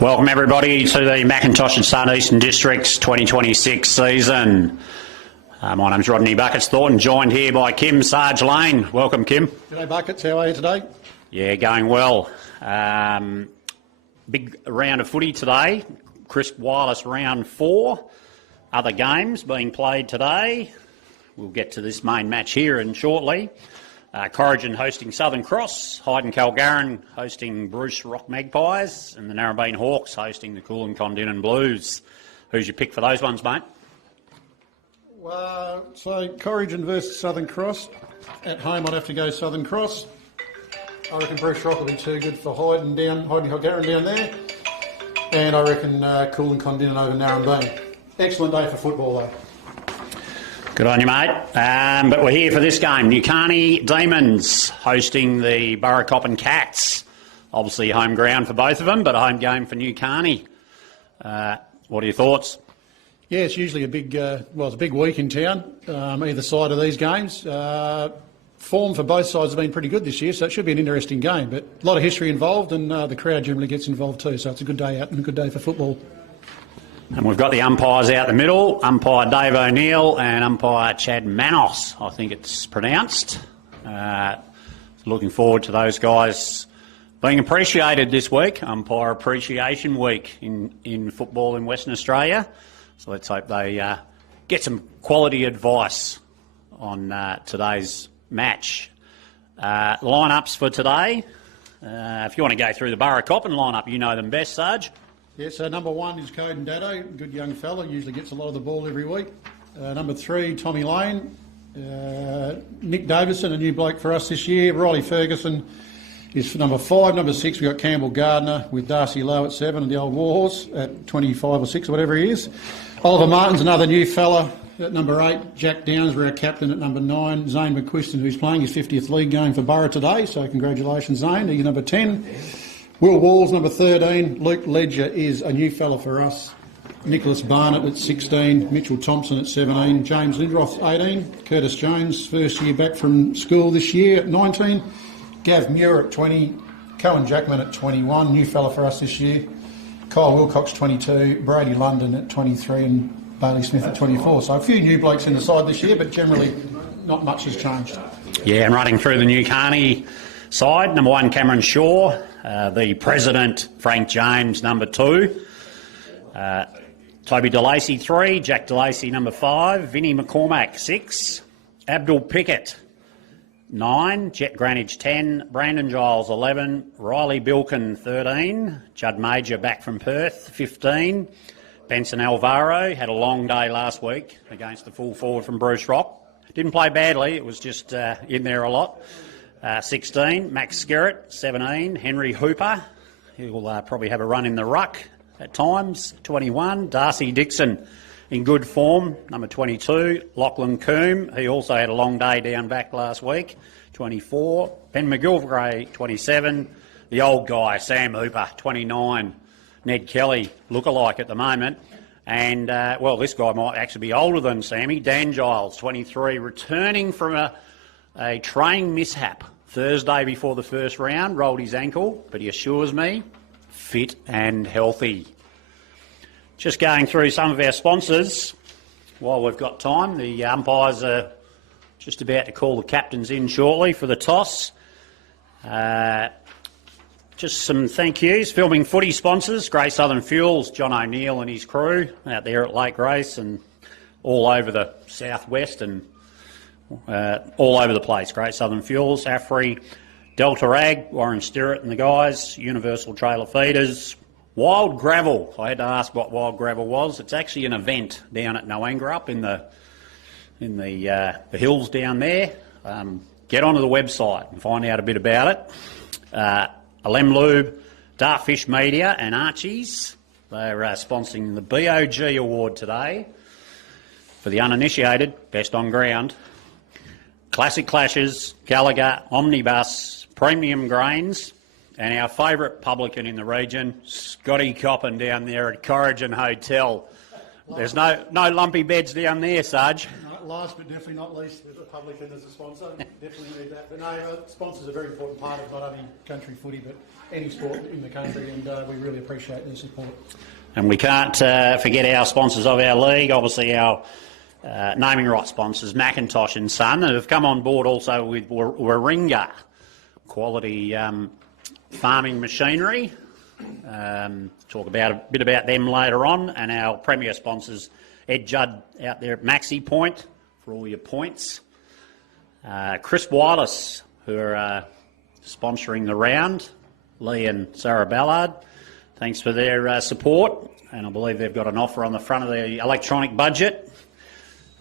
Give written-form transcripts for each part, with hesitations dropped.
Welcome everybody to the Macintosh and Sun Eastern Districts 2026 season. My name's Rodney Buckets Thornton, joined here by Kim Sarge Lane. Welcome, Kim. G'day Buckets, how are you today? Yeah, going well. Big round of footy today, crisp wireless round 4. Other games being played today. We'll get to this main match here in shortly. Corrigan hosting Southern Cross, Hyde and Calgarin hosting Bruce Rock Magpies, and the Narrabeen Hawks hosting the Coolin Condinin Blues. Who's your pick for those ones, mate? Well, so Corrigan versus Southern Cross. At home, I'd have to go Southern Cross. I reckon Bruce Rock will be too good for Hyde and Calgarin down there. And I reckon Coolin Condinin over Narrabeen. Excellent day for football, though. Good on you, mate. But we're here for this game. Nukarni Demons hosting the Burracoppin Cats. Obviously home ground for both of them, but a home game for Nukarni. What are your thoughts? Yeah, it's usually a big, it's a big week in town, either side of these games. Form for both sides has been pretty good this year, so it should be an interesting game. But a lot of history involved, and the crowd generally gets involved too, so it's a good day out and a good day for football. And we've got the umpires out the middle, umpire Dave O'Neill and umpire Chad Manos, I think it's pronounced. Looking forward to those guys being appreciated this week, Umpire Appreciation Week in football in Western Australia. So let's hope they get some quality advice on today's match. Lineups for today. If you want to go through the Burracoppin lineup, you know them best, Sarge. Yeah, so number 1 is Coden Dado, good young fella, usually gets a lot of the ball every week. Number 3, Tommy Lane. Nick Davison, a new bloke for us this year. Riley Ferguson is for number 5. Number 6, we've got Campbell Gardner with Darcy Lowe at 7 and the old Warhorse at 25 or 6 or whatever he is. Oliver Martin's another new fella at number 8. Jack Downs, we're our captain at number 9. Zane McQuiston, who's playing his 50th league game for Borough today, so congratulations, Zane. He's number 10. Will Walls, number 13. Luke Ledger is a new fella for us. Nicholas Barnett at 16. Mitchell Thompson at 17. James Lindroth, 18. Curtis Jones, first year back from school this year at 19. Gav Muir at 20. Cohen Jackman at 21. New fella for us this year. Kyle Wilcox, 22. Brady London at 23. And Bailey Smith at 24. So a few new blokes in the side this year, but generally not much has changed. Yeah, and running through the Nukarni side, number 1, Cameron Shaw. The president, Frank James, number 2. Toby DeLacy, 3. Jack DeLacy, number 5. Vinnie McCormack, 6. Abdul Pickett, 9. Jet Granage, 10. Brandon Giles, 11. Riley Bilkin, 13. Judd Major back from Perth, 15. Benson Alvaro had a long day last week against the full forward from Bruce Rock. Didn't play badly, it was just in there a lot. 16, Max Skerritt, 17, Henry Hooper, he'll probably have a run in the ruck at times, 21, Darcy Dixon in good form, number 22, Lachlan Coombe, he also had a long day down back last week, 24, Ben McGilvray, 27, the old guy, Sam Hooper, 29, Ned Kelly, lookalike at the moment, and, this guy might actually be older than Sammy, Dan Giles, 23, returning from a training mishap Thursday before the first round, rolled his ankle, but he assures me fit and healthy. Just going through some of our sponsors while we've got time. The umpires are just about to call the captains in shortly for the toss. Just some thank yous. Filming footy sponsors, Great Southern Fuels, John O'Neill and his crew out there at Lake Grace and all over the southwest and all over the place. Great Southern Fuels, AFRI, Delta Ag, Warren Stewart and the guys, Universal Trailer Feeders, Wild Gravel. I had to ask what Wild Gravel was. It's actually an event down at Noangra up in the hills down there. Get onto the website and find out a bit about it. Alem Lube, Dartfish Media and Archie's. They're sponsoring the BOG Award today for the uninitiated, best on ground. Classic Clashes, Gallagher, Omnibus, Premium Grains, and our favourite publican in the region, Scotty Coppin down there at Corrigan Hotel. There's no lumpy beds down there, Sarge. last but definitely not least, with the public and as a sponsor. Definitely need that. But no, sponsors are a very important part of not only country footy but any sport in the country, and we really appreciate their support. And we can't forget our sponsors of our league, obviously our naming rights sponsors, Macintosh and Son, who have come on board also with Warringah, quality farming machinery. Talk about a bit about them later on, and our premier sponsors, Ed Judd out there at Maxi Point for all your points. Chris Wireless, who are sponsoring the round, Lee and Sarah Ballard. Thanks for their support, and I believe they've got an offer on the front of the electronic budget.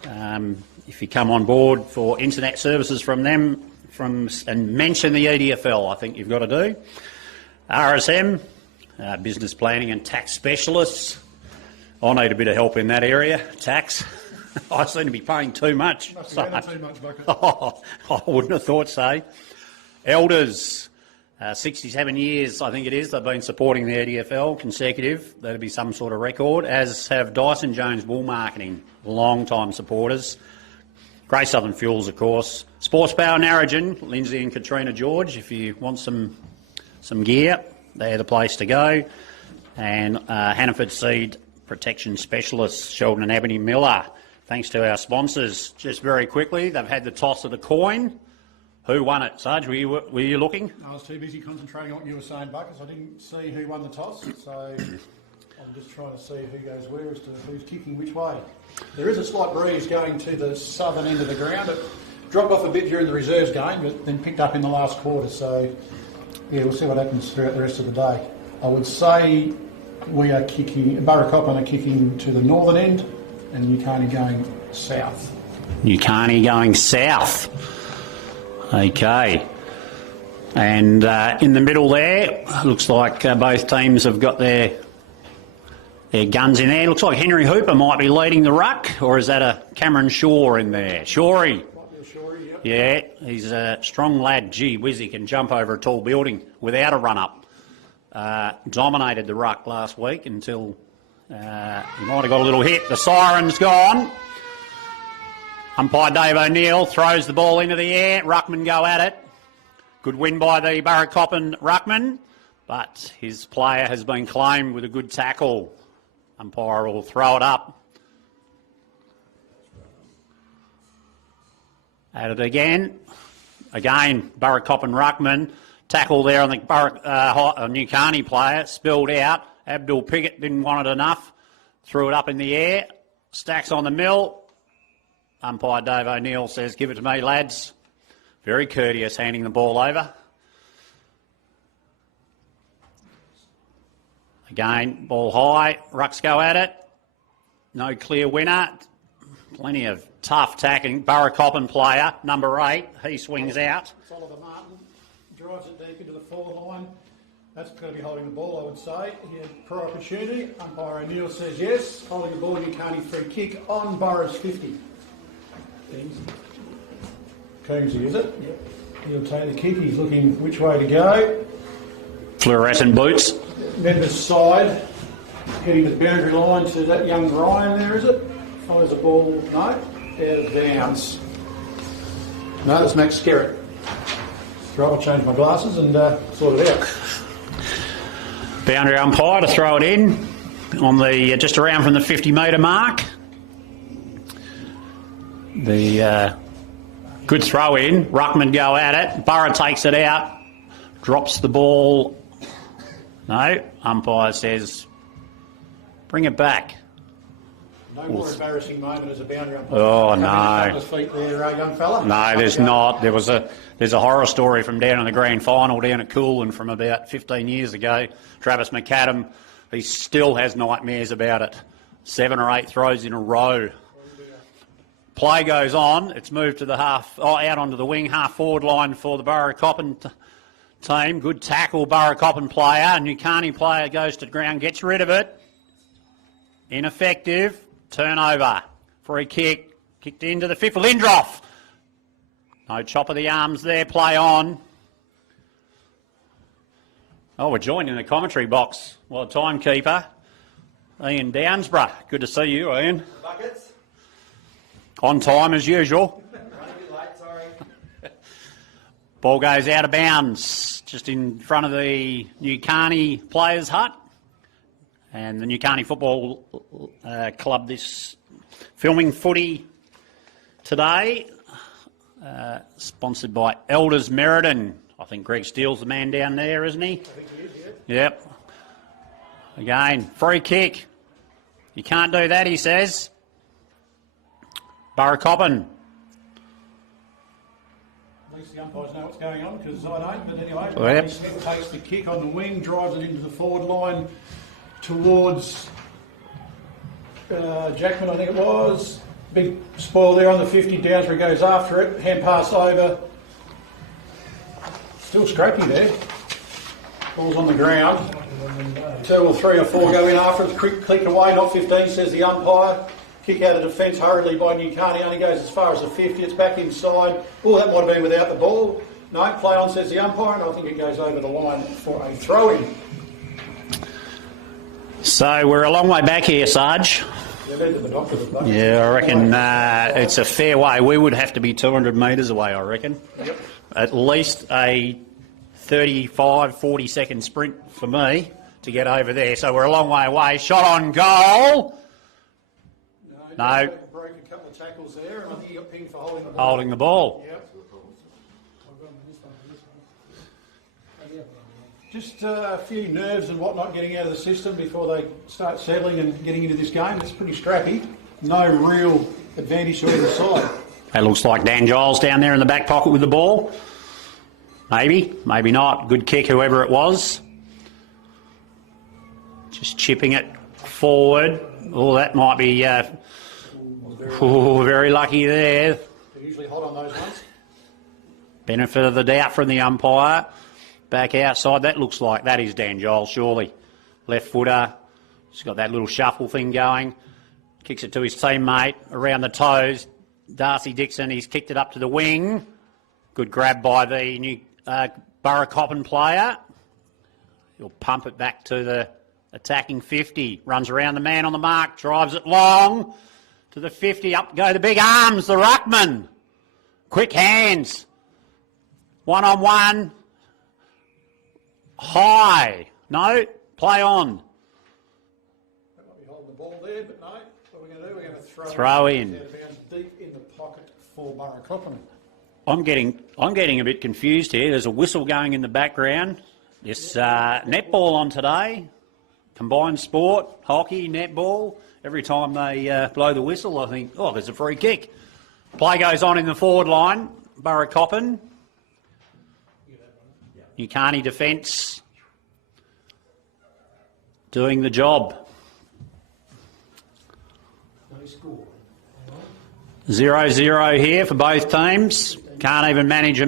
If you come on board for internet services from them and mention the EDFL, I think you've got to do. RSM, business planning and tax specialists. I need a bit of help in that area, tax. I seem to be paying too much. Must be too much, Bucket. I wouldn't have thought so. Elders, 67 years, I think it is, they've been supporting the EDFL consecutive. That'll be some sort of record, as have Dyson Jones Wool Marketing, long-time supporters. Grey Southern Fuels, of course. Sports Power Narrogin, Lindsay and Katrina George, if you want some gear, they're the place to go. And Hannaford Seed Protection Specialists, Sheldon and Ebony Miller. Thanks to our sponsors. Just very quickly, they've had the toss of the coin. Who won it, Sarge? Were you looking? I was too busy concentrating on what you were saying, Buckets. I didn't see who won the toss, so I'm just trying to see who goes where as to who's kicking which way. There is a slight breeze going to the southern end of the ground. It dropped off a bit during the reserves game, but then picked up in the last quarter. So, yeah, we'll see what happens throughout the rest of the day. I would say we are kicking, Burracoppin are kicking to the northern end, and Nukarni going south. Nukarni going south. Okay. And in the middle there, looks like both teams have got their guns in there. Looks like Henry Hooper might be leading the ruck, or is that a Cameron Shaw in there? Shawry. Might be a Shawry, yep. Yeah, he's a strong lad. Gee whiz, he can jump over a tall building without a run-up. Dominated the ruck last week until he might have got a little hit. The siren's gone. Umpire Dave O'Neill throws the ball into the air. Ruckman go at it. Good win by the Burracoppin Ruckman, but his player has been claimed with a good tackle. Umpire will throw it up. At it again. Again, Burracoppin Ruckman. Tackle there on the Nukarni player. Spilled out. Abdul Pickett didn't want it enough. Threw it up in the air. Stacks on the mill. Umpire Dave O'Neill says, give it to me, lads. Very courteous, handing the ball over. Again, ball high. Rucks go at it. No clear winner. Plenty of tough tacking. Burracoppin player, number 8. He swings out. Oliver Martin drives it deep into the forward line. That's going to be holding the ball, I would say. He had prior opportunity. Umpire O'Neill says yes. Holding the ball, Nukarni free kick on Burra's 50. Coombsy, is it? Yep. He'll take the kick. He's looking which way to go. Fluorescent boots. Members side, heading the boundary line to that young Ryan there, is it? Follows the ball. No, out of bounds. No, that's Max Skerritt. Right, I'll change my glasses and sort it out. Boundary umpire to throw it in on the just around from the 50-metre mark. The good throw in. Ruckman go at it. Burra takes it out. Drops the ball. No. Umpire says, bring it back. No more embarrassing moment as a boundary umpire. Oh, no. His feet there, young fella. No, there's not. There's a horror story from down in the grand final down at Coolin from about 15 years ago. Travis McAdam, he still has nightmares about it. 7 or 8 throws in a row. Play goes on. It's moved to the out onto the wing, half forward line for the Burracoppin team. Good tackle, Burracoppin player. Nukarni player goes to the ground, gets rid of it. Ineffective. Turnover. Free kick. Kicked into the fifth. Lindroff. No chop of the arms there. Play on. Oh, we're joined in the commentary box. Well, timekeeper, Ian Downsborough. Good to see you, Ian. Buckets. On time as usual. Ball goes out of bounds just in front of the Nukarni players' hut. And the Nukarni Football Club this filming footy today, sponsored by Elders Meriden. I think Greg Steele's the man down there, isn't he? I think he is, yeah. Yep. Again, free kick. You can't do that, he says. Burracoppin. At least the umpires know what's going on, because I don't. But anyway, Oh, yep. Smith takes the kick on the wing, drives it into the forward line towards Jackman, I think it was. Big spoil there on the 50, Downsbury goes after it, hand pass over. Still scrappy there. Ball's on the ground. 2 or 3 or 4 go in after it. Quick click away, not 15, says the umpire. Kick out of defence hurriedly by Nukarni, only goes as far as the 50. It's back inside. Oh, that might have been without the ball. No, play on, says the umpire, and I think it goes over the line for a throw-in. So we're a long way back here, Sarge. Yeah, I reckon it's a fair way. We would have to be 200 metres away, I reckon. Yep. At least a 35, 40 second sprint for me to get over there. So we're a long way away. Shot on goal. No. Broke a couple of tackles there, and I think he got pinged for holding the ball. Holding the ball. Yep. Just a few nerves and whatnot getting out of the system before they start settling and getting into this game. It's pretty scrappy. No real advantage to either side. That looks like Dan Giles down there in the back pocket with the ball. Maybe, maybe not. Good kick, whoever it was. Just chipping it forward. Oh, that might be very lucky there. They're usually hot on those ones. Benefit of the doubt from the umpire. Back outside, that looks like that is Dan Giles, surely. Left footer, he's got that little shuffle thing going. Kicks it to his teammate around the toes. Darcy Dixon, he's kicked it up to the wing. Good grab by the new Burracoppin player. He'll pump it back to the attacking 50. Runs around the man on the mark, drives it long to the 50. Up go the big arms, the ruckman. Quick hands. 1-on-1. High. No, play on. They might be holding the ball there, but no. What are we going to do? We're going to Throw in. Out of bounds deep in the pocket for Burracoppin. I'm getting a bit confused here. There's a whistle going in the background. This netball on today. Combined sport, hockey, netball. Every time they blow the whistle, I think, oh, there's a free kick. Play goes on in the forward line. Burracoppin. Nukarni defence doing the job. 0-0 here for both teams. Can't even manage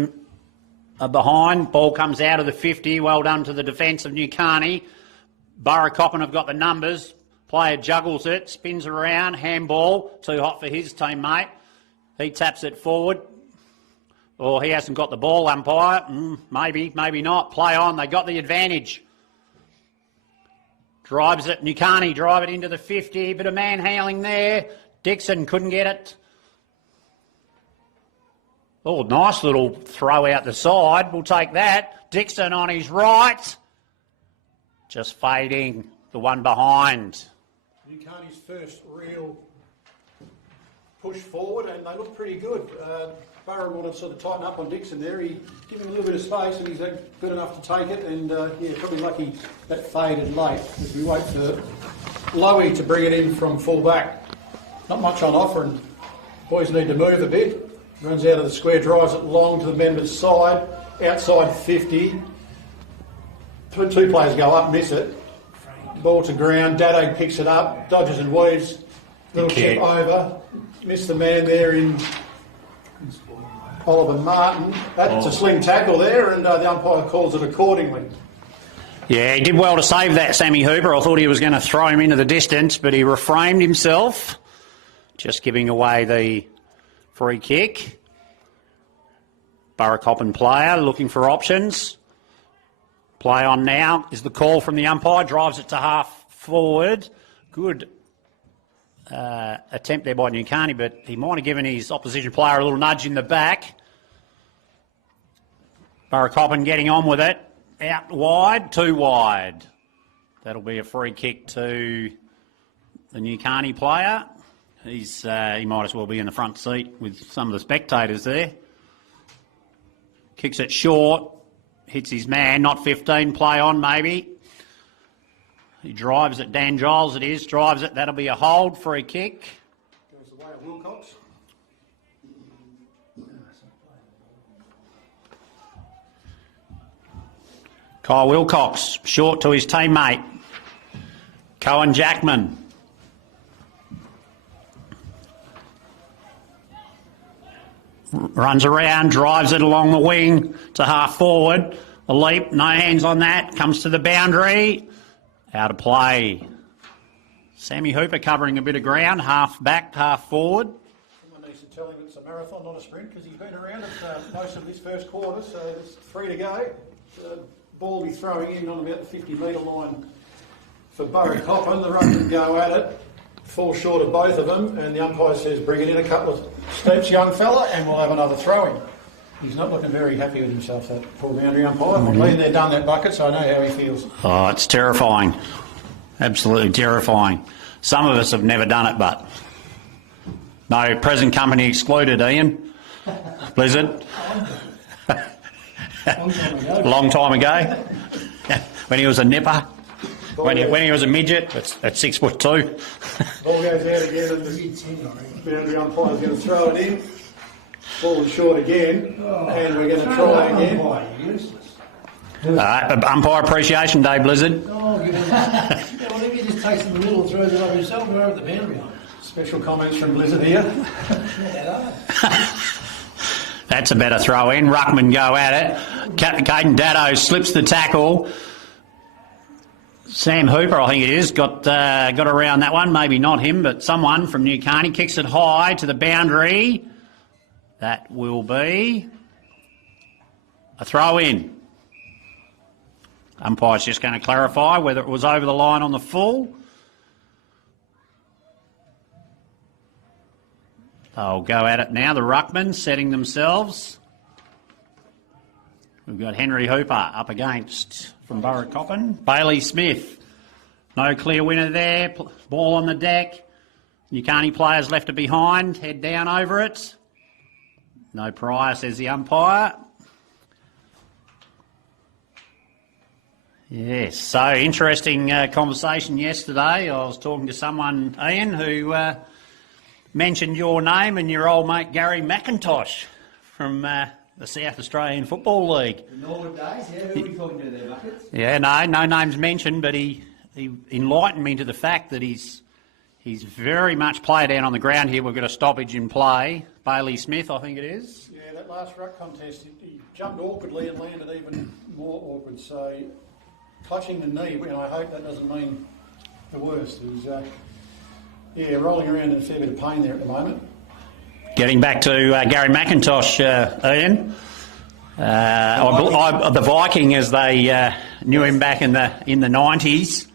a behind. Ball comes out of the 50. Well done to the defence of Nukarni. Burracoppin have got the numbers. Player juggles it, spins around, handball. Too hot for his teammate. He taps it forward. Or he hasn't got the ball, umpire. Maybe, maybe not. Play on. They got the advantage. Drives it. Nukarni drive it into the 50. Bit of manhandling there. Dixon couldn't get it. Oh, nice little throw out the side. We'll take that. Dixon on his right. Just fading. The one behind. Nukarni's first real push forward, and they look pretty good. Burra would have sort of tightened up on Dixon there. He gave him a little bit of space, and he's good enough to take it. And yeah, probably lucky that faded late as we wait for Lowy to bring it in from full back. Not much on offer, and boys need to move a bit. Runs out of the square, drives it long to the member's side, outside 50. Two players go up, miss it. Ball to ground. Dado picks it up, dodges and weaves. Little chip over. Missed the man there in Oliver Martin. That's a sling tackle there, and the umpire calls it accordingly. Yeah, he did well to save that, Sammy Hooper. I thought he was going to throw him into the distance, but he reframed himself, just giving away the free kick. Burracoppin player looking for options. Play on now is the call from the umpire. Drives it to half forward. Good attempt there by Nukarni, but he might have given his opposition player a little nudge in the back. Burracoppin getting on with it. Out wide, too wide. That'll be a free kick to the Nukarni player. He might as well be in the front seat with some of the spectators there. Kicks it short. Hits his man, not 15, play on maybe. He drives it, Dan Giles it is, drives it, that'll be a hold, free kick. Goes the way of Wilcox. Kyle Wilcox, short to his teammate. Cohen Jackman. Runs around, drives it along the wing to half forward. A leap, no hands on that, comes to the boundary. Out of play. Sammy Hooper covering a bit of ground, half back, half forward. Someone needs to tell him it's a marathon, not a sprint, because he's been around it most of this first quarter, so there's 3 to go. The ball will be throwing in on about the 50-metre line for Burracoppin. The ruckman go at it, fall short of both of them, and the umpire says, bring it in a couple of steps, young fella, and we'll have another throw-in. He's not looking very happy with himself, that poor boundary umpire. I've been there, done that bucket, so I know how he feels. Oh, it's terrifying. Absolutely terrifying. Some of us have never done it, but no present company excluded, Ian. Blizzard. Long time ago. When he was a nipper. When he was a midget at 6'2". Ball goes out again, and the boundary umpire's going to throw it in. Ball is short again, and we're going to try again. Umpire Appreciation Day, Blizzard. Oh, well, if he just takes it in the middle and throws it over himself, we're over the boundary line. Special comments from Blizzard here. That's a better throw in. Ruckman go at it. Caden Daddo slips the tackle. Sam Hooper, I think it is, got around that one. Maybe not him, but someone from Nukarni kicks it high to the boundary. That will be a throw in. Umpire's just going to clarify whether it was over the line on the full. They'll go at it now, the ruckman setting themselves. We've got Henry Hooper up against from Burracoppin. Bailey Smith, no clear winner there. Ball on the deck. Nukarni players left it behind, head down over it. No prior, says the umpire. Yes, so interesting conversation yesterday. I was talking to someone, Ian, who mentioned your name and your old mate Gary McIntosh from the South Australian Football League. The Norwood days, yeah, who are we talking to there, Buckets? Yeah, no names mentioned, but he enlightened me to the fact that he's very much player down on the ground here. We've got a stoppage in play. Bailey Smith, I think it is. Yeah, that last ruck contest, he jumped awkwardly and landed even more awkward. So clutching the knee, and I hope that doesn't mean the worst. He's rolling around in a fair bit of pain there at the moment. Getting back to Gary McIntosh, Ian. The Viking, as they knew him back in the 90s,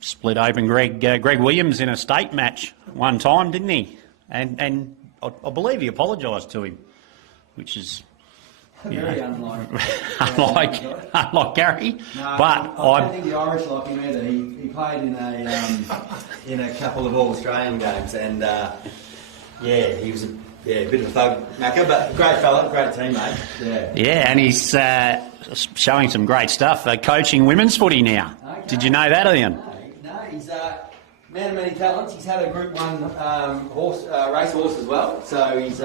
split open Greg Williams in a state match one time, didn't he? And I believe he apologised to him, which is very unlike unlike Gary. No, but I don't think the Irish like him either. He played in a couple of All Australian games, and he was a bit of a thug knacker, but great fella, great teammate. Yeah, and he's showing some great stuff. Coaching women's footy now. Okay. Did you know that, Ian? No, he's man of many talents. He's had a Group 1 race horse as well, so he's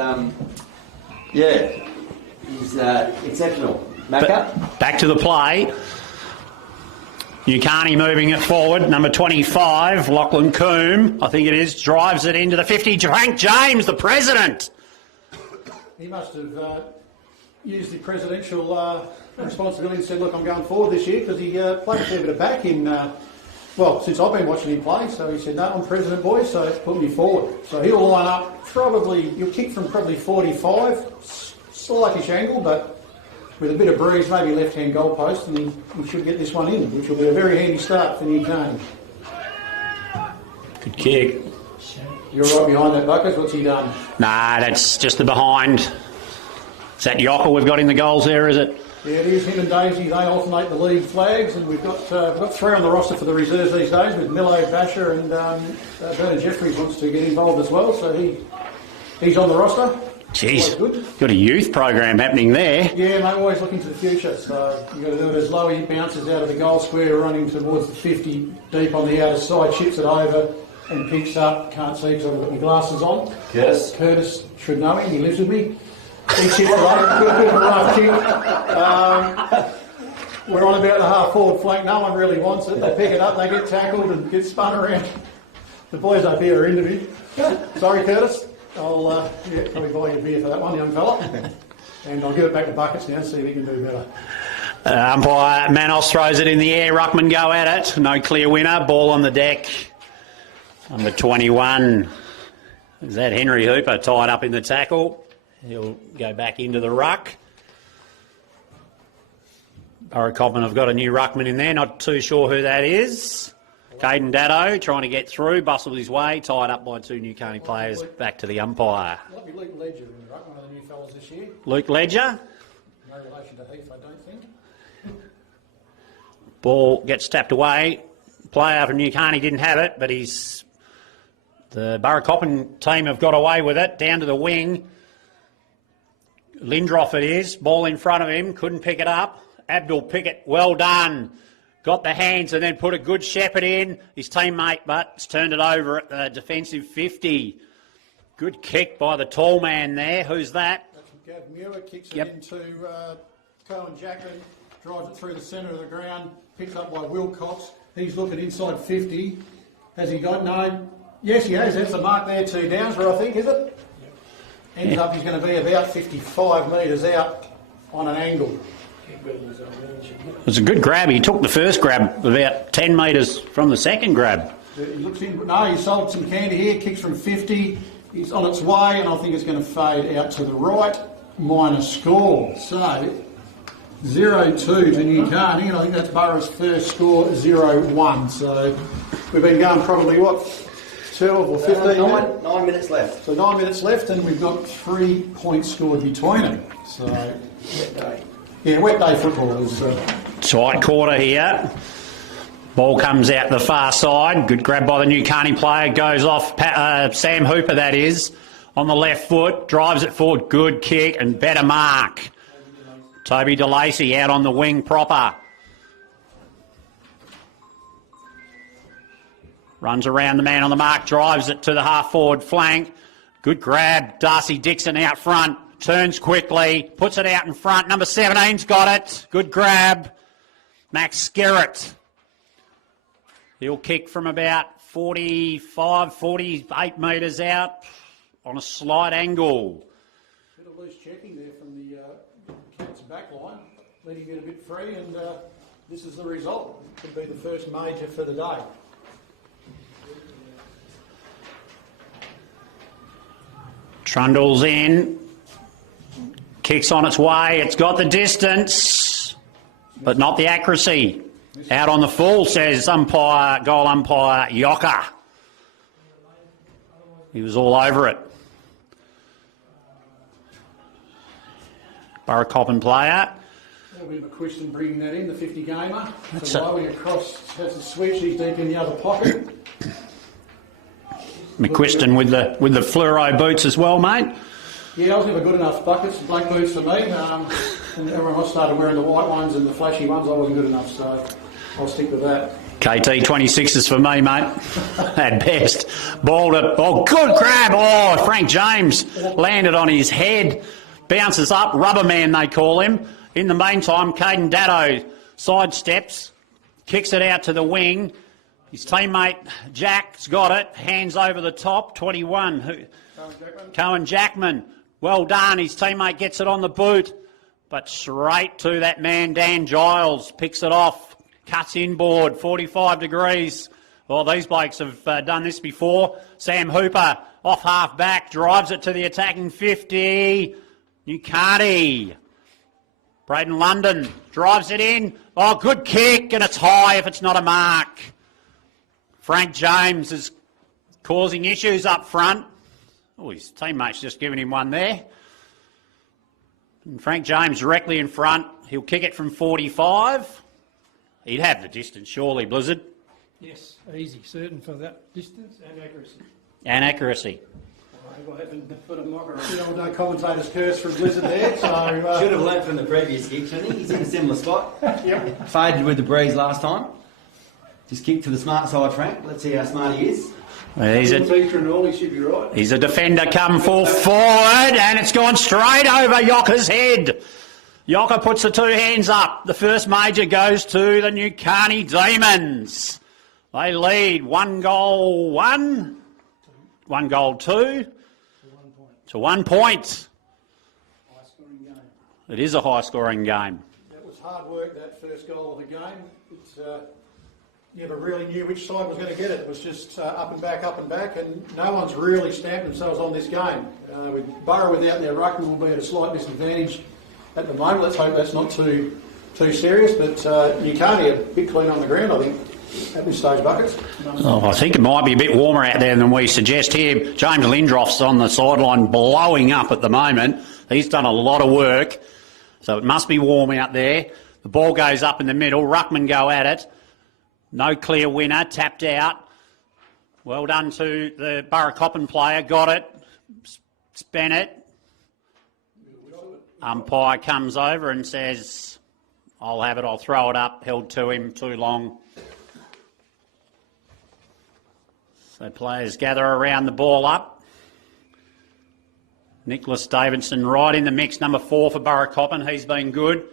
he's exceptional. Back to the play. Nukarni moving it forward. Number 25, Lachlan Coombe, I think it is, drives it into the 50. Frank James, the president. He must have used the presidential responsibility and said, look, I'm going forward this year, because he played a fair bit of back in, since I've been watching him play. So he said, no, I'm president, boy, so it's put me forward. So he'll line up he'll kick from probably 45, slightish angle, but with a bit of breeze, maybe left-hand goalpost, and he should get this one in, which will be a very handy start for Nukarni. Good kick. You're right behind that, Buckers. What's he done? Nah, that's just the behind. Is that Yocker we've got in the goals there, is it? Yeah, it is. Him and Daisy, they alternate the lead flags, and we've got 3 on the roster for the reserves these days with Milo, Basher, and Bernard Jeffries wants to get involved as well, so he's on the roster. Jeez, got a youth program happening there. Yeah, mate, always looking to the future, so you've got to do it as low. He bounces out of the goal square, running towards the 50, deep on the outer side, chips it over and picks up. Can't see because I've got my glasses on. Curtis should know him, he lives with me. He chips it over, good bit of a rough kick. We're on about the half forward flank, no one really wants it. They pick it up, they get tackled and get spun around. The boys up here are into me. Sorry, Curtis. I'll probably buy you a beer for that one, young fella. And I'll give it back to Buckets now, see if he can do better. Umpire Manos throws it in the air. Ruckman go at it. No clear winner. Ball on the deck. Number 21. Is that Henry Hooper tied up in the tackle? He'll go back into the ruck. Burracoppin have got a new ruckman in there. Not too sure who that is. Caden Datto trying to get through, bustled his way, tied up by 2 Nukarni players, back to the umpire. Might be Luke Ledger in the ruck, one of the new fellas this year. Luke Ledger. No relation to Heath, I don't think. Ball gets tapped away. Player from Nukarni didn't have it, but the Burracoppin team have got away with it. Down to the wing. Lindroff it is. Ball in front of him. Couldn't pick it up. Abdul Pickett, well done. Got the hands and then put a good shepherd in. His teammate, but it's turned it over at the defensive 50. Good kick by the tall man there. Who's that? That's Gav Muir, kicks it into Cohen Jackman, drives it through the centre of the ground, picked up by Wilcox. He's looking inside 50. Has he got no? Yes, he has. That's a mark there, 2 downs, I think, is it? Ends up he's going to be about 55 metres out on an angle. It was a good grab. He took the first grab about 10 metres from the second grab. He looks in. No, he sold some candy here. Kicks from 50. He's on its way, and I think it's going to fade out to the right. Minor score. So 0-2 to Nukarni, and I think that's Burra's first score, 0-1. So we've been going probably 12 or 15 minutes? 9 minutes left. So 9 minutes left, and we've got 3 points scored between them. So Wet day. yeah, wet day football is. Tight quarter here. Ball comes out the far side. Good grab by the Nukarni player. Goes off. Sam Hooper, that is, on the left foot. Drives it forward. Good kick and better mark. Toby DeLacy out on the wing proper. Runs around the man on the mark. Drives it to the half-forward flank. Good grab. Darcy Dixon out front. Turns quickly. Puts it out in front. Number 17's got it. Good grab. Max Skerritt. He'll kick from about 45, 48 metres out on a slight angle. Bit of loose checking there from the Cats back line. Letting it a bit free, and this is the result. Could be the first major for the day. Trundle's in. Kicks on its way. It's got the distance, but not the accuracy. Out on the full, says goal umpire Yocker. He was all over it. Burracoppin player. That'll be McQuiston bringing that in, the 50 gamer. So lowing across, has a switch, he's deep in the other pocket. McQuiston with the fluoro boots as well, mate. Yeah, I was never good enough. Buckets, black boots for me. And everyone else started wearing the white ones and the flashy ones. I wasn't good enough, so I'll stick with that. KT 26s for me, mate. At best. Balled it. Oh, good grab. Oh, Frank James landed on his head. Bounces up. Rubber man, they call him. In the meantime, Caden Datto sidesteps. Kicks it out to the wing. His teammate Jack's got it. Hands over the top. 21. Cohen Jackman. Well done. His teammate gets it on the boot. But straight to that man, Dan Giles. Picks it off. Cuts inboard. 45 degrees. Well, these blokes have done this before. Sam Hooper off half back. Drives it to the attacking 50. Nukarni. Braden London drives it in. Oh, good kick. And it's high if it's not a mark. Frank James has causing issues up front. Oh, his teammate's just given him one there. And Frank James directly in front. He'll kick it from 45. He'd have the distance, surely, Blizzard. Yes, easy, certain for that distance and accuracy. And accuracy. What happened to put a mocker on? The old commentator's curse from Blizzard there. So, Should have learnt from the previous kick, shouldn't he? He's in a similar spot. yep. Faded with the breeze last time. Just kick to the smart side, Frank. Let's see how smart he is. He's a Teacher and all, he should be right. He's a defender come full forward, and it's gone straight over Yocker's head. Yocker puts the two hands up. The first major goes to the Nukarni Demons. They lead 1 goal 1, 1 goal 2, to 1 point. High-scoring game. It is a high-scoring game. That was hard work, that first goal of the game. It's, you never really knew which side was going to get it. It was just up and back, and no one's really stamped themselves on this game. With Burra without their ruckman will be at a slight disadvantage at the moment. Let's hope that's not too serious, but Nukarni a bit clean on the ground, I think, at this stage, Buckets. Oh, I think it might be a bit warmer out there than we suggest here. James Lindroff's on the sideline blowing up at the moment. He's done a lot of work, so it must be warm out there. The ball goes up in the middle. Ruckman go at it. No clear winner, tapped out. Well done to the Burracoppin player, got it, spent it. Umpire comes over and says, I'll have it, I'll throw it up, held to him, too long. So players gather around the ball up. Nicholas Davidson right in the mix, number 4 for Burracoppin, he's been good.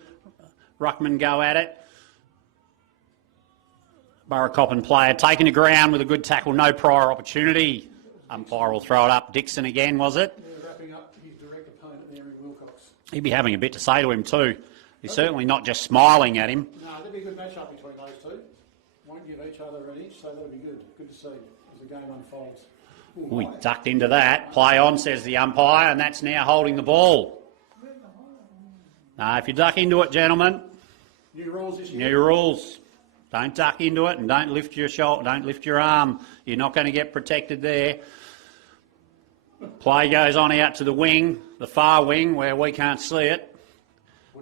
Ruckman go at it. Burracoppin player taking the ground with a good tackle, no prior opportunity. Umpire will throw it up. Dixon again, was it? Yeah, wrapping up his direct opponent there in Wilcox. He'd be having a bit to say to him too. He's certainly not just smiling at him. No, there'll be a good match-up between those two. Won't give each other an inch, so that'll be good. Good to see as the game unfolds. We ducked into that. Play on, says the umpire, and that's now holding the ball. If you duck into it, gentlemen, New rules this year. new rules. Don't duck into it and don't lift your shoulder, don't lift your arm. You're not going to get protected there. Play goes on out to the wing, the far wing, where we can't see it.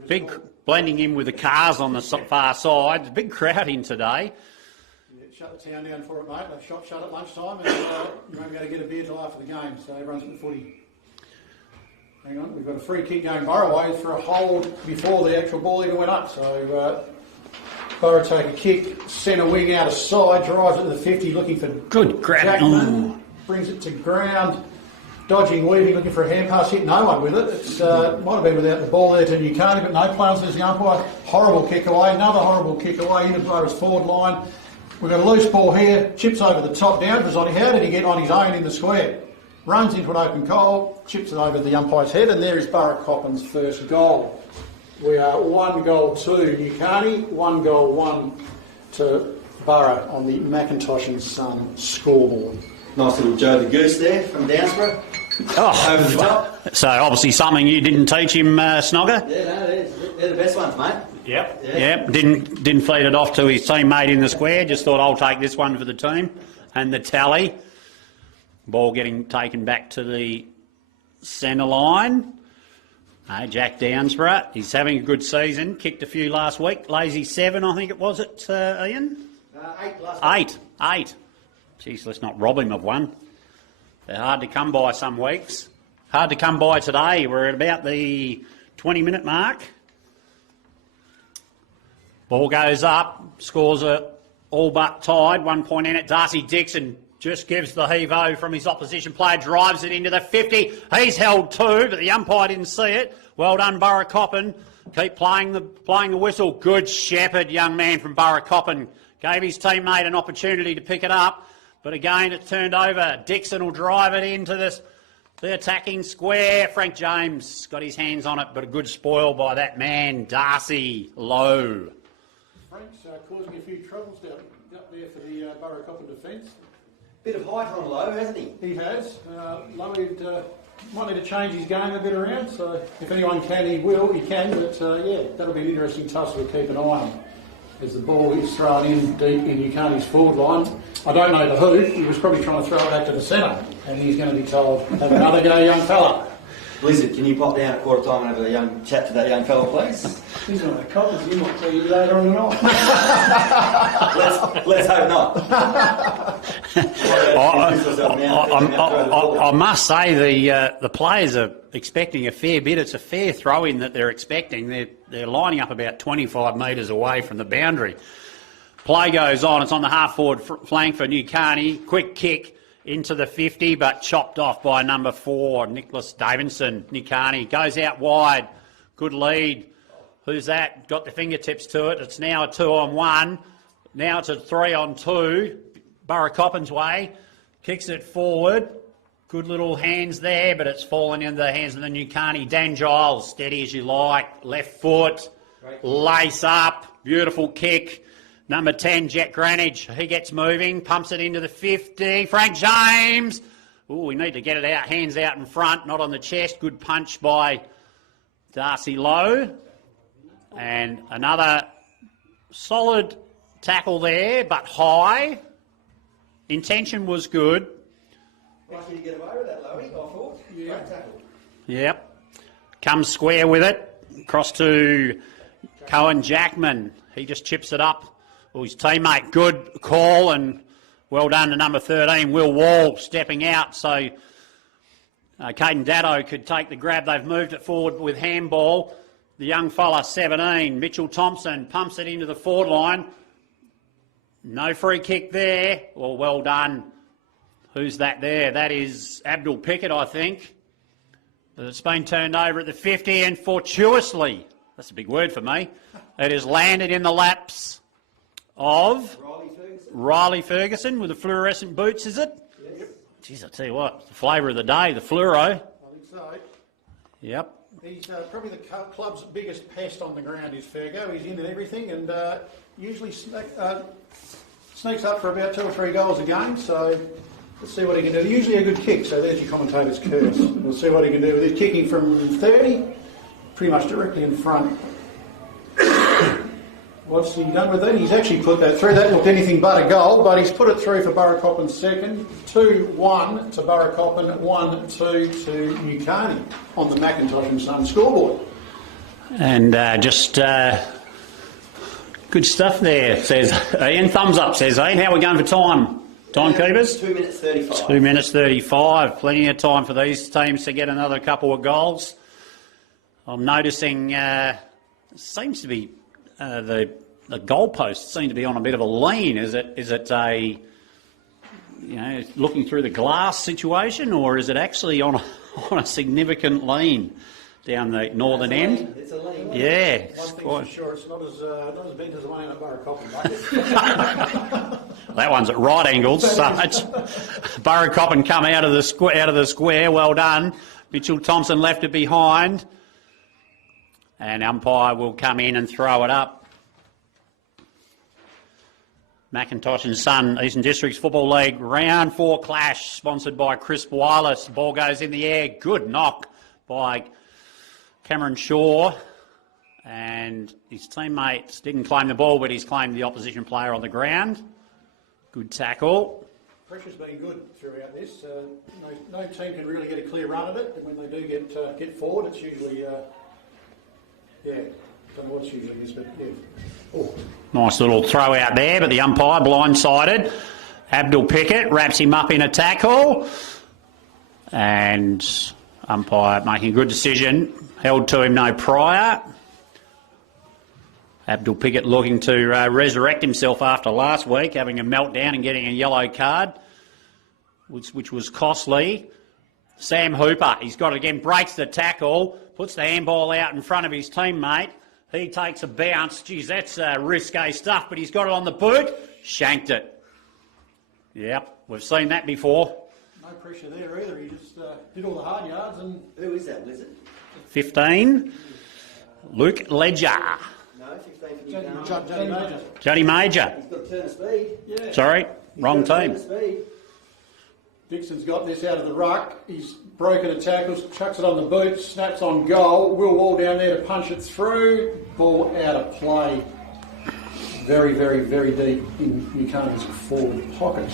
Big blending in with the cars on the far side. There's a big crowd in today. Yeah, shut the town down for it, mate. The shop shut at lunchtime, and you won't be able to get a beer till after the game, so everyone's at the footy. Hang on, we've got a free kick going Burra way for a hold before the actual ball even went up. So Burra take a kick, centre wing out of side, drives it to the 50, looking for Good grab. Jackman, brings it to ground, dodging, weaving, looking for a hand pass, hit no one with it. It's might have been without the ball there to Nukarni, but no play on, says the umpire. Horrible kick away, another horrible kick away into Burra's forward line. We've got a loose ball here, chips over the top down. How did he get on his own in the square? Runs into an open goal, chips it over the umpire's head, and there is Burracoppin's first goal. We are 1 goal 2 Nukarni, 1 goal 1 to Burra on the Macintosh and Son scoreboard. Nice little Joe the Goose there from Downsborough. Over the top. So obviously something you didn't teach him, Snogger? Yeah, no, they're the best ones, mate. Yep. Yeah. Yep. Didn't feed it off to his teammate in the square. Just thought I'll take this one for the team. And the tally. Ball getting taken back to the centre line. Jack Downsborough. He's having a good season. Kicked a few last week. Lazy 7, I think it was it, Ian? 8 last week. 8. Jeez, let's not rob him of one. They're hard to come by some weeks. Hard to come by today. We're at about the 20-minute mark. Ball goes up. Scores are all but tied. 1 point in it. Darcy Dixon just gives the heave-ho from his opposition player. Drives it into the 50. He's held 2, but the umpire didn't see it. Well done, Burracoppin. Keep playing the whistle. Good shepherd, young man from Burracoppin. Gave his teammate an opportunity to pick it up. But again, it's turned over. Dixon will drive it into the attacking square. Frank James got his hands on it, but a good spoil by that man, Darcy Lowe. Frank's causing a few troubles up there for the Burracoppin defence. Bit of height on Low, hasn't he? He has. Lowe might need to change his game a bit around, so if anyone can, he will. He can, but yeah, that'll be an interesting tussle to keep an eye on. as the ball is thrown in deep in Nukarni's forward line. I don't know to who. He was probably trying to throw it back to the centre, and he's going to be told, have another go, young fella. Blizzard, can you pop down at quarter time and have a chat to that young fella, please? He's not a cop, he might tell you later on the night. let's hope not. I must say the players are expecting a fair bit. It's a fair throw-in that they're expecting. They're lining up about 25 metres away from the boundary. Play goes on. It's on the half-forward flank for Nukarni. Quick kick into the 50, but chopped off by number 4, Nicholas Davidson. Nukarni goes out wide. Good lead. Who's that? Got the fingertips to it. It's now a 2-on-1. Now it's a 3-on-2. Burracoppin's way. Kicks it forward. Good little hands there, but it's fallen into the hands of the Nukarni. Dan Giles, steady as you like. Left foot. Lace up. Beautiful kick. Number 10, Jet Granage. He gets moving. Pumps it into the 50. Frank James. Ooh, we need to get it out. Hands out in front, not on the chest. Good punch by Darcy Lowe. And another solid tackle there, but high. Intention was good. Lucky to get away with that, Lowy, I thought. Yeah. Great tackle. Yep. Comes square with it. Across to Cohen Jackman. He just chips it up. Well, his teammate, good call, and well done to number 13, Will Wall, stepping out so Caden Datto could take the grab. They've moved it forward with handball. The young fella, 17, Mitchell Thompson, pumps it into the forward line. No free kick there. Well done. Who's that there? That is Abdul Pickett, I think. But it's been turned over at the 50, and fortuitously, that's a big word for me, it has landed in the laps of Riley Ferguson with the fluorescent boots, is it? Yes. Jeez, I tell you what, the flavour of the day, the fluoro. I think so. Yep. He's probably the club's biggest pest on the ground is Fergo. He's in and everything, and usually sneaks up for about 2 or 3 goals a game, so let's see what he can do. Usually a good kick, so there's your commentator's curse. We'll see what he can do with it. Kicking from 30, pretty much directly in front. What's he done with it? He's actually put that through. That looked anything but a goal, but he's put it through for Burracoppin's second. 2-1 to Burracoppin, 1-2 to Nukarni on the McIntosh and Son scoreboard. And good stuff there, says Ian. Thumbs up, says Ian. How are we going for time? Timekeepers? 2 minutes 35. 2 minutes 35. Plenty of time for these teams to get another couple of goals. I'm noticing seems to be the goalposts seem to be on a bit of a lean. Is it a looking through the glass situation, or is it actually on a significant lean down the northern end? It's a lean. Yeah. One thing's for sure, it's not as bent as the one in a Burracoppin bucket. That one's at right angles. So Burracoppin come out of the square. Well done. Mitchell Thompson left it behind. And umpire will come in and throw it up. McIntosh and Son, Eastern Districts Football League, round 4 clash, sponsored by Crisp Wireless. Ball goes in the air. Good knock by Cameron Shaw. And his teammates didn't claim the ball, but he's claimed the opposition player on the ground. Good tackle. Pressure's been good throughout this. No team can really get a clear run at it. And when they do get forward, it's usually... don't know what it's usually is, but yeah. Oh. Nice little throw out there, but the umpire blindsided. Abdul Pickett wraps him up in a tackle. And umpire making a good decision. Held to him no prior. Abdul Pickett looking to resurrect himself after last week, having a meltdown and getting a yellow card, which was costly. Sam Hooper, he's got it again, breaks the tackle, puts the handball out in front of his teammate. He takes a bounce. Geez, that's risque stuff, but he's got it on the boot. Shanked it. Yep, we've seen that before. No pressure there either. He just did all the hard yards. And who is that, Blizzard? 15, Luke Ledger. No, 15 for Johnny Major. Johnny Major. He's got a turn of speed. Yeah. Sorry, wrong team. Dixon's got this out of the ruck. He's broken a tackle, chucks it on the boot, snaps on goal. Will Wall down there to punch it through. Ball out of play. very, very, very deep in Nukarni's forward pocket.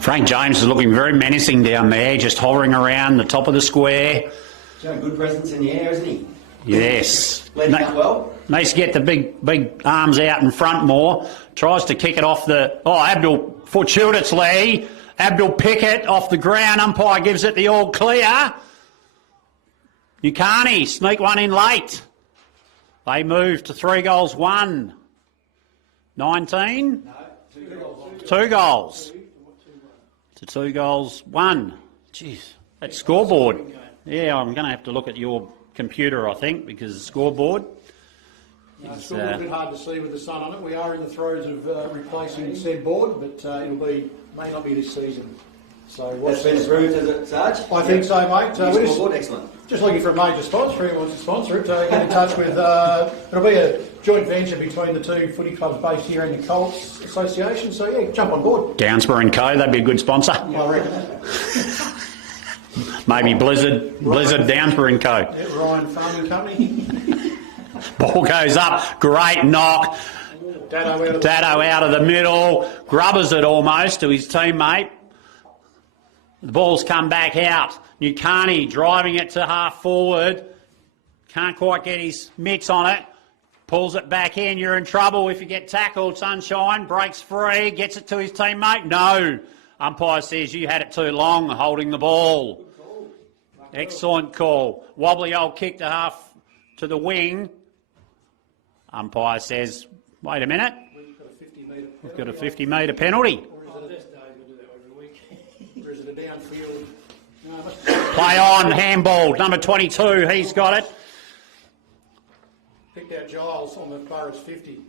Frank James is looking very menacing down there, just hovering around the top of the square. He's got a good presence in the air, isn't he? Yes. Leading up well. Needs to get the big arms out in front more. Tries to kick it off the... Oh, Abdul fortuitously. Abdul Pickett off the ground. Umpire gives it the all clear. Nukarni sneak one in late. They move to 3 goals 1. 19? No, 2 goals. To 2 goals 1. Jeez, that scoreboard. Yeah, I'm going to have to look at your computer, I think, because the scoreboard. It's a little bit hard to see with the sun on it. We are in the throes of replacing said board, but may not be this season. So That's been approved, is it, Sarge? I think so, mate. We're Scoreboard, excellent. just looking for a major sponsor. Who wants to sponsor it? Get in touch with. It'll be a joint venture between the 2 footy clubs based here in the Colts Association. So yeah, jump on board. Downsborough and Co, that'd be a good sponsor. I reckon. Maybe Blizzard Downsborough and Co. Yeah, Ryan Farming Company. Ball goes up, great knock. Dado out of the middle, grubbers it almost to his teammate. The ball's come back out. Nukarni driving it to half forward. Can't quite get his mitts on it. Pulls it back in. You're in trouble if you get tackled. Sunshine breaks free, gets it to his teammate. No. Umpire says you had it too long holding the ball. Excellent call. Wobbly old kick to the wing. Umpire says, wait a minute. We've got a 50-metre penalty. Or is it a downfield? Play on, handball. Number 22, he's got it. Picked out Giles on the Burra's 50.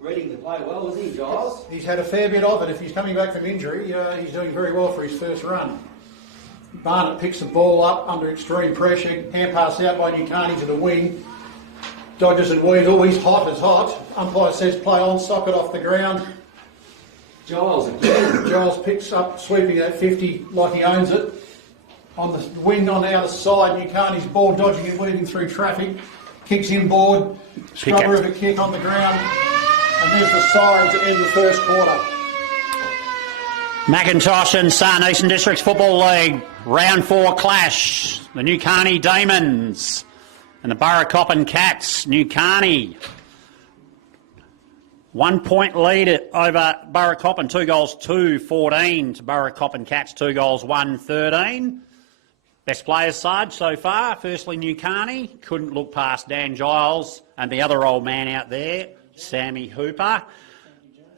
Reading the play well, is he, Giles? He's had a fair bit of it. If he's coming back from injury, he's doing very well for his first run. Barnett picks the ball up under extreme pressure. Hand pass out by Nukarni to the wing. Dodges and weaves. Oh, he's hot as hot. Umpire says play on, socket off the ground. Giles again. Giles picks up, sweeping that 50 like he owns it. On the wing on the outer side, Nukarni's ball dodging and weaving through traffic. Kicks inboard. Scrubber of a kick on the ground. And there's the siren to end the first quarter. Macintosh and Son, Eastern Districts Football League, round 4 clash. The Nukarni Demons and the Burracoppin Cats. Nukarni, 1 point lead over Burracoppin, 2 goals 2-14 to Burracoppin Cats, 2 goals 1-13. Best players, Sarge, so far. Firstly, Nukarni. Couldn't look past Dan Giles and the other old man out there, Sammy Hooper,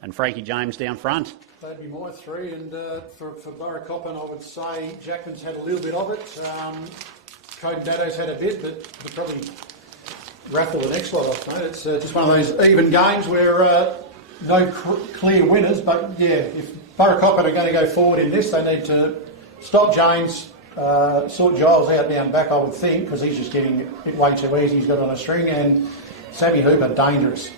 and Frankie James down front. That'd be my 3, and for Burracoppin, I would say Jackman's had a little bit of it. Coden Daddo's had a bit, but they'll probably raffle the next lot off, mate. It's just one of those even games where no clear winners, but yeah, if Burracoppin are going to go forward in this, they need to stop James, sort Giles out down back, I would think, because he's just getting it way too easy. He's got on a string, and Sammy Hooper, dangerous.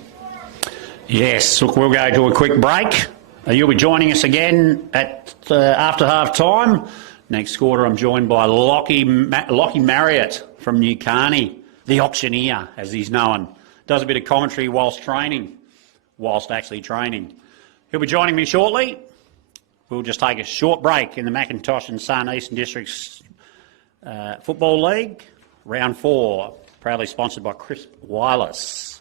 Yes, look, we'll go to a quick break. You'll be joining us again at after half time. Next quarter, I'm joined by Lockie Marriott from Nukarni, the auctioneer, as he's known. Does a bit of commentary whilst actually training. He'll be joining me shortly. We'll just take a short break in the Macintosh and Son Eastern Districts Football League, round 4, proudly sponsored by Crisp Wireless.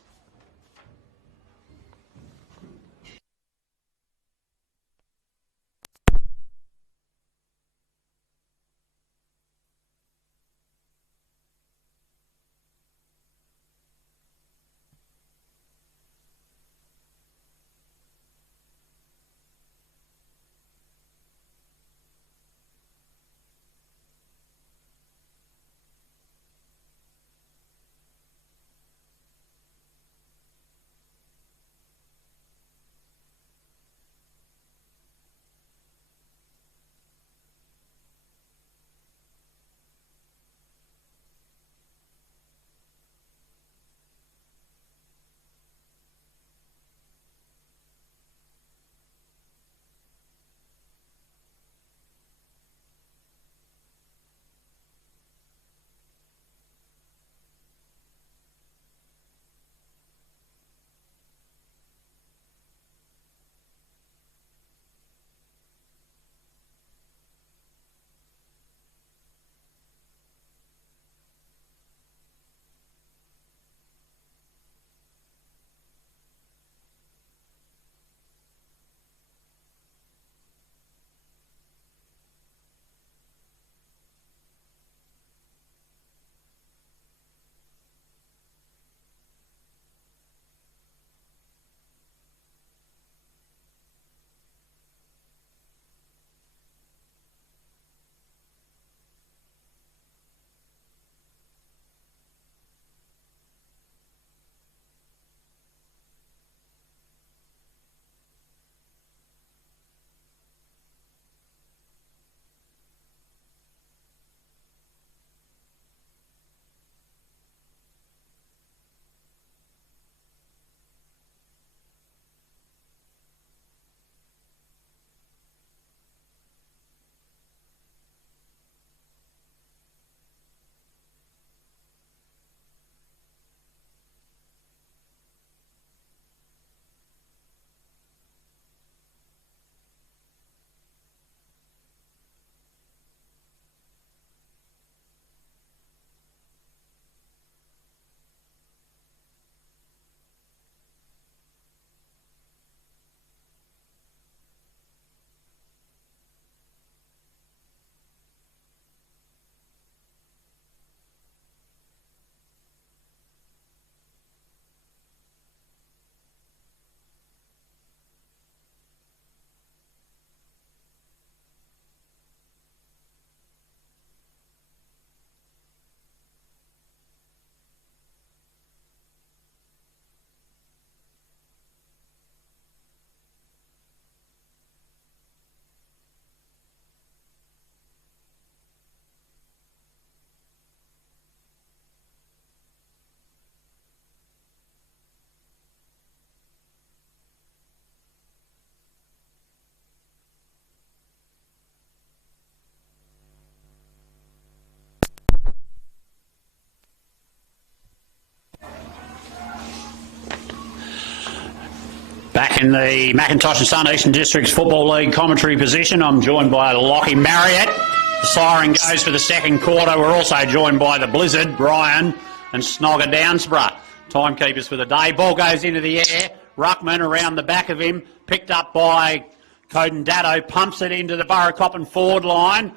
Back in the Macintosh and Son Eastern Districts Football League commentary position, I'm joined by Lockie Marriott. The siren goes for the second quarter. We're also joined by the Blizzard, Brian, and Snogger Downsborough. Timekeepers for the day. Ball goes into the air. Ruckman around the back of him, picked up by Coden Datto, pumps it into the Burracoppin forward line.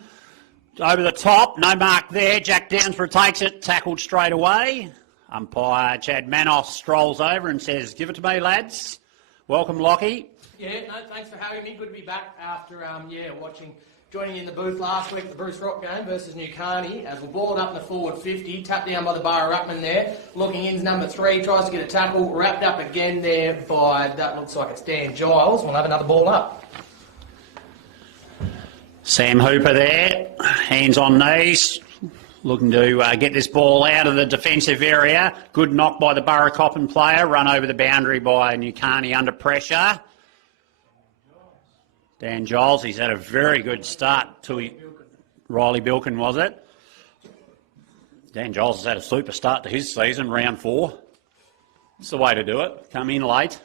Over the top, no mark there. Jack Downsborough takes it, tackled straight away. Umpire Chad Manos strolls over and says, "Give it to me, lads." Welcome, Lockie. Yeah, no, thanks for having me. Good to be back after, joining in the booth last week at the Bruce Rock game versus Nukarni, as we're balled up in the forward 50, tapped down by the Burra Ruckman there. Looking in's number 3, tries to get a tackle, wrapped up again there by, that looks like it's Dan Giles. We'll have another ball up. Sam Hooper there, hands on knees, looking to get this ball out of the defensive area. Good knock by the Burracoppin player, run over the boundary by Nukarni under pressure. Dan Giles, he's had a very good start to Riley Bilkin, was it? Dan Giles has had a super start to his season, round 4. It's the way to do it, come in late.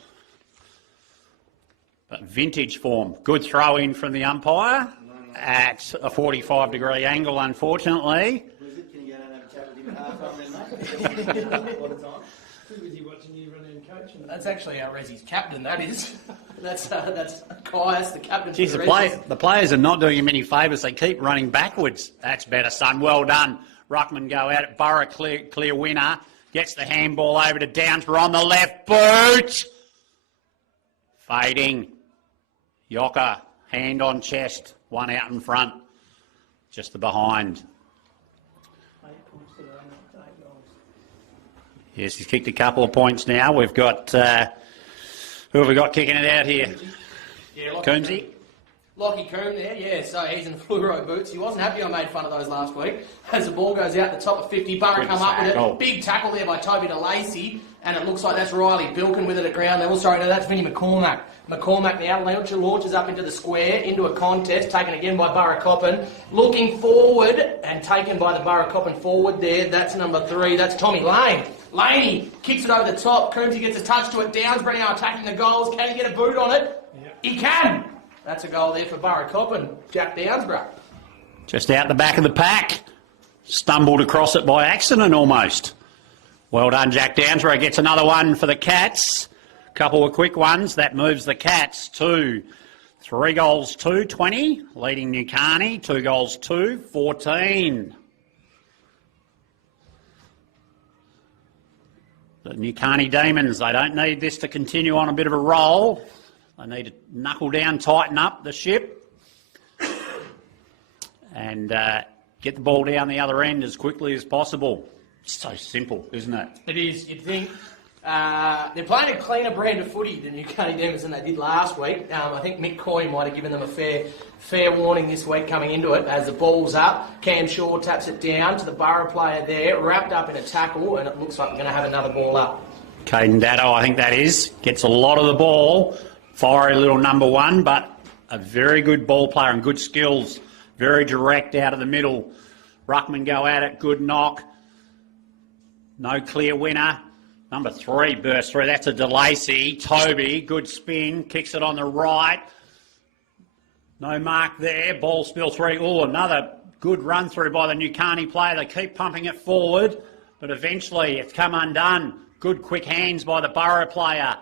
But vintage form. Good throw in from the umpire at a 45-degree angle, unfortunately. Can you go down and have a chat with him at half-time then, mate? What a time. Too busy watching you run and coach. That's actually our Resi's captain, that is. That's Caius, the captain. Geez, for the players are not doing him any favours. They keep running backwards. That's better, son. Well done. Ruckman go out at Burra, clear winner. Gets the handball over to Downsborough on the left boot. Fading. Yocker, hand on chest. One out in front. Just the behind. 8 points today, not 8 goals. Yes, he's kicked a couple of points now. We've got... who have we got kicking it out here? Yeah, Coombsy? Lockie Coombe there, yeah, so he's in fluoro boots. He wasn't happy I made fun of those last week. As the ball goes out the top of 50, Burra Good come up with tackle. it. Big tackle there by Toby DeLacy, and it looks like that's Riley Bilkin with it at ground level. Sorry, no, that's Vinnie McCormack. McCormack now launches up into the square, into a contest, taken again by Burracoppin. Looking forward, and taken by the Burracoppin forward there. That's number 3, that's Tommy Lane. Laney kicks it over the top. Coombsy gets a touch to it. Downsborough now attacking the goals. Can he get a boot on it? Yep. He can. That's a goal there for Burracoppin. Jack Downsborough. Just out the back of the pack. Stumbled across it by accident almost. Well done, Jack Downsborough. Gets another one for the Cats. Couple of quick ones. That moves the Cats to 3 goals 2, 20. Leading Nukarni. 2 goals 2, 14. The Nukarni Demons, they don't need this to continue on a bit of a roll. They need to knuckle down, tighten up the ship and get the ball down the other end as quickly as possible. It's so simple, isn't it? It is, you'd think. They're playing a cleaner brand of footy than Nukarni Demons than they did last week. I think Mick Coy might have given them a fair warning this week coming into it. As the ball's up, Cam Shaw taps it down to the Burra player there, wrapped up in a tackle, and it looks like we're going to have another ball up. Caden Datto, I think that is, gets a lot of the ball. Fiery little number 1, but a very good ball player and good skills. Very direct out of the middle. Ruckman go at it, good knock. No clear winner. Number 3 burst through. That's a DeLacy. Toby, good spin. Kicks it on the right. No mark there. Ball spill 3. Oh, another good run through by the Nukarni player. They keep pumping it forward, but eventually it's come undone. Good quick hands by the Burra player.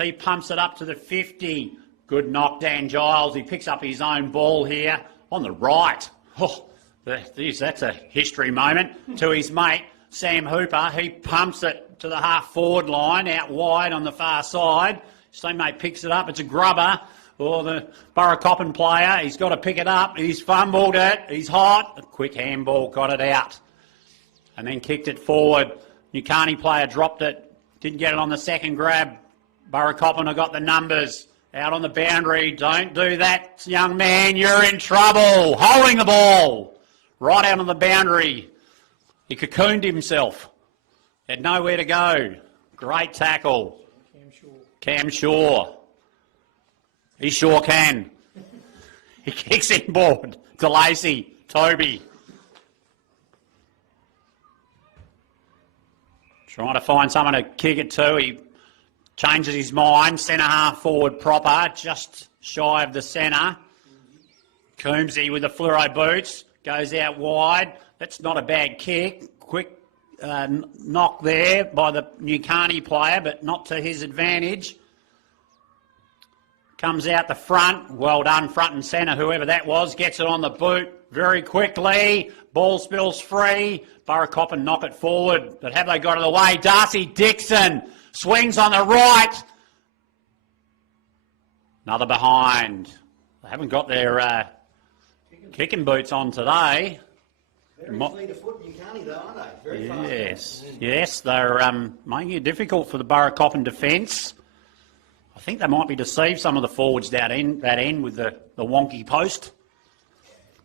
He pumps it up to the 50. Good knock, Dan Giles. He picks up his own ball here on the right. Oh, that's a history moment. To his mate, Sam Hooper. He pumps it to the half-forward line, out wide on the far side. His teammate picks it up. It's a grubber. Or the Burracoppin player, he's got to pick it up. He's fumbled it. He's hot. A quick handball, got it out. And then kicked it forward. Nukarni player dropped it. Didn't get it on the second grab. Burracoppin have got the numbers. Out on the boundary. Don't do that, young man. You're in trouble. Holding the ball. Right out on the boundary. He cocooned himself. Had nowhere to go. Great tackle. Cam Shaw. He sure can. He kicks inboard. DeLacy. Toby. Trying to find someone to kick it to. He changes his mind. Centre half forward proper, just shy of the centre. Coombsy with the fluoro boots, goes out wide. That's not a bad kick. Quick knock there by the Nukarni player, but not to his advantage. Comes out the front. Well done, front and centre, whoever that was. Gets it on the boot very quickly. Ball spills free. Burracoppin knock it forward. But have they got it away? Darcy Dixon swings on the right. Another behind. They haven't got their kicking boots on today. Very fleet of foot, Nukarni though, aren't they? Very fast. Yes, they're making it difficult for the Burracoppin defence. I think they might be deceived, some of the forwards that end with the wonky post.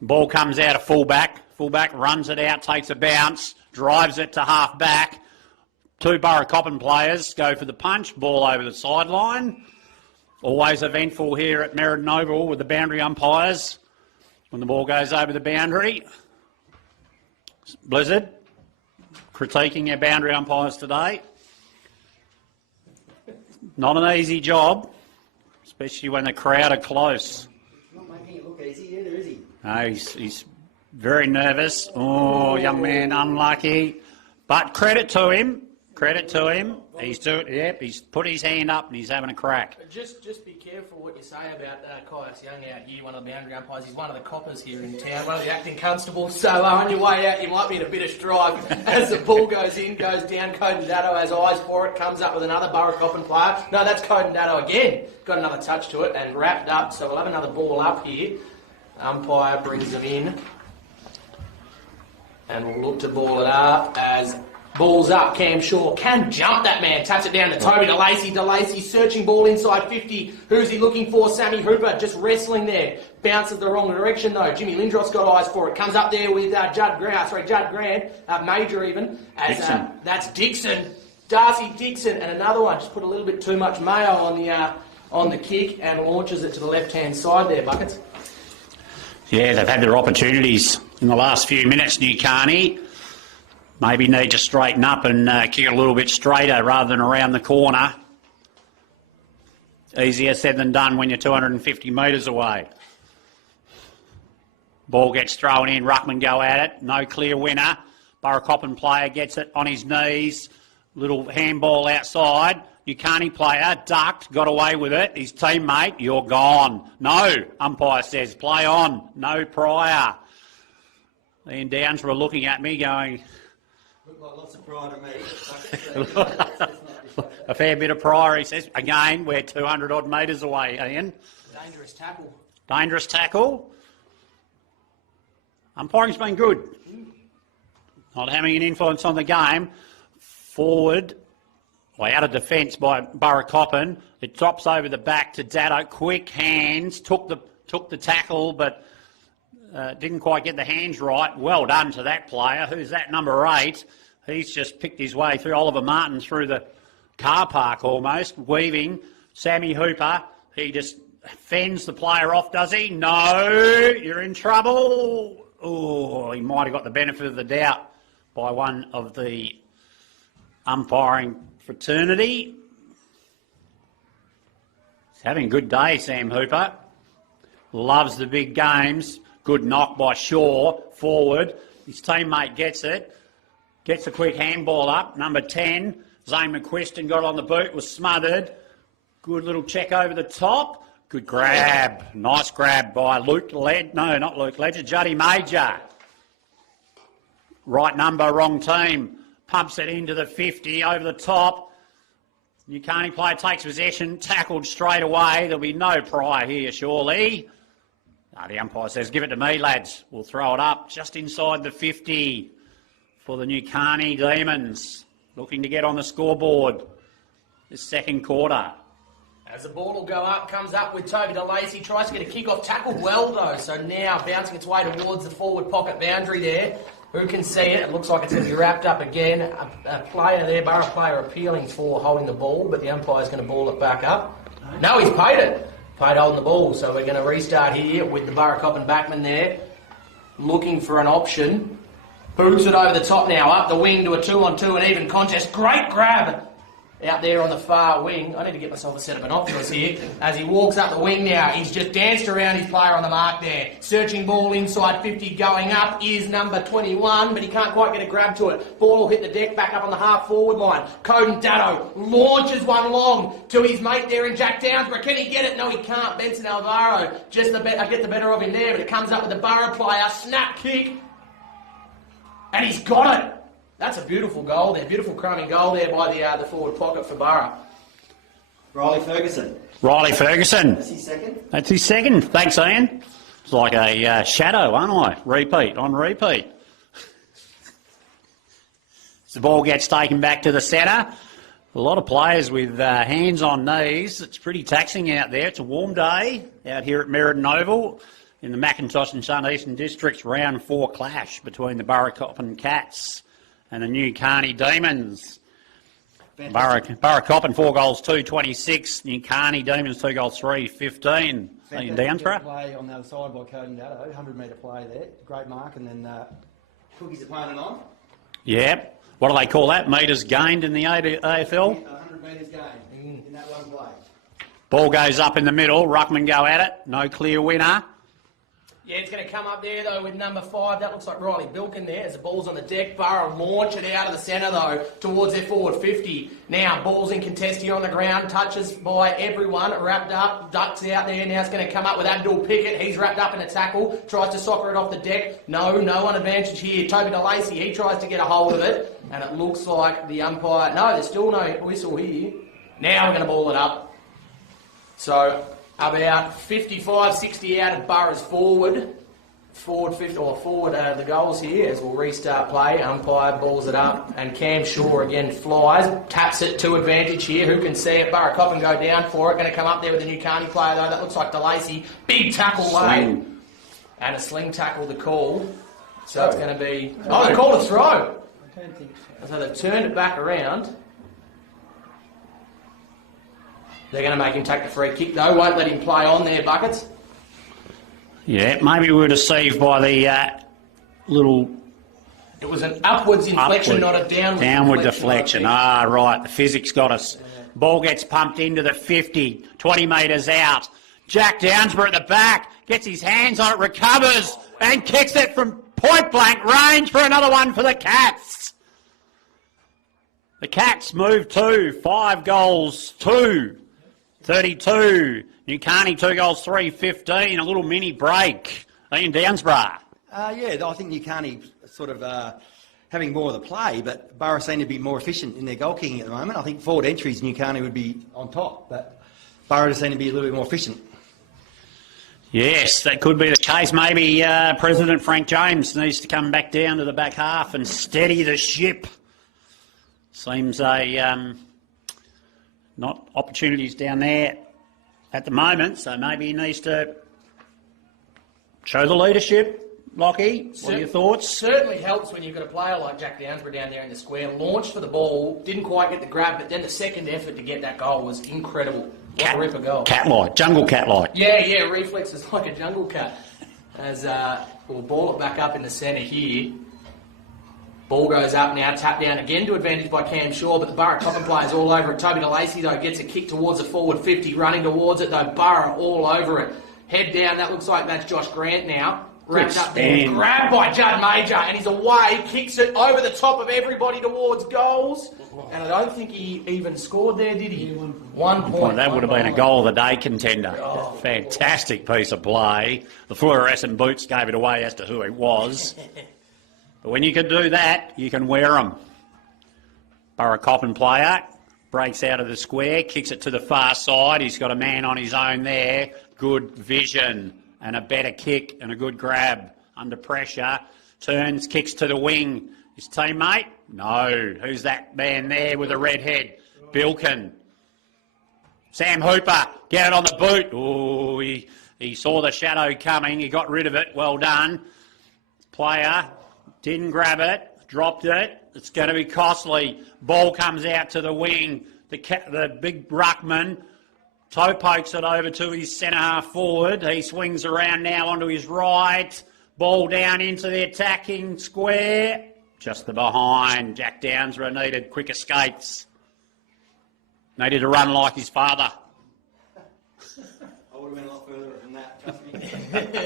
Ball comes out of fullback. Fullback runs it out, takes a bounce, drives it to half back. Two Burracoppin players go for the punch. Ball over the sideline. Always eventful here at Merredin Oval with the boundary umpires when the ball goes over the boundary. Blizzard critiquing our boundary umpires today. Not an easy job, especially when the crowd are close. Not making it look easy either, is he? No, he's very nervous. Oh, young man, unlucky. But credit to him. Credit to him. He's put his hand up and he's having a crack. Just be careful what you say about Caius Young out here, one of the boundary umpires. He's one of the coppers here in town, one of the acting constables. So on your way out, you might be in a bit of strife. As the ball goes in, goes down, Codendato has eyes for it, comes up with another Burracoppin player. No, that's Codendato again. Got another touch to it and wrapped up. So we'll have another ball up here. Umpire brings them in. And we'll look to ball it up as... Ball's up, Cam Shaw can jump that man, taps it down to Toby DeLacy. DeLacy searching ball inside 50. Who's he looking for? Sammy Hooper just wrestling there. Bounces the wrong direction though. Jimmy Lindros got eyes for it. Comes up there with Judd Grant, Major even. As that's Dixon, Darcy Dixon, and another one. Just put a little bit too much mayo on the kick and launches it to the left-hand side there, Buckets. Yeah, they've had their opportunities in the last few minutes, Nukarni. Maybe need to straighten up and kick it a little bit straighter rather than around the corner. Easier said than done when you're 250 metres away. Ball gets thrown in, Ruckman go at it, no clear winner. Burracoppin player gets it on his knees, little handball outside. Nukarni player ducked, got away with it. His teammate, you're gone. No, umpire says, play on, no prior. Ian Downs were looking at me going... Look like lots of pride to me. A fair bit of prior, he says. Again, we're 200 odd metres away, Ian. Dangerous tackle. Dangerous tackle. Umpiring's been good. Not having an influence on the game. Forward, out of defence by Burracoppin. It drops over the back to Datto. Quick hands, took the tackle, but didn't quite get the hands right. Well done to that player. Who's that, number 8? He's just picked his way through Oliver Martin through the car park almost, weaving. Sammy Hooper, he just fends the player off, does he? No, you're in trouble. Oh, he might have got the benefit of the doubt by one of the umpiring fraternity. He's having a good day, Sam Hooper. Loves the big games. Good knock by Shaw, forward. His teammate gets it. Gets a quick handball up. Number 10, Zane McQuiston got on the boot, was smothered. Good little check over the top. Good grab. Nice grab by Juddy Major. Right number, wrong team. Pumps it into the 50, over the top. Nukarni player takes possession, tackled straight away. There'll be no prior here, surely. The umpire says, give it to me, lads. We'll throw it up just inside the 50 for the Nukarni Demons. Looking to get on the scoreboard this second quarter. As the ball will go up, comes up with Toby DeLacy, tries to get a kick-off, tackled well though, so now bouncing its way towards the forward pocket boundary there. Who can see it? It looks like it's going to be wrapped up again. A player there, Borough player appealing for holding the ball, but the umpire's going to ball it back up. No, he's paid it. Paid holding the ball, so we're going to restart here with the Burracoppin backman there, looking for an option. Boots it over the top now, up the wing to a 2-on-2, an even contest. Great grab out there on the far wing. I need to get myself a set of binoculars here. As he walks up the wing now, he's just danced around his player on the mark there. Searching ball inside 50, going up is number 21, but he can't quite get a grab to it. Ball will hit the deck, back up on the half-forward line. Coden Datto launches one long to his mate there in Jack Downsborough. Can he get it? No, he can't. Benson Alvaro just get the better of him there, but it comes up with the Burra player. Snap kick. And he's got it. That's a beautiful goal there. Beautiful crumbing goal there by the forward pocket for Burra. Riley Ferguson. Riley Ferguson. That's his second. That's his second. Thanks, Ian. It's like a shadow, aren't I? Repeat on repeat. The ball gets taken back to the centre. A lot of players with hands on knees. It's pretty taxing out there. It's a warm day out here at Merredin Oval in the Macintosh and Sun Eastern Districts round 4 clash between the Burracoppin Cats and the Nukarni Demons. Burracoppin 4 goals 2-26. Nukarni Demons 2 goals 3-15. Ian Downsborough. Play on the other side by Coden Datto, 100 metre play there. Great mark, and then Cookie's opponent on. Yep. What do they call that? Metres gained in the AFL? 100 metres gained in that one play. Ball goes up in the middle. Ruckman go at it. No clear winner. Yeah, it's going to come up there, though, with number 5. That looks like Riley Bilkin there as the ball's on the deck. Burra launch it out of the centre, though, towards their forward 50. Now, ball's in contest here on the ground. Touches by everyone. Wrapped up. Ducks out there. Now it's going to come up with Abdul Pickett. He's wrapped up in a tackle. Tries to soccer it off the deck. No one advantage here. Toby DeLacy, he tries to get a hold of it. And it looks like the umpire... No, there's still no whistle here. Now we're going to ball it up. So... about 55, 60 out of Burra's forward 50, the goals here as we'll restart play. Umpire balls it up and Cam Shaw again flies, taps it to advantage here. Who can see it? Burracoppin go down for it. Going to come up there with a Nukarni player though. That looks like DeLacy. Big tackle late. And a sling tackle to call. So it's going to be... Oh, they called a throw. I don't think so. So they've turned it back around. They're going to make him take the free kick, though. Won't let him play on there, Buckets. Yeah, maybe we were deceived by the little... It was an upwards inflection, not a downward deflection. Ah, right. The physics got us. Ball gets pumped into the 50, 20 metres out. Jack Downsborough at the back, gets his hands on it, recovers, and kicks it from point-blank range for another one for the Cats. The Cats move 5 goals 32. Nukarni 2 goals 3-15. A little mini break. Ian Downsborough. Yeah, I think Nukarni sort of having more of the play, but Burra seem to be more efficient in their goal kicking at the moment. I think forward entries, Nukarni would be on top, but Burra seem to be a little bit more efficient. Yes, that could be the case. Maybe President Frank James needs to come back down to the back half and steady the ship. Seems not opportunities down there at the moment, so maybe he needs to show the leadership. Lockie, what are your thoughts? Certainly helps when you've got a player like Jack Downsborough down there in the square. Launched for the ball, didn't quite get the grab, but then the second effort to get that goal was incredible. What a ripper goal. Cat-like, jungle cat-like. Yeah, reflexes like a jungle cat. As we'll ball it back up in the centre here. Ball goes up now, tap down again to advantage by Cam Shaw, but the Burracoppin players all over it. Toby DeLacy, though, gets a kick towards the forward 50, running towards it, though. Burra all over it. Head down, that looks like that's Josh Grant now. Wrapped up there, grabbed by Judd Major, and he's away, kicks it over the top of everybody towards goals. And I don't think he even scored there, did he? 1 point. That would have been a goal of the day contender. Fantastic piece of play. The fluorescent boots gave it away as to who it was. But when you can do that, you can wear them. Burracoppin player breaks out of the square, kicks it to the far side. He's got a man on his own there. Good vision and a better kick and a good grab under pressure. Turns, kicks to the wing. His teammate? No. Who's that man there with a red head? Bilkin. Sam Hooper, get it on the boot. Oh, he saw the shadow coming. He got rid of it. Well done. Player didn't grab it, dropped it. It's going to be costly. Ball comes out to the wing. The big ruckman toe pokes it over to his centre-half forward. He swings around now onto his right. Ball down into the attacking square. Just the behind. Jack Downsborough needed quicker skates. Needed to run like his father. I would have went a lot further than that, trust me.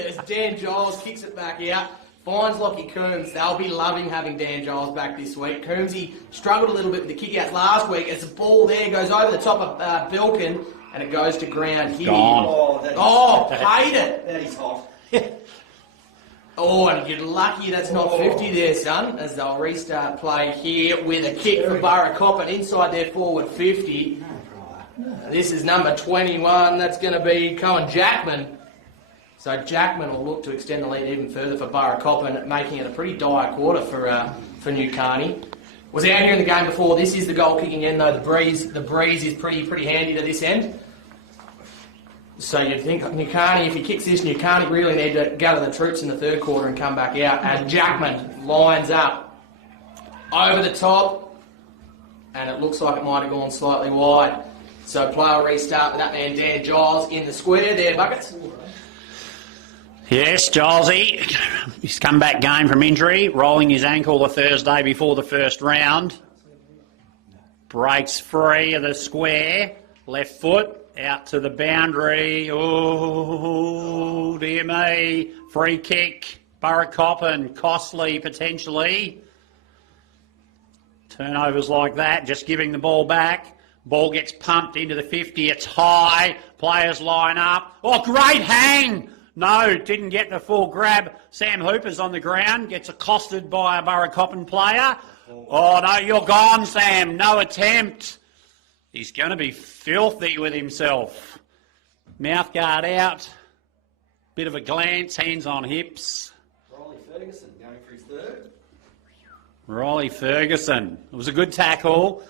As Dan Giles kicks it back out, finds Lockie Coombs. They'll be loving having Dan Giles back this week. Coombsy struggled a little bit with the kick-outs last week as the ball there goes over the top of Bilkin and it goes to ground here. Gone. Paid it. That is hot. Oh, and you're lucky that's not 50 there, son, as they'll restart play here with a kick from Burracoppin inside their forward 50. This is number 21. That's going to be Cohen Jackman. So Jackman will look to extend the lead even further for Burracoppin, making it a pretty dire quarter for Nukarni. Was out here in the game before. This is the goal kicking end, though. The breeze is pretty handy to this end. So you'd think Nukarni, if he kicks this, Nukarni really need to gather the troops in the third quarter and come back out. And Jackman lines up over the top, and it looks like it might have gone slightly wide. So play will restart with that man Dan Giles in the square there, Buckets. Yes, Gilesy. His comeback game from injury, rolling his ankle the Thursday before the first round. Breaks free of the square, left foot. Out to the boundary. Oh, dear me. Free kick. Burracoppin. Costly, potentially. Turnovers like that. Just giving the ball back. Ball gets pumped into the 50. It's high. Players line up. Oh, great hang. No, didn't get the full grab. Sam Hooper's on the ground. Gets accosted by a Burracoppin player. Oh, no, you're gone, Sam. No attempt. He's going to be filthy with himself. Mouth guard out. Bit of a glance, hands on hips. Riley Ferguson going for his third. Riley Ferguson. It was a good tackle.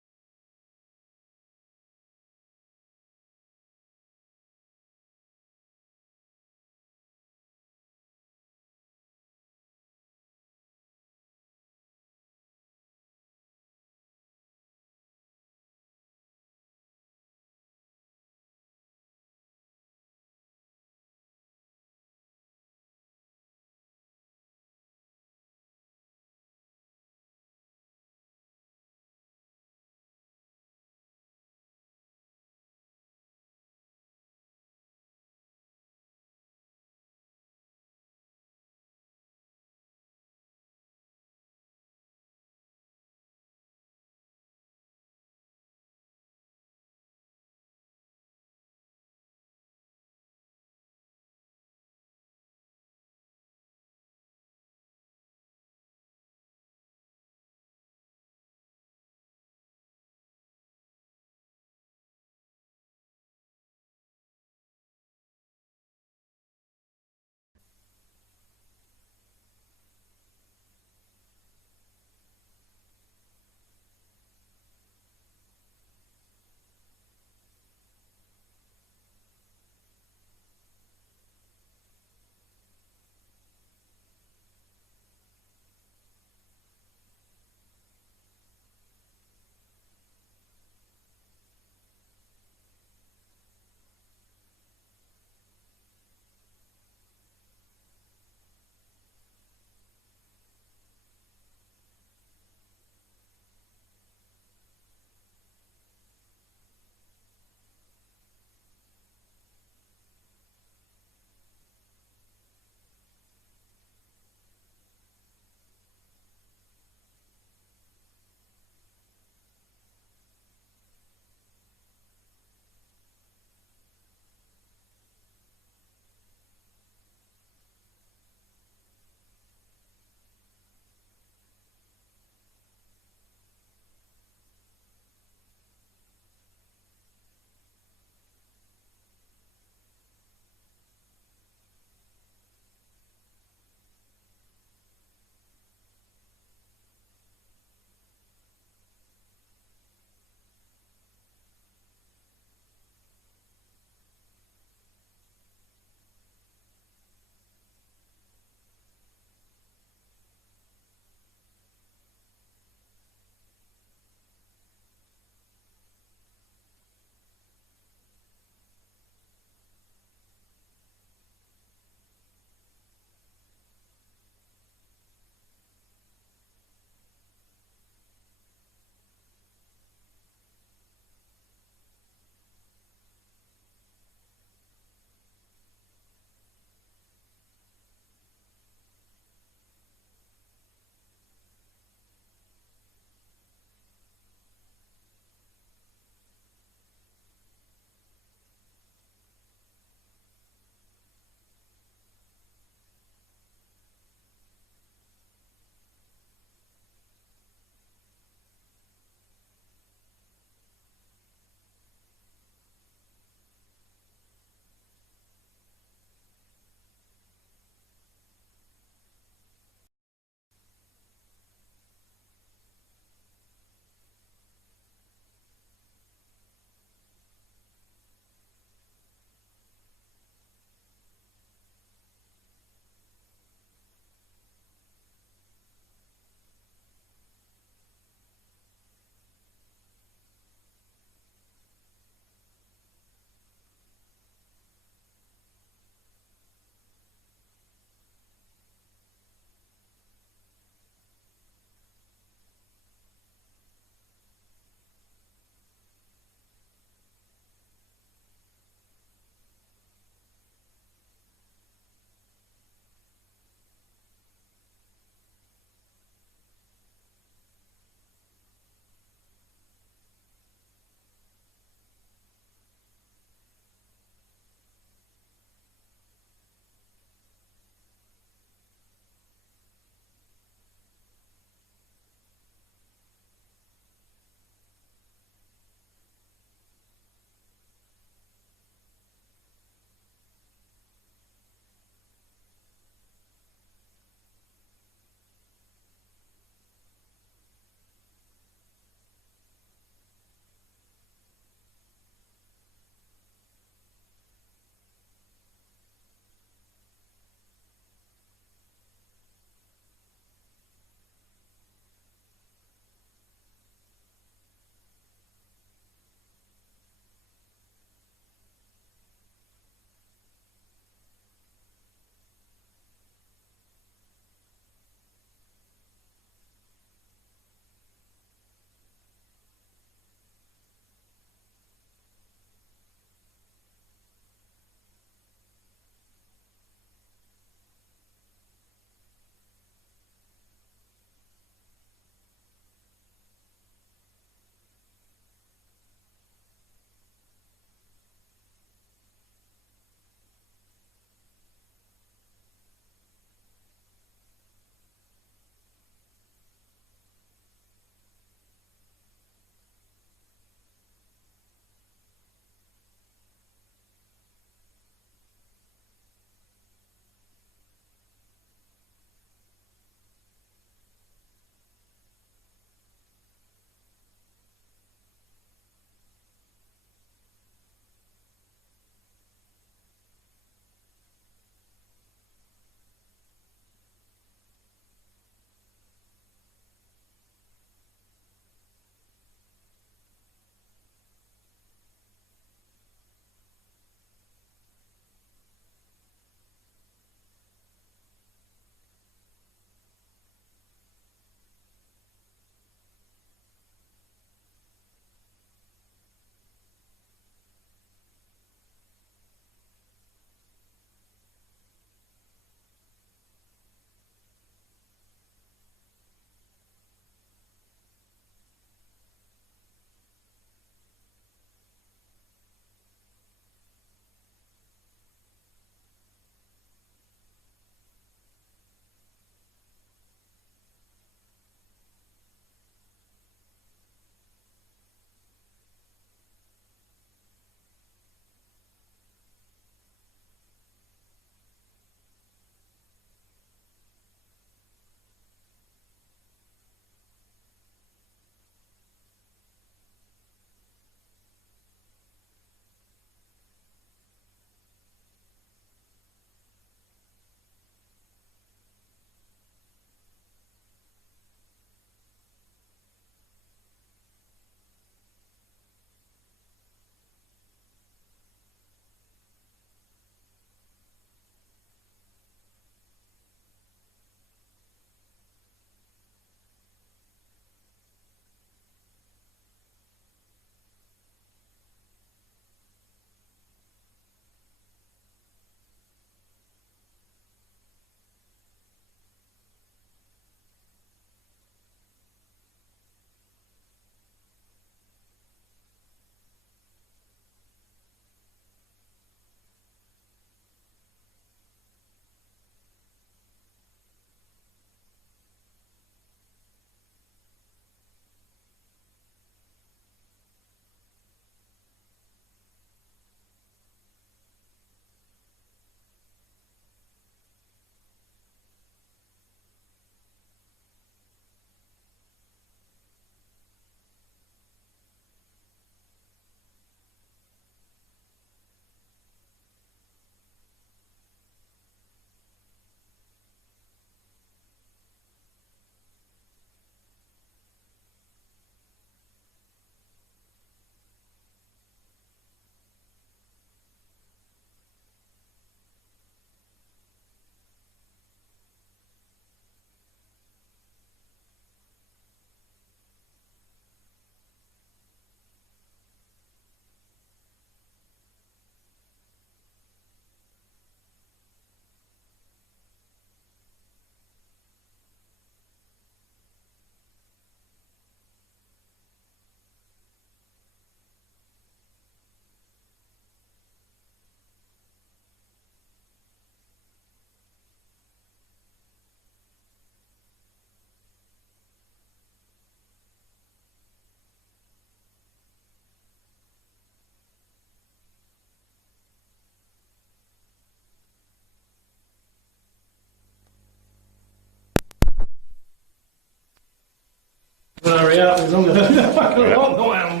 out as long as I'm going.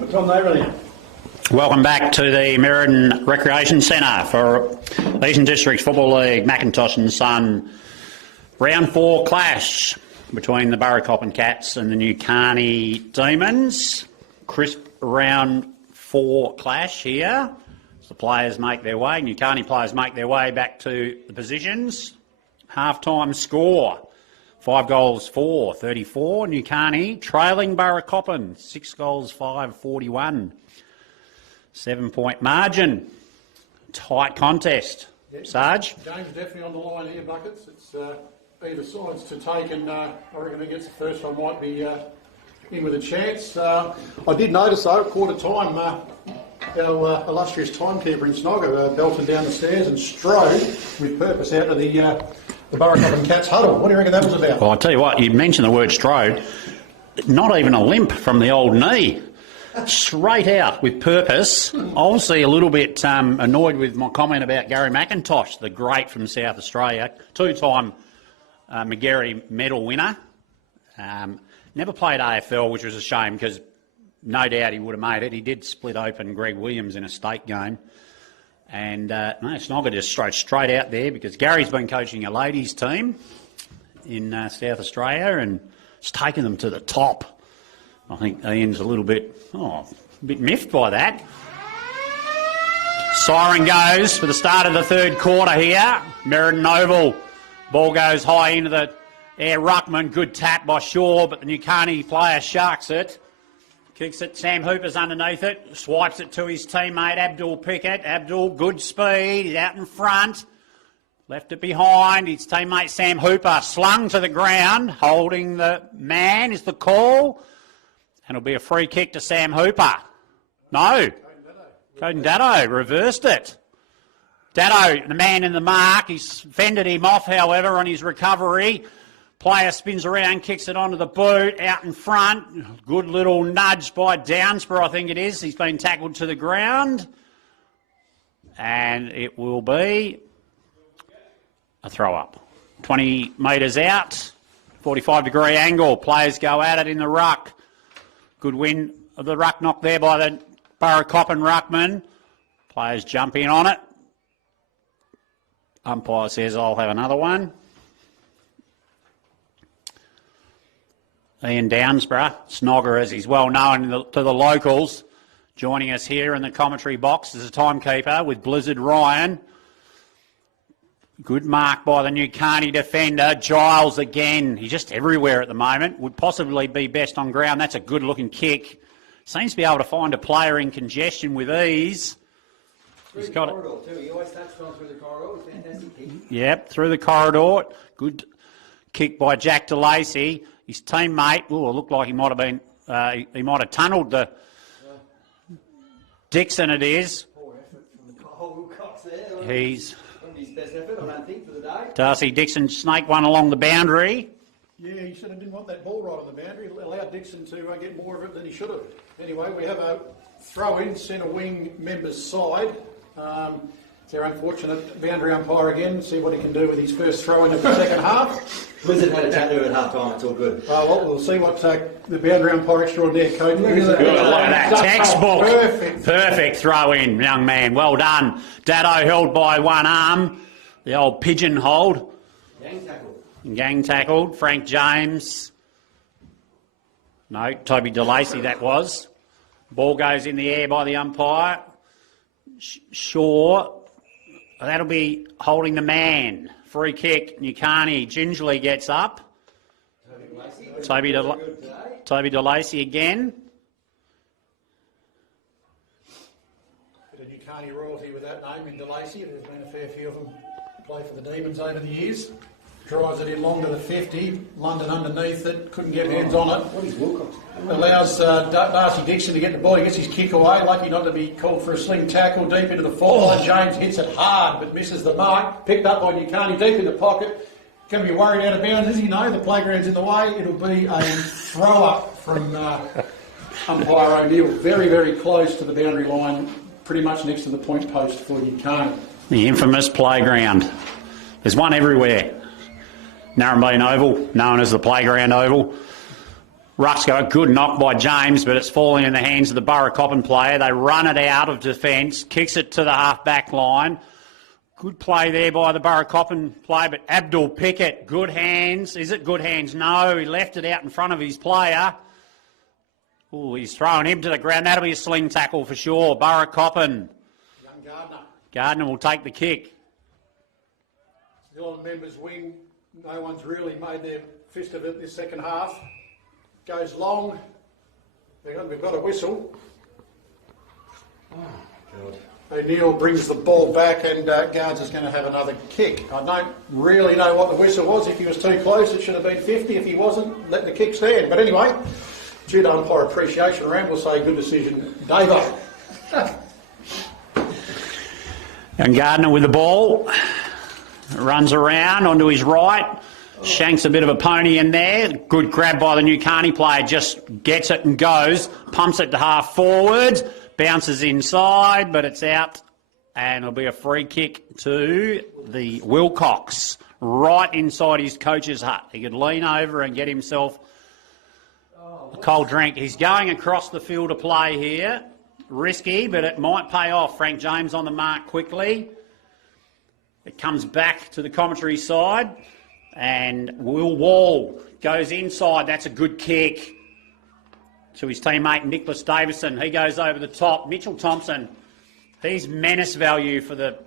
what time they running? Welcome back to the Meriden Recreation Centre for Eastern Districts Football League, Macintosh and Son. Round 4 clash between the Burracoppin Cats and the Nukarni Demons. Crisp round 4 clash here. As the players make their way, Nukarni players make their way back to the positions. Half-time score, 5 goals 4, 34. Nukarni trailing Burracoppin, 6 goals 5, 41. 7-point margin. Tight contest. Yep. Sarge? Game's definitely on the line here, Buckets. It's either sides to take, and I reckon who gets the first one might be in with a chance. I did notice, though, at quarter time, our illustrious timekeeper in Snogger belting down the stairs and strode with purpose out to the Burracoppin Cats huddle. What do you reckon that was about? Well, I'll tell you what, you mentioned the word strode. Not even a limp from the old knee. Straight out with purpose. Obviously a little bit annoyed with my comment about Gary McIntosh, the great from South Australia, 2-time McGarry medal winner. Never played AFL, which was a shame because no doubt he would have made it. He did split open Greg Williams in a state game. And no, Snogger just strode straight out there because Gary's been coaching a ladies team in South Australia and it's taken them to the top. I think Ian's a bit miffed by that. Siren goes for the start of the third quarter here. Meriden Oval. Ball goes high into the air. Ruckman, good tap by Shaw, but the Nukarni player sharks it. Kicks it, Sam Hooper's underneath it. Swipes it to his teammate Abdul Pickett. Abdul, good speed, he's out in front. Left it behind. His teammate Sam Hooper slung to the ground. Holding the man is the call. And it'll be a free kick to Sam Hooper. No. Coden Datto reversed it. Datto, the man in the mark, he's fended him off, however, on his recovery. Player spins around, kicks it onto the boot, out in front. Good little nudge by Downsborough, I think it is. He's been tackled to the ground. And it will be a throw-up. 20 metres out, 45-degree angle. Players go at it in the ruck. Good win of the ruck knock there by the Burracoppin ruckman. Players jump in on it. Umpire says, I'll have another one. Ian Downsborough, Snogger as he's well known to the locals, joining us here in the commentary box as a timekeeper with Blizzard Ryan. Good mark by the Nukarni defender. Giles again. He's just everywhere at the moment. Would possibly be best on ground. That's a good-looking kick. Seems to be able to find a player in congestion with ease. Through the corridor too. He always touched on through the corridor. Fantastic kick. Yep, through the corridor. Good kick by Jack DeLacy. His teammate, it looked like he might have been, he might have tunnelled the Dixon it is. Poor effort from the whole Cox there. He's... his best effort, I don't think, for the day. Darcy Dixon snake one along the boundary. Yeah, he should have didn't want that ball right on the boundary. Allowed Dixon to get more of it than he should have. Anyway, we have a throw-in, centre wing member's side. It's our unfortunate boundary umpire again. See what he can do with his first throw-in of the second half. Blizzard had a chat to him at half-time, it's all good. Well, we'll see what the boundary umpire extraordinaire Cody. Look at that. Textbook. Perfect. Perfect throw-in, young man. Well done. Datto held by one arm. The old pigeon hold. Gang tackle. Gang tackled. Frank James. No, Toby DeLacy that was. Ball goes in the air by the umpire. Shaw. That'll be holding the man. Free kick. Nukarni gingerly gets up. Toby DeLacy again. Bit of Nukarni royalty with that name in DeLacy. There's been a fair few of them play for the Demons over the years. Drives it in long to the 50. London underneath it. Couldn't get hands on it. What is Wilcox? Allows Darcy Dixon to get the ball. He gets his kick away. Lucky not to be called for a sling tackle deep into the forward. James hits it hard but misses the mark. Picked up by Nukarni deep in the pocket. Can be worried out of bounds. As you know, the playground's in the way. It'll be a throw-up from umpire O'Neill. Very, very close to the boundary line. Pretty much next to the point post for Nukarni. The infamous playground. There's one everywhere. Narrabeen Oval, known as the Playground Oval. Ruck's got a good knock by James, but it's falling in the hands of the Burracoppin player. They run it out of defence, kicks it to the half-back line. Good play there by the Burracoppin player, but Abdul Pickett, good hands. Is it good hands? No, he left it out in front of his player. Oh, he's throwing him to the ground. That'll be a sling tackle for sure. Burracoppin. Young Gardner. Gardner will take the kick. Still on members' wing. No one's really made their fist of it this second half. Goes long. We've got a whistle. Oh, God. O'Neill brings the ball back and Guards is going to have another kick. I don't really know what the whistle was. If he was too close, it should have been 50. If he wasn't, let the kick stand. But anyway, due to umpire appreciation round, we'll say good decision, Davo. And Gardner with the ball. Runs around onto his right. Shanks a bit of a pony in there. Good grab by the Nukarni player. Just gets it and goes. Pumps it to half forward. Bounces inside, but it's out. And it'll be a free kick to the Wilcox. Right inside his coach's hut. He could lean over and get himself a cold drink. He's going across the field to play here. Risky, but it might pay off. Frank James on the mark quickly. It comes back to the commentary side. And Will Wall goes inside. That's a good kick to his teammate Nicholas Davison. He goes over the top. Mitchell Thompson, he's menace value for the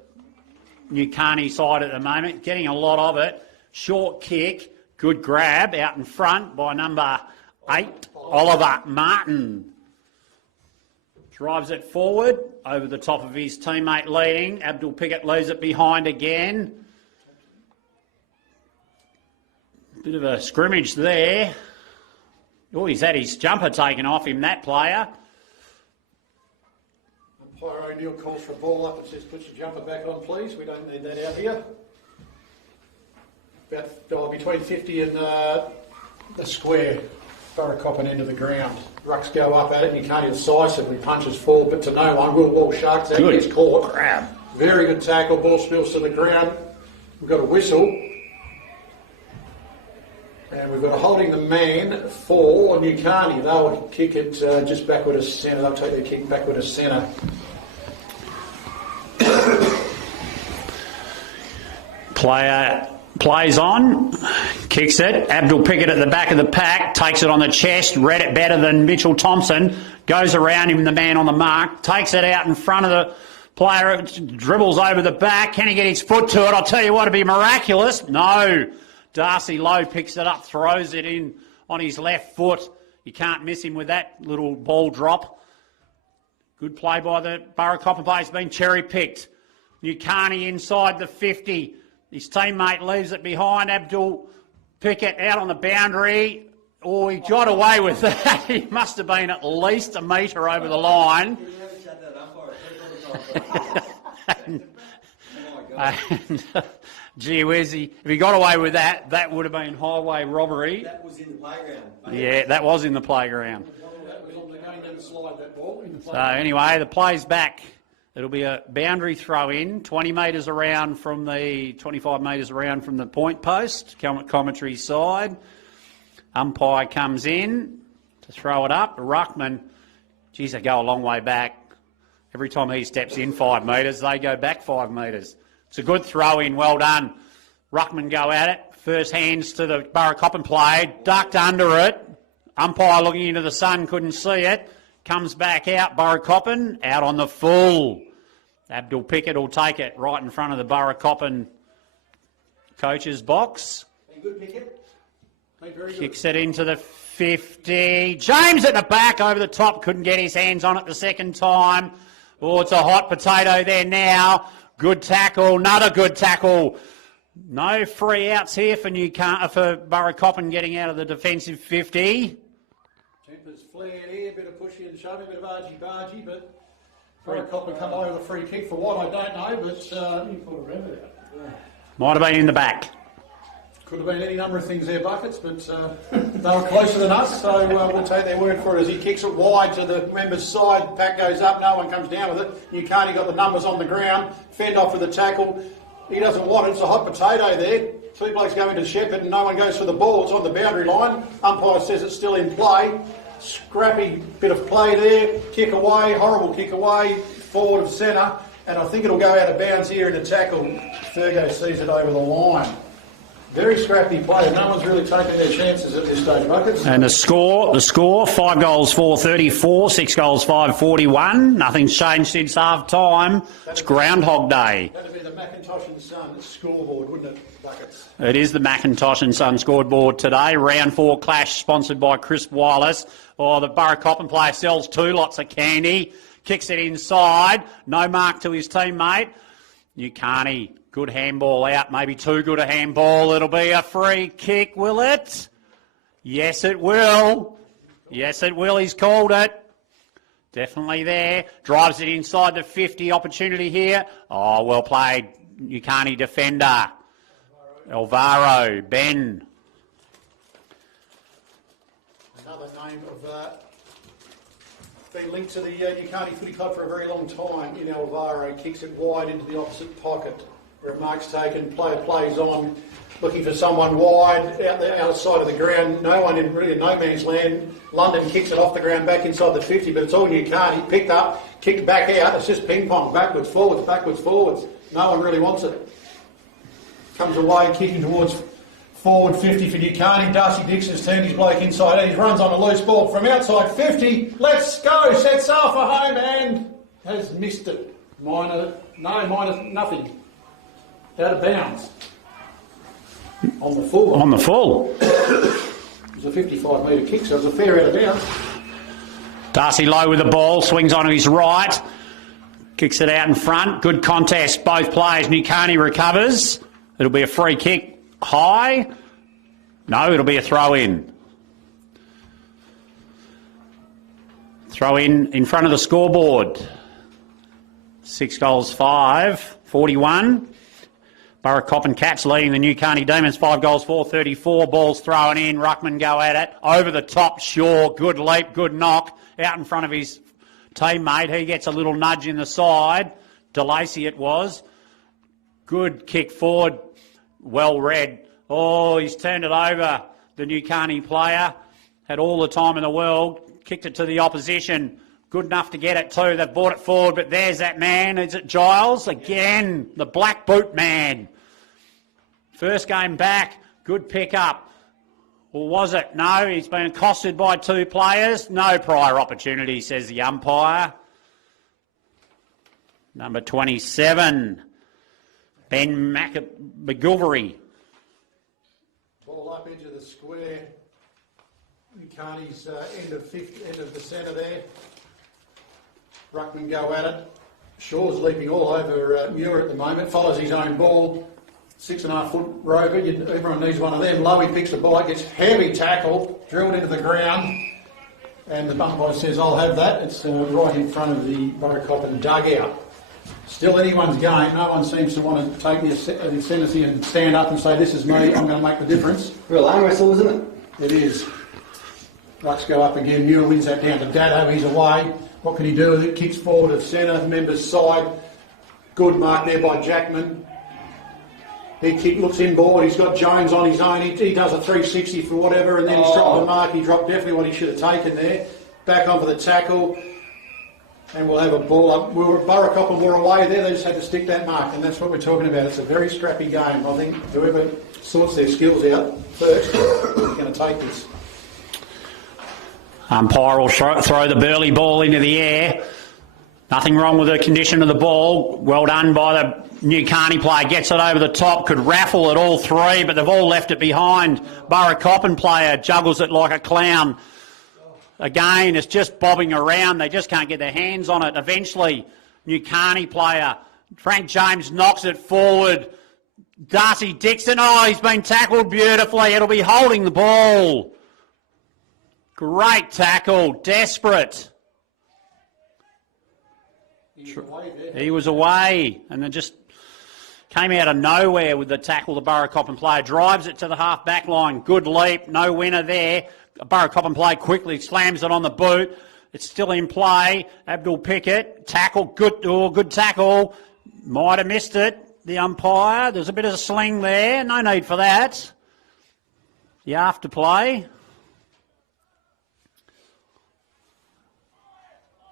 Nukarni side at the moment, getting a lot of it. Short kick, good grab out in front by number 8, Oliver Martin. Drives it forward over the top of his teammate leading. Abdul Pickett leaves it behind again. Bit of a scrimmage there. Oh, he's had his jumper taken off him, that player. Umpire O'Neill calls for a ball up and says, put your jumper back on, please. We don't need that out here. About between 50 and the square. Burracoppin into the ground. Rucks go up at it and you can't decisively punches forward, but to no one. Will Wall sharks out. He's caught. Grab. Very good tackle. Ball spills to the ground. We've got a whistle. And we've got a holding the man for Nukarni. They'll kick it just backward to centre. They'll take the kick backward to centre. Player plays on, kicks it. Abdul Pickett at the back of the pack, takes it on the chest, read it better than Mitchell Thompson, goes around him, the man on the mark, takes it out in front of the player, dribbles over the back. Can he get his foot to it? I'll tell you what, it'd be miraculous. No. Darcy Lowe picks it up, throws it in on his left foot. You can't miss him with that little ball drop. Good play by the Burracoppin player. He's been cherry-picked. Nukarni inside the 50. His teammate leaves it behind. Abdul Pickett out on the boundary. Oh, he got away with that. He must have been at least a metre over the line. Gee whiz, if he got away with that, that would have been highway robbery. That was in the playground. Yeah, that was in the playground. So anyway, the play's back. It'll be a boundary throw in, 20 metres around from the, 25 metres around from the point post, commentary side. Umpire comes in to throw it up. Ruckman, geez, they go a long way back. Every time he steps in 5 metres, they go back 5 metres. It's a good throw in, well done. Ruckman go at it. First hands to the Burracoppin play, ducked under it. Umpire looking into the sun, couldn't see it. Comes back out, Burracoppin, out on the full. Abdul Pickett will take it right in front of the Burracoppin coach's box. Good, Pickett. Kicks it into the 50. James at the back, over the top, couldn't get his hands on it the second time. Oh, it's a hot potato there now. Good tackle, another good tackle. No free outs here for Burracoppin getting out of the defensive 50. Tempers flared here, a bit of pushy and shoving, a bit of argy-bargy, but Burracoppin come away with a free kick for what, I don't know, but Might have been in the back. Could have been any number of things there, Buckets, but they were closer than us, so we'll take their word for it as he kicks it wide to the member's side. Pack goes up, no one comes down with it. Nukarni got the numbers on the ground, fend off with the tackle. He doesn't want it, it's a hot potato there. Two blokes go into Shepherd and no one goes for the ball. It's on the boundary line. Umpire says it's still in play. Scrappy bit of play there. Kick away, horrible kick away, forward of centre. And I think it'll go out of bounds here in the tackle. Fergo sees it over the line. Very scrappy play. No one's really taking their chances at this stage, Buckets. And the score, 5 goals, 434, 6 goals, 541. Nothing's changed since half time. It's Groundhog Day. That'd be the Macintosh and Son scoreboard, wouldn't it, Buckets? It is the Macintosh and Son scoreboard today. Round 4 clash sponsored by Crisp Wireless. Oh, the Burracoppin player sells 2 lots of candy. Kicks it inside. No mark to his teammate. Nukarni. Good handball out, maybe too good a handball. It'll be a free kick, will it? Yes, it will. Yes, it will. He's called it. Definitely there. Drives it inside the 50. Opportunity here. Oh, well played. Nukarni defender. Alvaro. Ben. Another name of been linked to the Nukarni Footy Club for a very long time. In Alvaro, kicks it wide into the opposite pocket. Where a mark's taken, player plays on, looking for someone wide, out the outside of the ground, no one in really no man's land. London kicks it off the ground back inside the 50, but it's all Nukarni, picked up, kicked back out, it's just ping pong, backwards, forwards. No one really wants it. Comes away, kicking towards forward 50 for Nukarni. Darcy Dixon's turned his bloke inside and he runs on a loose ball from outside 50. Let's go, sets sail for home and has missed it. Minus nothing. Out of bounds. On the full. On the full. It was a 55 metre kick, so it was a fair out of bounds. Darcy Lowe with the ball, swings onto his right. Kicks it out in front. Good contest, both players. Nukarni recovers. It'll be a free kick high. No, it'll be a throw in. Throw in front of the scoreboard. 6 goals, 41. Burracoppin Cats leading the Nukarni Demons, 5 goals, 434. Balls thrown in. Ruckman go at it. Over the top, Shaw. Good leap, good knock. Out in front of his teammate. He gets a little nudge in the side. DeLacy it was. Good kick forward. Well read. Oh, he's turned it over. The Nukarni player had all the time in the world. Kicked it to the opposition. Good enough to get it too. They've brought it forward, but there's that man. Is it Giles? Again, the black boot man. First game back, good pick-up. Or was it? No, he's been accosted by 2 players. No prior opportunity, says the umpire. Number 27, Ben McGilvery. Ball up into the square. Nukarni's end of the centre there. Ruckman go at it. Shaw's leaping all over Muir at the moment. Follows his own ball. 6.5 foot rover. Everyone needs one of them. Lowy picks the ball. Gets heavy tackle. Drilled into the ground. And the umpire says, I'll have that. It's right in front of the Burracoppin dugout. Still anyone's game. No one seems to want to take the ascendancy and stand up and say, this is me. I'm going to make the difference. Real arm wrestle, isn't it? It is. Rucks go up again. Muir wins that down to Dado. He's away. What can he do with it? Kicks forward of centre, member's side. Good mark there by Jackman. He looks inboard. He's got Jones on his own. He does a 360 for whatever, and then he's dropped the mark. He dropped definitely what he should have taken there. Back on for the tackle. And we'll have a ball up. Burracoppin were away there. They just had to stick that mark, and that's what we're talking about. It's a very scrappy game. I think whoever sorts their skills out first is going to take this. Umpire will throw the Burley ball into the air. Nothing wrong with the condition of the ball. Well done by the Nukarni player. Gets it over the top. Could raffle at all 3, but they've all left it behind. Burracoppin player juggles it like a clown. Again, it's just bobbing around. They just can't get their hands on it. Eventually, Nukarni player, Frank James knocks it forward. Darcy Dixon, he's been tackled beautifully. It'll be holding the ball. Great tackle, desperate. He was away, and then just came out of nowhere with the tackle. The Burracoppin player drives it to the half-back line. Good leap, no winner there. Burracoppin player quickly slams it on the boot. It's still in play. Abdul Pickett, tackle, good tackle. Might have missed it. the umpire. There's a bit of a sling there. No need for that. The afterplay.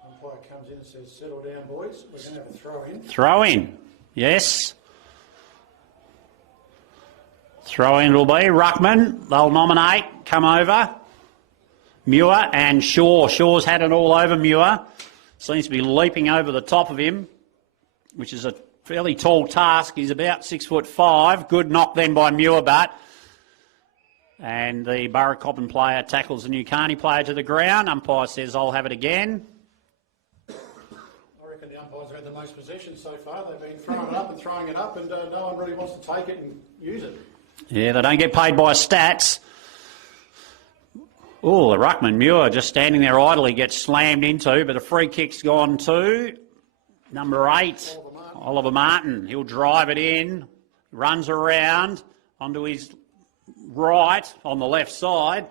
Umpire comes in and says, settle down, boys. We're going to have a throw in. Throw in. Yes. Throw in will be. Ruckman, they'll nominate. Come over. Muir and Shaw. Shaw's had it all over Muir. Seems to be leaping over the top of him, which is a fairly tall task. He's about 6'5". Good knock then by Muir, but. And the Burracoppin player tackles the Nukarni player to the ground. Umpire says, I'll have it again. I reckon the umpires have had the most possession so far. They've been throwing it up and throwing it up, and no one really wants to take it and use it. Yeah, they don't get paid by stats. Oh, the ruckman, Muir, just standing there idly, gets slammed into, but a free kick's gone to number 8, Oliver Martin. He'll drive it in, runs around onto his right on the left side,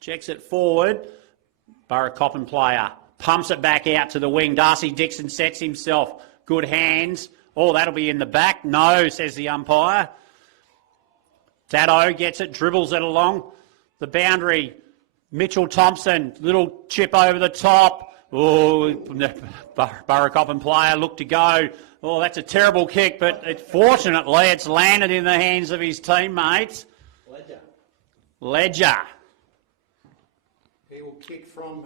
checks it forward. Burracoppin player pumps it back out to the wing. Darcy Dixon sets himself. Good hands. Oh, that'll be in the back. No, says the umpire. Dado gets it, dribbles it along the boundary. Mitchell Thompson, little chip over the top. Oh, Burracoppin player looked to go. Oh, that's a terrible kick, but fortunately it's landed in the hands of his teammates. Ledger. He will kick from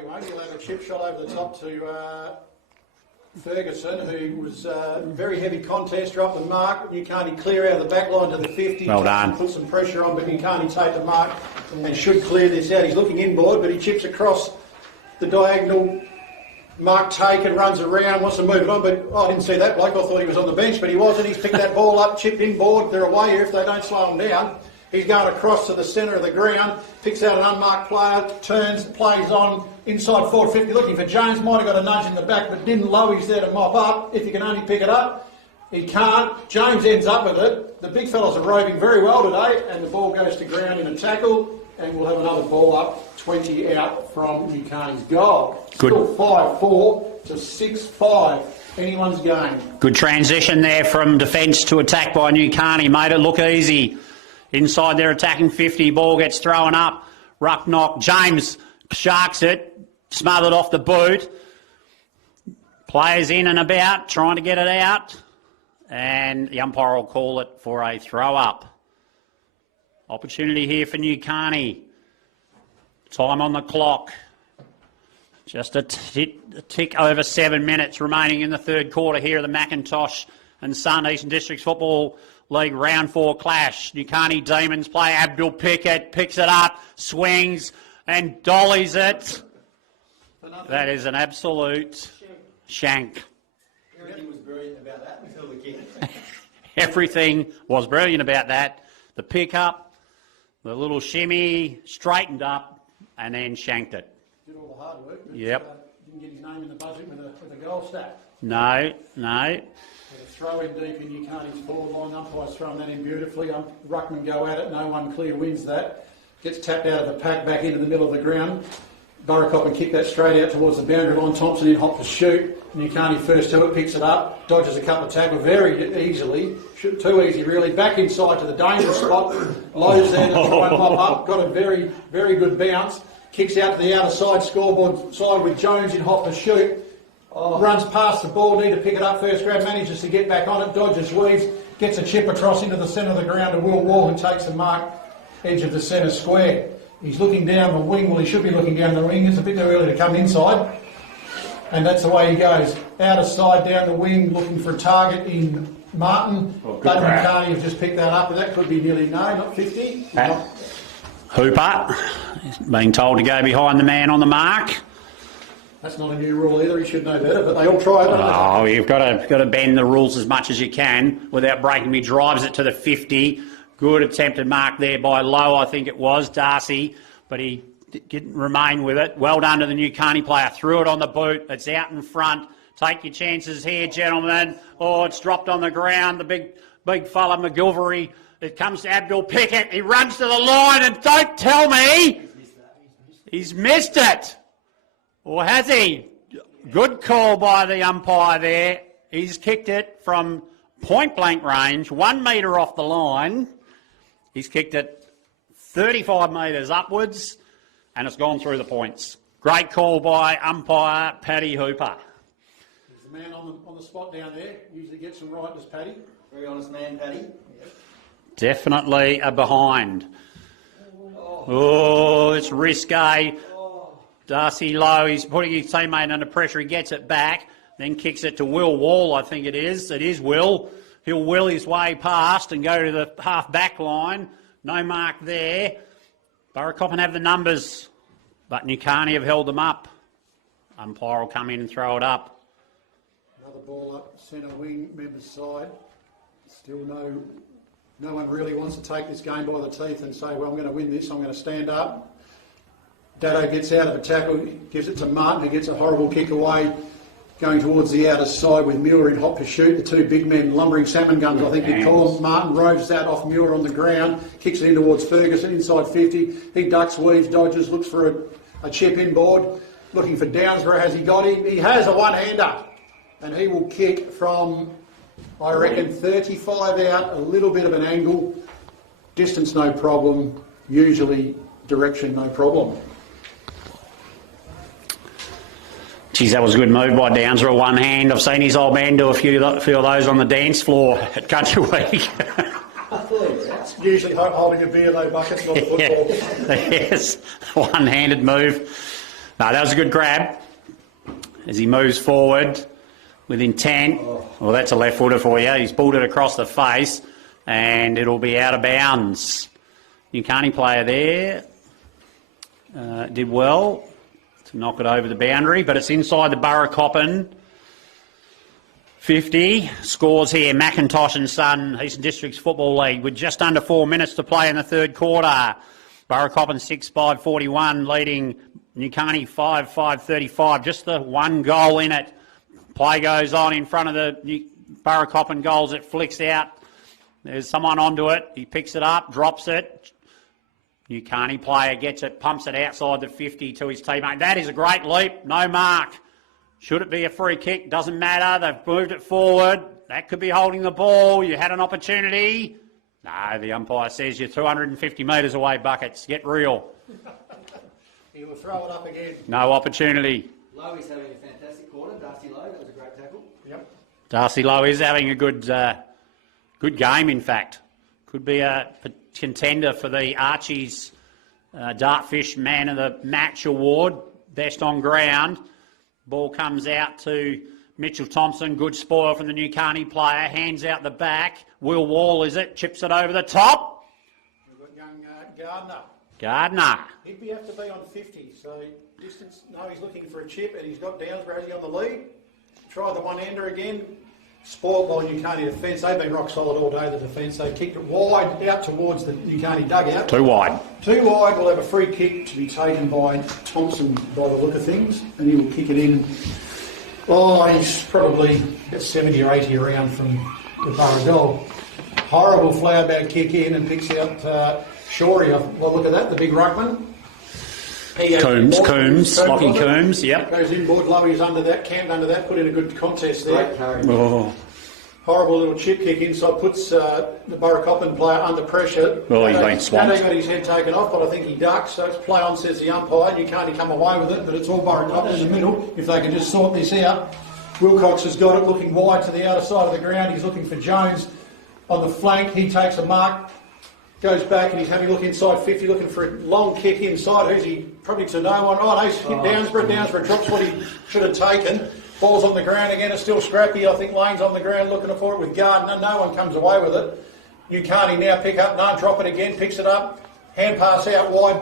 he won't. He'll have a chip shot over the top to Ferguson, who was very heavy contester up the mark. Nukarni clear out of the back line to the 50. Well done. Put some pressure on, but Nukarni take the mark and should clear this out. He's looking inboard, but he chips across the diagonal. Mark taken, runs around, wants to move it on, but I didn't see that bloke. I thought he was on the bench, but he wasn't. He's picked that ball up, chipped inboard. They're away here if they don't slow him down. He's going across to the centre of the ground, picks out an unmarked player, turns, plays on, inside forward 50, looking for James. Might have got a nudge in the back, but didn't. Lowy's there to mop up. If he can only pick it up, he can't. James ends up with it. The big fellas are roving very well today, and the ball goes to ground in a tackle, and we'll have another ball up, 20 out from Nukarni's goal. Good. Still 5-4 to 6-5. Anyone's game. Good transition there from defence to attack by Nukarni. Made it look easy. Inside their attacking 50, ball gets thrown up. Ruck knock. James sharks it, smothered off the boot. Players in and about, trying to get it out. And the umpire will call it for a throw up. Opportunity here for Nukarni. Time on the clock. Just a tick over 7 minutes remaining in the third quarter here of the Macintosh and Sun Eastern Districts Football League Round 4 clash. Nukarni Demons play Abdul Pickett, picks it up, swings and dollies it. That is an absolute shank. Everything was brilliant about that until the kick. Everything was brilliant about that. The pick-up, the little shimmy, straightened up and then shanked it. Did all the hard work. But, Yep. Didn't get his name in the budget with a goal stat. No. With a throw in deep in Nukarni's forward line. Umpire's throwing that in beautifully. Ruckman go at it. No one clear wins that. Gets tapped out of the pack back into the middle of the ground. Burracoppin kick that straight out towards the boundary line. Thompson in hop to shoot. Nukarni first to it, picks it up, dodges a couple of tackles very easily. Too easy really. Back inside to the dangerous spot. Lowe's there to try and pop up. Got a very, very good bounce. Kicks out to the outer side, scoreboard side with Jones in hop to shoot. Runs past the ball, need to pick it up first grab, manages to get back on it, dodges, weaves, gets a chip across into the centre of the ground to Will Wall, who takes the mark, edge of the centre square. He's looking down the wing, well he should be looking down the wing, it's a bit too early to come inside. And that's the way he goes. Outer side, down the wing, looking for a target in Martin. But Nukarni have just picked that up, and that could be nearly not 50. Hooper being told to go behind the man on the mark. That's not a new rule either, he should know better, but they all try it. Oh, you've got to bend the rules as much as you can without breaking. He drives it to the 50. Good attempted mark there by Lowe, I think it was, Darcy, but he didn't remain with it. Well done to the Nukarni player. Threw it on the boot. It's out in front. Take your chances here, gentlemen. Oh, it's dropped on the ground. The big fella, McGilvery. It comes to Abdul Pickett. He runs to the line, and don't tell me he's missed it. Or has he? Good call by the umpire there. He's kicked it from point blank range, 1 metre off the line. He's kicked it 35 metres upwards, and it's gone through the points. Great call by umpire Paddy Hooper. There's the man on the spot down there. Usually gets them right, does Paddy. Very honest man, Paddy. Definitely a behind. Oh, it's risque. Darcy Lowe, he's putting his teammate under pressure. He gets it back, then kicks it to Will Wall, I think it is. It is Will. He'll will his way past and go to the half-back line. No mark there. Burracoppin have the numbers, but Nukarni have held them up. Umpire will come in and throw it up. Another ball up centre wing, members side. Still no one really wants to take this game by the teeth and say, well, I'm going to win this, I'm going to stand up. Dado gets out of a tackle, gives it to Martin, who gets a horrible kick away, going towards the outer side with Muir in hot pursuit. The two big men, lumbering salmon guns, I think you'd call them. Martin roves that off Muir on the ground, kicks it in towards Ferguson, inside 50. He ducks, weaves, dodges, looks for a chip inboard, looking for Downsborough. Has he got him? He has a one-hander, and he will kick from, I reckon, 35 out, a little bit of an angle. Distance, no problem. Usually, direction, no problem. Geez, that was a good move by Downsborough, one hand. I've seen his old man do a few of those on the dance floor at Country Week. It's usually holding a beer, though, buckets, not football. Yes, one-handed move. No, that was a good grab as he moves forward with intent. Well, that's a left footer for you. He's pulled it across the face and it'll be out of bounds. Nukarni player there did well to knock it over the boundary, but it's inside the Burracoppin 50. Scores here, McIntosh and Son, Eastern Districts Football League, with just under 4 minutes to play in the third quarter. Burracoppin 6-5-41, leading Nukarni 5-5-35. Just the one goal in it. Play goes on in front of the Burracoppin goals. It flicks out. There's someone onto it. He picks it up, drops it. Nukarni player gets it, pumps it outside the 50 to his teammate. That is a great leap. No mark. Should it be a free kick? Doesn't matter. They've moved it forward. That could be holding the ball. You had an opportunity. No, the umpire says you're 250 metres away, Buckets. Get real. He will throw it up again. No opportunity. Lowe is having a fantastic quarter. Darcy Lowe, that was a great tackle. Yep. Darcy Lowe is having a good game, in fact. Could be a contender for the Archie's Dartfish Man of the Match award, best on ground. Ball comes out to Mitchell Thompson, good spoil from the Nukarni player, hands out the back. Will Wall, is it? Chips it over the top. We've got young Gardner. He'd have to be on 50, so distance, no, he's looking for a chip and he's got Downsborough. Has he on the lead? Try the one-hander again. Spoiled by Nukarni defence. They've been rock solid all day, the defence. They kicked it wide out towards the Nukarni dugout. Too wide. Too wide. We'll have a free kick to be taken by Thompson by the look of things, and he will kick it in. Oh, he's probably about 70 or 80 around from the Burra goal. Horrible flower bag kick in and picks out Shorey. Well, look at that, the big ruckman. Coombs, Lockie Coombs, yep. Goes inboard, Lowy's under that, camped under that, put in a good contest there. Oh. Horrible little chip kick inside, puts the Burracoppin player under pressure. Well, he's been swamped. Dado got his head taken off, but I think he ducks, so it's play on, says the umpire. You can't come away with it, but it's all Burracoppin in the middle, if they can just sort this out. Wilcox has got it, looking wide to the outer side of the ground. He's looking for Jones on the flank. He takes a mark, goes back, and he's having a look inside 50, looking for a long kick inside. Who's he? Probably to no one. Oh, no, he's hit Downsborough. Downsborough drops what he should have taken. Ball's on the ground again. It's still scrappy. I think Lane's on the ground looking for it with Gardner. No one comes away with it. Nukarni now pick up. No, drop it again. Picks it up. Hand pass out wide.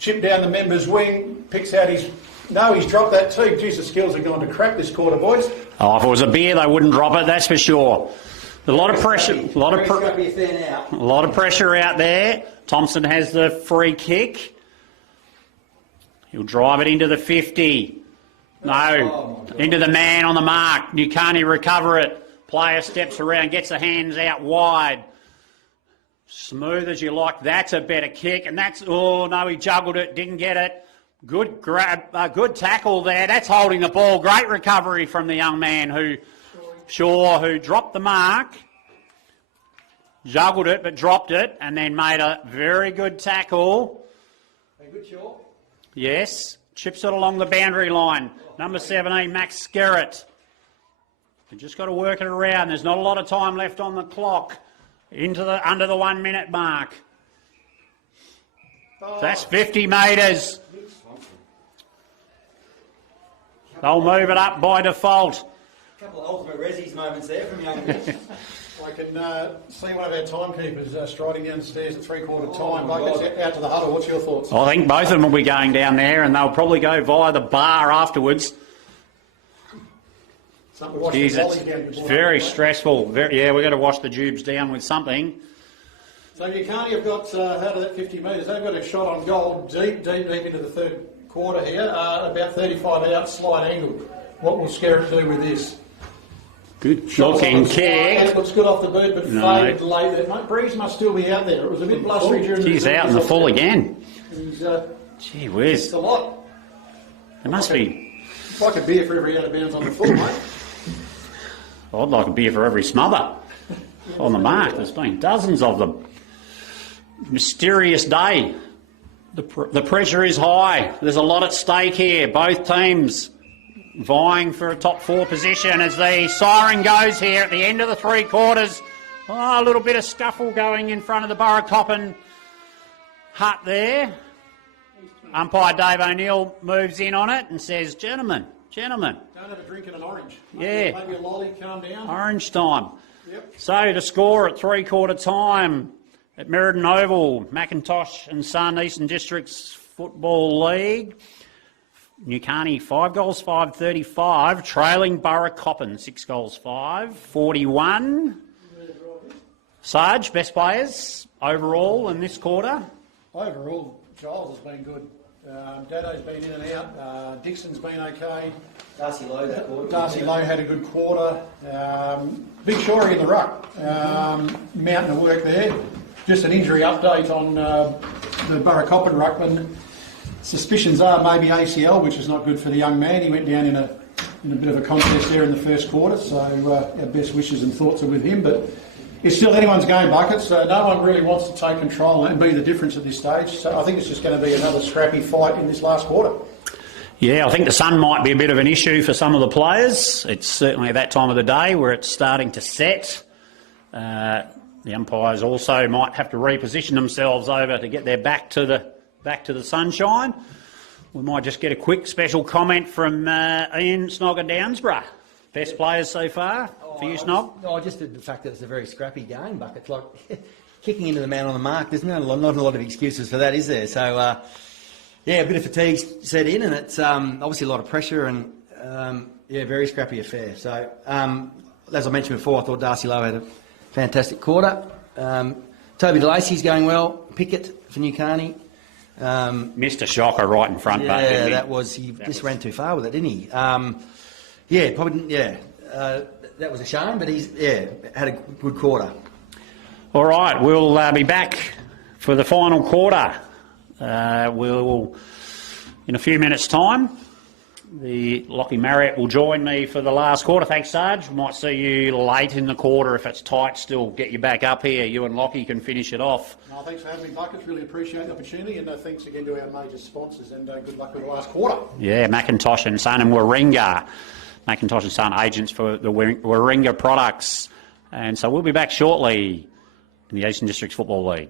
Chip down the member's wing. Picks out his... No, he's dropped that too. Jeez, the skills are going to crap this quarter, boys. Oh, if it was a beer, they wouldn't drop it, that's for sure. A lot of pressure. A lot of pressure out there. Thompson has the free kick. He'll drive it into the 50. No, into the man on the mark. Nukarni recover it. Player steps around, gets the hands out wide. Smooth as you like. That's a better kick. And that's, oh no, he juggled it, didn't get it. Good grab, good tackle there. That's holding the ball. Great recovery from the young man who Shaw, who dropped the mark, juggled it but dropped it, and then made a very good tackle. A good Shaw. Yes, chips it along the boundary line. Number 17, Max Skerritt. You've just got to work it around. There's not a lot of time left on the clock. Under the 1 minute mark. That's 50 metres. They'll move it up by default. A couple of ultimate Resi's moments there from young Mitch. I can see one of our timekeepers striding down the stairs at three-quarter time. Buckets out to the huddle. What's your thoughts? I think both of them will be going down there, and they'll probably go via the bar afterwards. Jeez, it's very stressful. Yeah, we've got to wash the tubes down with something. So Nukarni have got, out of that 50 metres, they've got a shot on goal deep into the third quarter here, about 35 out, slight angle. What will Skerritt do with this? Good looking kick. It looks good off the boot, but faded late there. Mate, Breeze must still be out there. It was a bit blustery during the... He's out in the full again. He's, gee whiz. it's a lot. There must be... Like a beer for every out of bounds on the full, mate. I'd like a beer for every smother on the mark. There's been dozens of them. Mysterious day. The pressure is high. There's a lot at stake here. Both teams vying for a top 4 position as the siren goes here at the end of the 3 quarters. Oh, a little bit of scuffle going in front of the Burracoppin hut there. Umpire Dave O'Neill moves in on it and says, gentlemen. Don't have a drink and an orange. Yeah. Maybe a lolly, calm down. Orange time. Yep. So to score at 3-quarter time at Merredin Oval, Macintosh and Son Eastern Districts Football League. Nukarni 5 goals, 5-35, trailing Burracoppin 6 goals, 5-41. Sarge, best players overall in this quarter? Overall, Giles has been good. Dado's been in and out. Dixon's been okay. Darcy Lowe that quarter. Darcy Lowe had a good quarter. Big Shorey in the ruck. Mountain of work there. Just an injury update on the Burracoppin ruckman. Suspicions are maybe ACL, which is not good for the young man. He went down in a bit of a contest there in the first quarter, so our best wishes and thoughts are with him. But it's still anyone's game, Buckets. No one really wants to take control and be the difference at this stage. So I think it's just going to be another scrappy fight in this last quarter. Yeah, I think the sun might be a bit of an issue for some of the players. It's certainly at that time of the day where it's starting to set. The umpires also might have to reposition themselves over to get their back to the sunshine. We might just get a quick special comment from Ian Snogger Downsborough. Best players so far for you, Snog? No, just the fact that it's a very scrappy game, Bucket. Like kicking into the man on the mark, there's not a lot of excuses for that, is there? So, yeah, a bit of fatigue set in, and it's obviously a lot of pressure and, very scrappy affair. So, as I mentioned before, I thought Darcy Lowe had a fantastic quarter. Toby DeLacy's going well. Pickett for Nukarni. Missed a shocker right in front, but didn't he? That was... He just ran too far with it, didn't he? That was a shame, but he's had a good quarter. All right, we'll be back for the final quarter. We'll, in a few minutes' time, the Lockie Marriott will join me for the last quarter. Thanks, Sarge. We might see you late in the quarter. If it's tight, still get you back up here. You and Lockie can finish it off. No, thanks for having me, Buckets. Really appreciate the opportunity, and thanks again to our major sponsors, and good luck with the last quarter. Yeah, Macintosh and Son and Warringah. Macintosh and Son agents for the Warringah products. And so we'll be back shortly in the Eastern Districts Football League.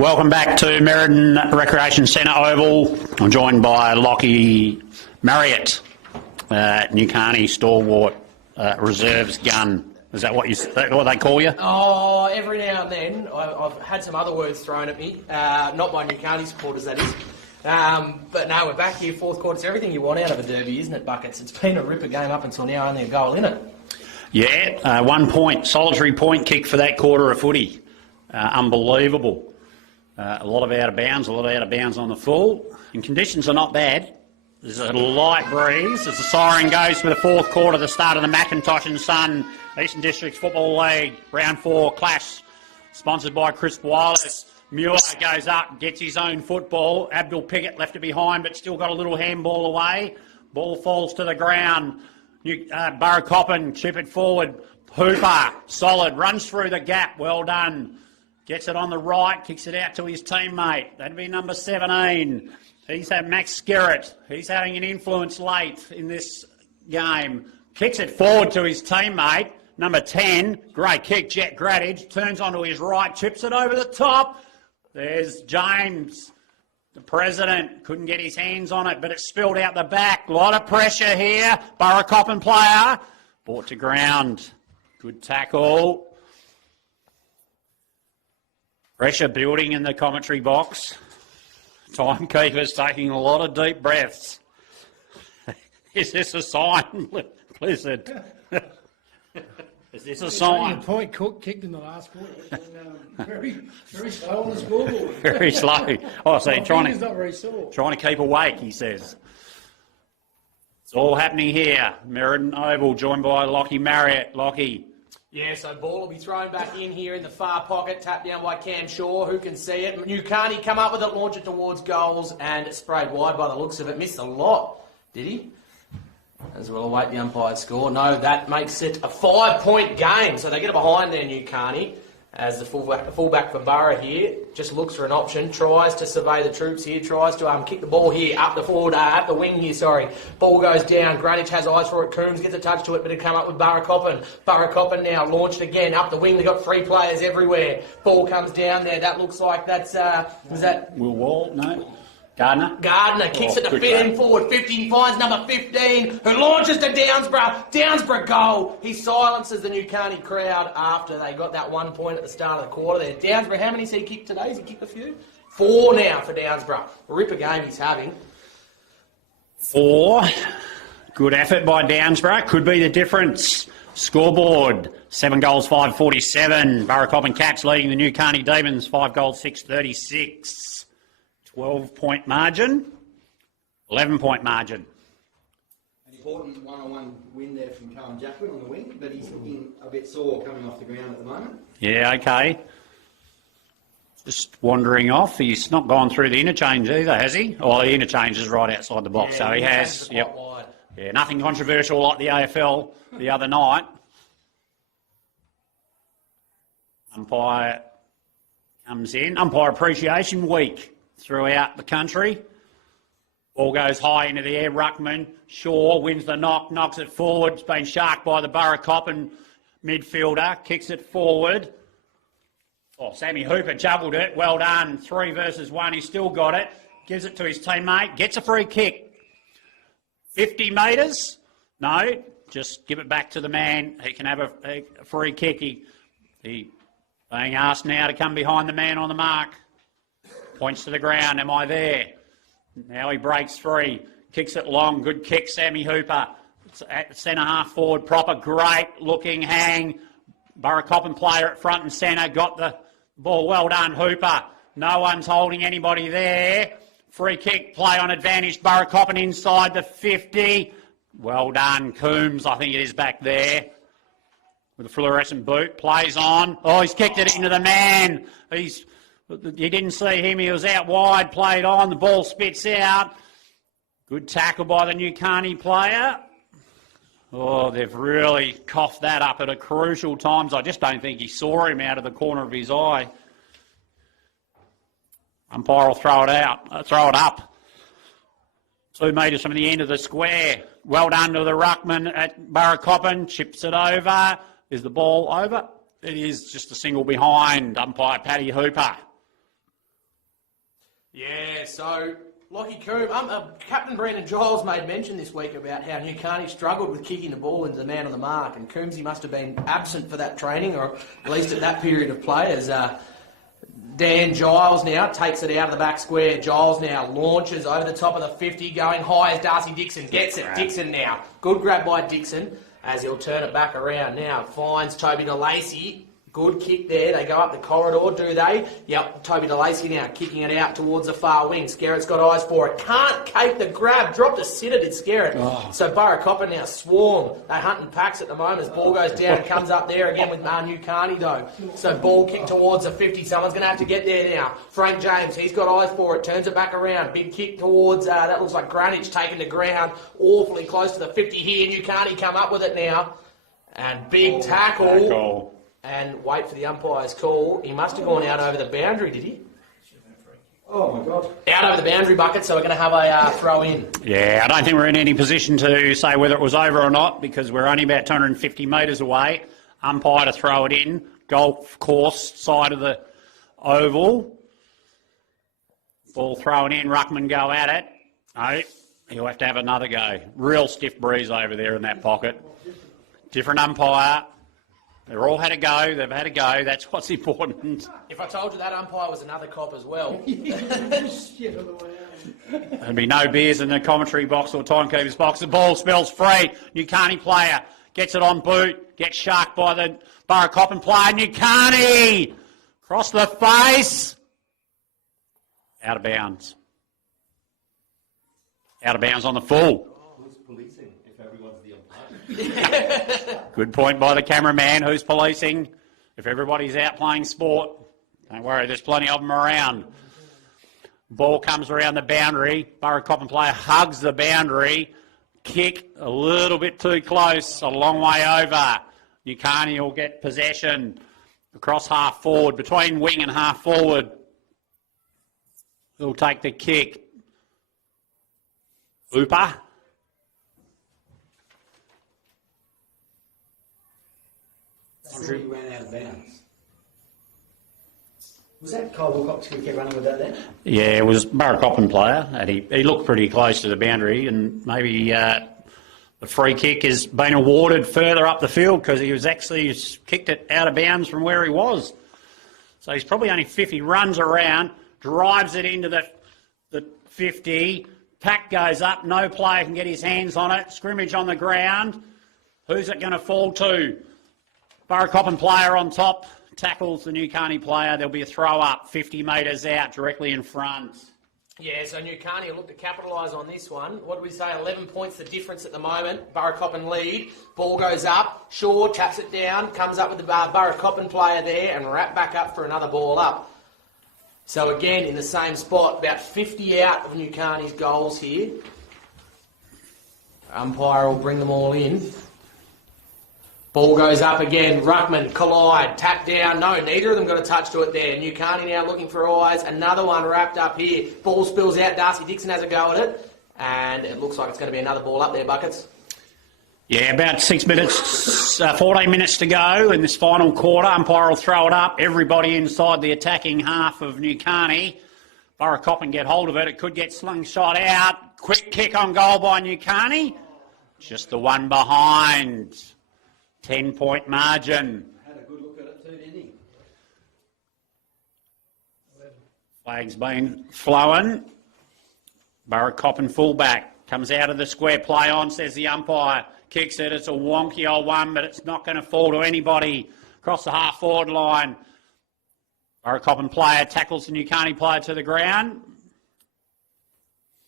Welcome back to Meriden Recreation Centre Oval. I'm joined by Lockie Marriott, Nukarni stalwart reserves gun. Is that what they call you? Oh, every now and then I've had some other words thrown at me, not by Nukarni supporters, that is. But no, we're back here, fourth quarter. It's everything you want out of a derby, isn't it, Buckets? It's been a ripper game up until now, only a goal in it. Yeah, 1 point, solitary point kick for that quarter of footy. Unbelievable. A lot of out of bounds on the full. And conditions are not bad. There's a light breeze as the siren goes for the fourth quarter, the start of the Macintosh and Son Eastern Districts Football League, round 4 clash, sponsored by Chris Wireless. Muir goes up, gets his own football. Abdul Pickett left it behind, but still got a little handball away. Ball falls to the ground. Burracoppin chip it forward. Hooper, solid, runs through the gap. Well done. Gets it on the right, kicks it out to his teammate. That'd be number 17. He's had Max Skerritt. He's having an influence late in this game. Kicks it forward to his teammate, number 10. Great kick, Jet Gradage. Turns onto his right, chips it over the top. There's James, the president. Couldn't get his hands on it, but it spilled out the back. A lot of pressure here. Burracoppin player. Brought to ground. Good tackle. Pressure building in the commentary box. Timekeeper's taking a lot of deep breaths. Is this a sign, Blizzard? Is this a sign? A point Cook kicked in the last quarter. Very slow on the scoreboard. Very slow. Oh, so you're trying not very sore. to keep awake, he says. It's all happening here. Meriden Oval, joined by Lockie Marriott. Lockie. Yeah, so ball will be thrown back in here in the far pocket, tapped down by Cam Shaw. Who can see it? Nukarni come up with it, launch it towards goals, and it sprayed wide by the looks of it. Missed a lot, did he? As we'll await the umpire's score. No, that makes it a 5-point game. So they get it behind there, Nukarni, as the fullback for Borough here just looks for an option, tries to survey the troops here, tries to kick the ball here up the forward, up the wing here, sorry. Ball goes down, Granich has eyes for it, Coombs gets a touch to it, but it come up with Burracoppin. Burracoppin now launched again, up the wing, they've got 3 players everywhere. Ball comes down there, that looks like that's, was that... Will Wall? No. Gardner Kicks it to fit him forward 50, finds number 15, who launches to Downsborough. Downsborough goal. He silences the Nukarni crowd after they got that 1 point at the start of the quarter there. Downsborough, how many has he kicked today? Has he kicked a few? 4 now for Downsborough. Ripper game he's having. 4. Good effort by Downsborough. Could be the difference. Scoreboard, 7 goals, 5-47. Burracoppin Cats leading the Nukarni Demons, 5 goals, 6-36. 12-point margin, 11-point margin. An important one-on-one win there from Cohen Jackman on the wing, but he's looking a bit sore coming off the ground at the moment. Yeah, okay. Just wandering off. He's not gone through the interchange either, has he? Oh, the interchange is right outside the box, so he has. Yep. Wide. Yeah, nothing controversial like the AFL the other night. Umpire comes in. Umpire Appreciation Week throughout the country. Ball goes high into the air. Ruckman. Shaw wins the knock, knocks it forward. It's been sharked by the Burracoppin midfielder. Kicks it forward. Oh, Sammy Hooper juggled it. Well done. 3 versus 1. He's still got it. Gives it to his teammate. Gets a free kick. 50 metres? No. Just give it back to the man. He can have a free kick. He being asked now to come behind the man on the mark. Points to the ground. Am I there? Now he breaks free. Kicks it long. Good kick, Sammy Hooper. It's at centre half forward. Proper, great looking hang. Burracoppin player at front and centre. Got the ball. Well done, Hooper. No one's holding anybody there. Free kick. Play on advantage. Burracoppin inside the 50. Well done, Coombs. I think it is back there. With a fluorescent boot. Plays on. Oh, he's kicked it into the man. You didn't see him, he was out wide, played on, the ball spits out. Good tackle by the Nukarni player. Oh, they've really coughed that up at a crucial times. I just don't think he saw him out of the corner of his eye. Umpire will throw it up. 2 metres from the end of the square. Well done to the ruckman at Burracoppin. Chips it over. Is the ball over? It is just a single behind. Umpire Paddy Hooper. Yeah, so Lockie Coombe, Captain Brandon Giles made mention this week about how Nukarni struggled with kicking the ball into the man on the mark, and Coombsy must have been absent for that training, or at least at that period of play, as Dan Giles now takes it out of the back square. Giles now launches over the top of the 50, going high as Darcy Dixon gets it. Dixon now. Good grab by Dixon as he'll turn it back around now. Finds Toby DeLacy. Good kick there. They go up the corridor, do they? Yep, Toby DeLacy now kicking it out towards the far wing. Skerritt's got eyes for it. Can't cape the grab. Dropped a sitter, did Skerritt. So Burracoppin now swarm. They're hunting packs at the moment as ball goes down and comes up there again with Nukarni though. So ball kick towards the 50. Someone's going to have to get there now. Frank James, he's got eyes for it. Turns it back around. Big kick towards, that looks like Greenwich taking the ground. Awfully close to the 50 here. Nukarni come up with it now. And big tackle. And wait for the umpire's call. He must have gone out over the boundary, did he? Oh, my God. Out over the boundary bucket, so we're going to have a throw in. Yeah, I don't think we're in any position to say whether it was over or not because we're only about 250 metres away. Umpire to throw it in. Golf course side of the oval. Ball thrown in. Ruckman go at it. No, he'll have to have another go. Real stiff breeze over there in that pocket. Different umpire. They've all had a go. They've had a go. That's what's important. If I told you that umpire was another cop as well. There'll be no beers in the commentary box or timekeeper's box. The ball spells free. Nukarni player gets it on boot. Gets sharked by the Burracoppin player. Nukarni! Across the face. Out of bounds. Out of bounds on the full. Who's policing if everyone's the umpire? Good point by the cameraman. Who's policing? If everybody's out playing sport, don't worry, there's plenty of them around. Ball comes around the boundary. Burracoppin player hugs the boundary. Kick a little bit too close, a long way over. Nukarni will get possession across half forward, between wing and half forward. He'll take the kick. Hooper. He ran out of bounds. Was that Kyle Wilcox who kept running with that then? Yeah, it was Burracoppin player, and he looked pretty close to the boundary, and maybe the free kick has been awarded further up the field because he was actually kicked it out of bounds from where he was. So he's probably only 50, runs around, drives it into the 50, pack goes up, no player can get his hands on it, scrimmage on the ground. Who's it going to fall to? Burracoppin player on top, tackles the Nukarni player. There'll be a throw up 50 metres out directly in front. Yeah, so Nukarni will look to capitalise on this one. What do we say? 11 points the difference at the moment. Burracoppin lead. Ball goes up. Shaw taps it down. Comes up with the Burracoppin player there and wrap back up for another ball up. So again, in the same spot, about 50 out of Nukarni's goals here. Umpire will bring them all in. Ball goes up again. Ruckman, collide, tap down. No, neither of them got a touch to it there. Nukarni now looking for eyes. Another one wrapped up here. Ball spills out. Darcy Dixon has a go at it. And it looks like it's going to be another ball up there, Buckets. Yeah, about 6 minutes, 14 minutes to go in this final quarter. Umpire will throw it up. Everybody inside the attacking half of Nukarni. Burracoppin get hold of it. It could get slingshot out. Quick kick on goal by Nukarni. Just the one behind. 10-point margin. Had a good look at it too, didn't he? Flag's been flowing. Burracoppin fullback comes out of the square. Play on, says the umpire. Kicks it. It's a wonky old one, but it's not going to fall to anybody. Across the half-forward line. Burracoppin player tackles the Nukarni player to the ground.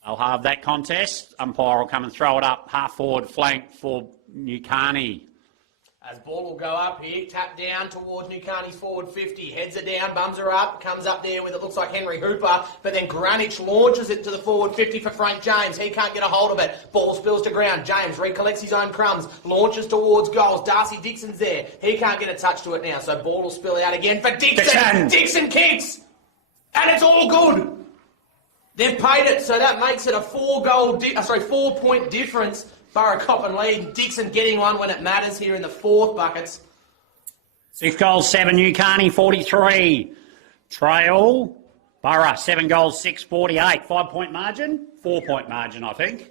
They'll have that contest. Umpire will come and throw it up. Half-forward flank for Nukarni. As ball will go up here, tap down towards Nukarni's forward 50, heads it down, bums her up, comes up there with it looks like Henry Hooper, but then Greenwich launches it to the forward 50 for Frank James. He can't get a hold of it. Ball spills to ground. James recollects his own crumbs, launches towards goals. Darcy Dixon's there. He can't get a touch to it now, so ball will spill out again for Dixon. Dixon kicks, and it's all good. They've paid it, so that makes it a 4-point difference. Burracoppin lead. Dixon getting one when it matters here in the fourth, Buckets. 6 goals, 7 Nukarni, 43. Trail Borough, 7 goals, 6-48. 5-point margin? 4-point margin, I think.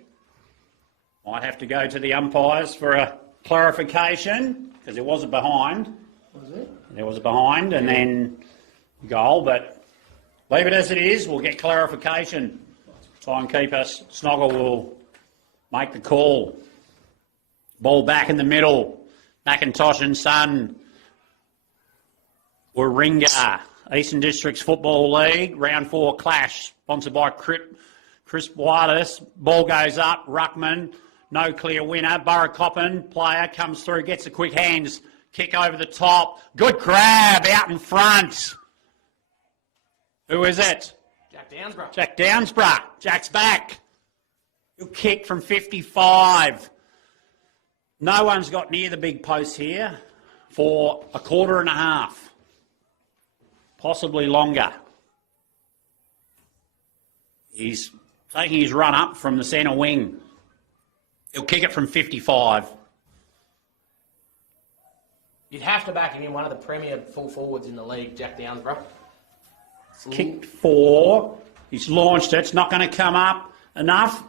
Might have to go to the umpires for a clarification, because there was a behind. Was it? There was a behind and then goal, but leave it as it is. We'll get clarification. Timekeeper Snoggle will make the call. Ball back in the middle. McIntosh and Son. Warringah. Eastern Districts Football League. Round 4 clash. Sponsored by Chris Wireless. Ball goes up. Ruckman. No clear winner. Burracoppin. Player comes through. Gets the quick hands. Kick over the top. Good grab out in front. Who is it? Jack Downsborough. Jack Downsborough. Jack's back. Good kick from 55. No one's got near the big post here for a quarter and a half. Possibly longer. He's taking his run up from the centre wing. He'll kick it from 55. You'd have to back him in, one of the premier full forwards in the league, Jack Downsborough. Kicked 4. He's launched it. It's not going to come up enough.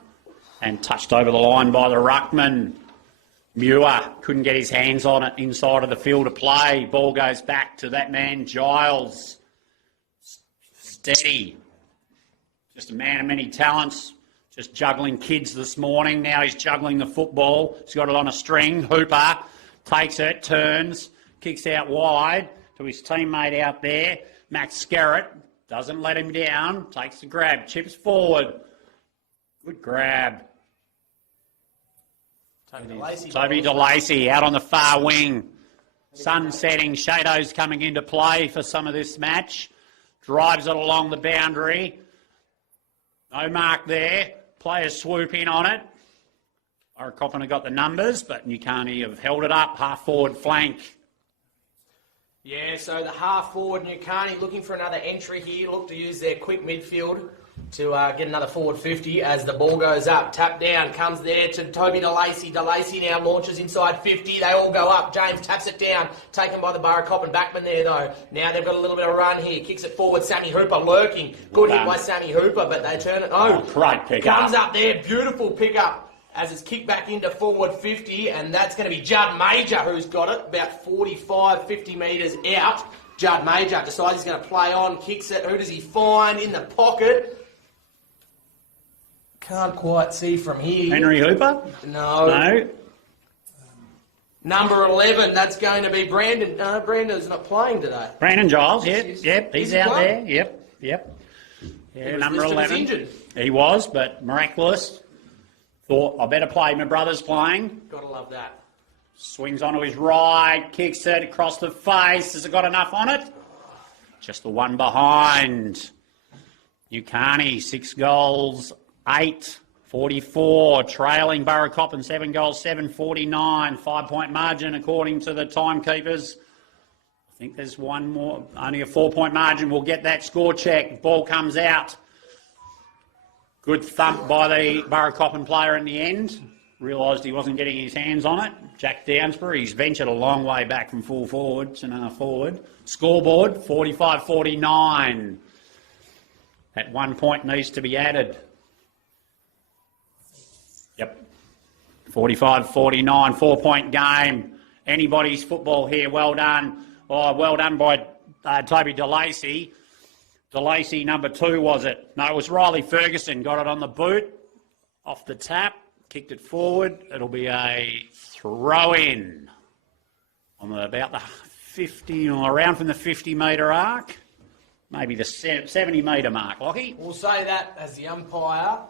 And touched over the line by the ruckman. Muir couldn't get his hands on it inside of the field of play. Ball goes back to that man, Giles. Steady. Just a man of many talents. Just juggling kids this morning. Now he's juggling the football. He's got it on a string. Hooper takes it, turns, kicks out wide to his teammate out there. Max Scarrett doesn't let him down. Takes the grab. Chips forward. Good grab. Toby DeLacy out on the far wing. Sun setting. Shadows coming into play for some of this match. Drives it along the boundary. No mark there. Players swoop in on it. Burracoppin have got the numbers, but Nukarni have held it up. Half forward flank. Yeah, so the half forward, Nukarni looking for another entry here. Look to use their quick midfield to get another forward 50 as the ball goes up. Tap down, comes there to Toby DeLacy. DeLacy now launches inside 50. They all go up. James taps it down. Taken by the Burracoppin backman there, though. Now they've got a little bit of run here. Kicks it forward. Sammy Hooper lurking. Good hit by Sammy Hooper, but they turn it. Oh, great pick comes up there. Beautiful pick up as it's kicked back into forward 50, and that's going to be Judd Major who's got it. About 45, 50 metres out. Judd Major decides he's going to play on. Kicks it. Who does he find in the pocket? Can't quite see from here. Henry Hooper? No. Number 11, that's going to be Brandon. No, Brandon's not playing today. Brandon Giles, yep, he's out there. Yep. Yeah, number 11. Injured. He was, but miraculous. Thought, I better play, my brother's playing. Gotta love that. Swings onto his right, kicks it across the face. Has it got enough on it? Just the one behind. Nukarni, 6 goals, 8-44. Trailing Burracoppin, 7 goals, 7-49. 5-point margin according to the timekeepers. I think there's one more, only a 4-point margin. We'll get that score check. Ball comes out. Good thump by the Burracoppin player in the end. Realised he wasn't getting his hands on it. Jack Downsborough, he's ventured a long way back from full forward to half forward. Scoreboard, 45-49. At 1 point needs to be added. Yep. 45-49, 4-point game. Anybody's football here, well done. Oh, well done by Toby DeLacy. DeLacy, number 2, was it? No, it was Riley Ferguson. Got it on the boot, off the tap, kicked it forward. It'll be a throw-in on about the 50, or around from the 50-metre arc. Maybe the 70-metre mark, Lockie. We'll say that as the umpire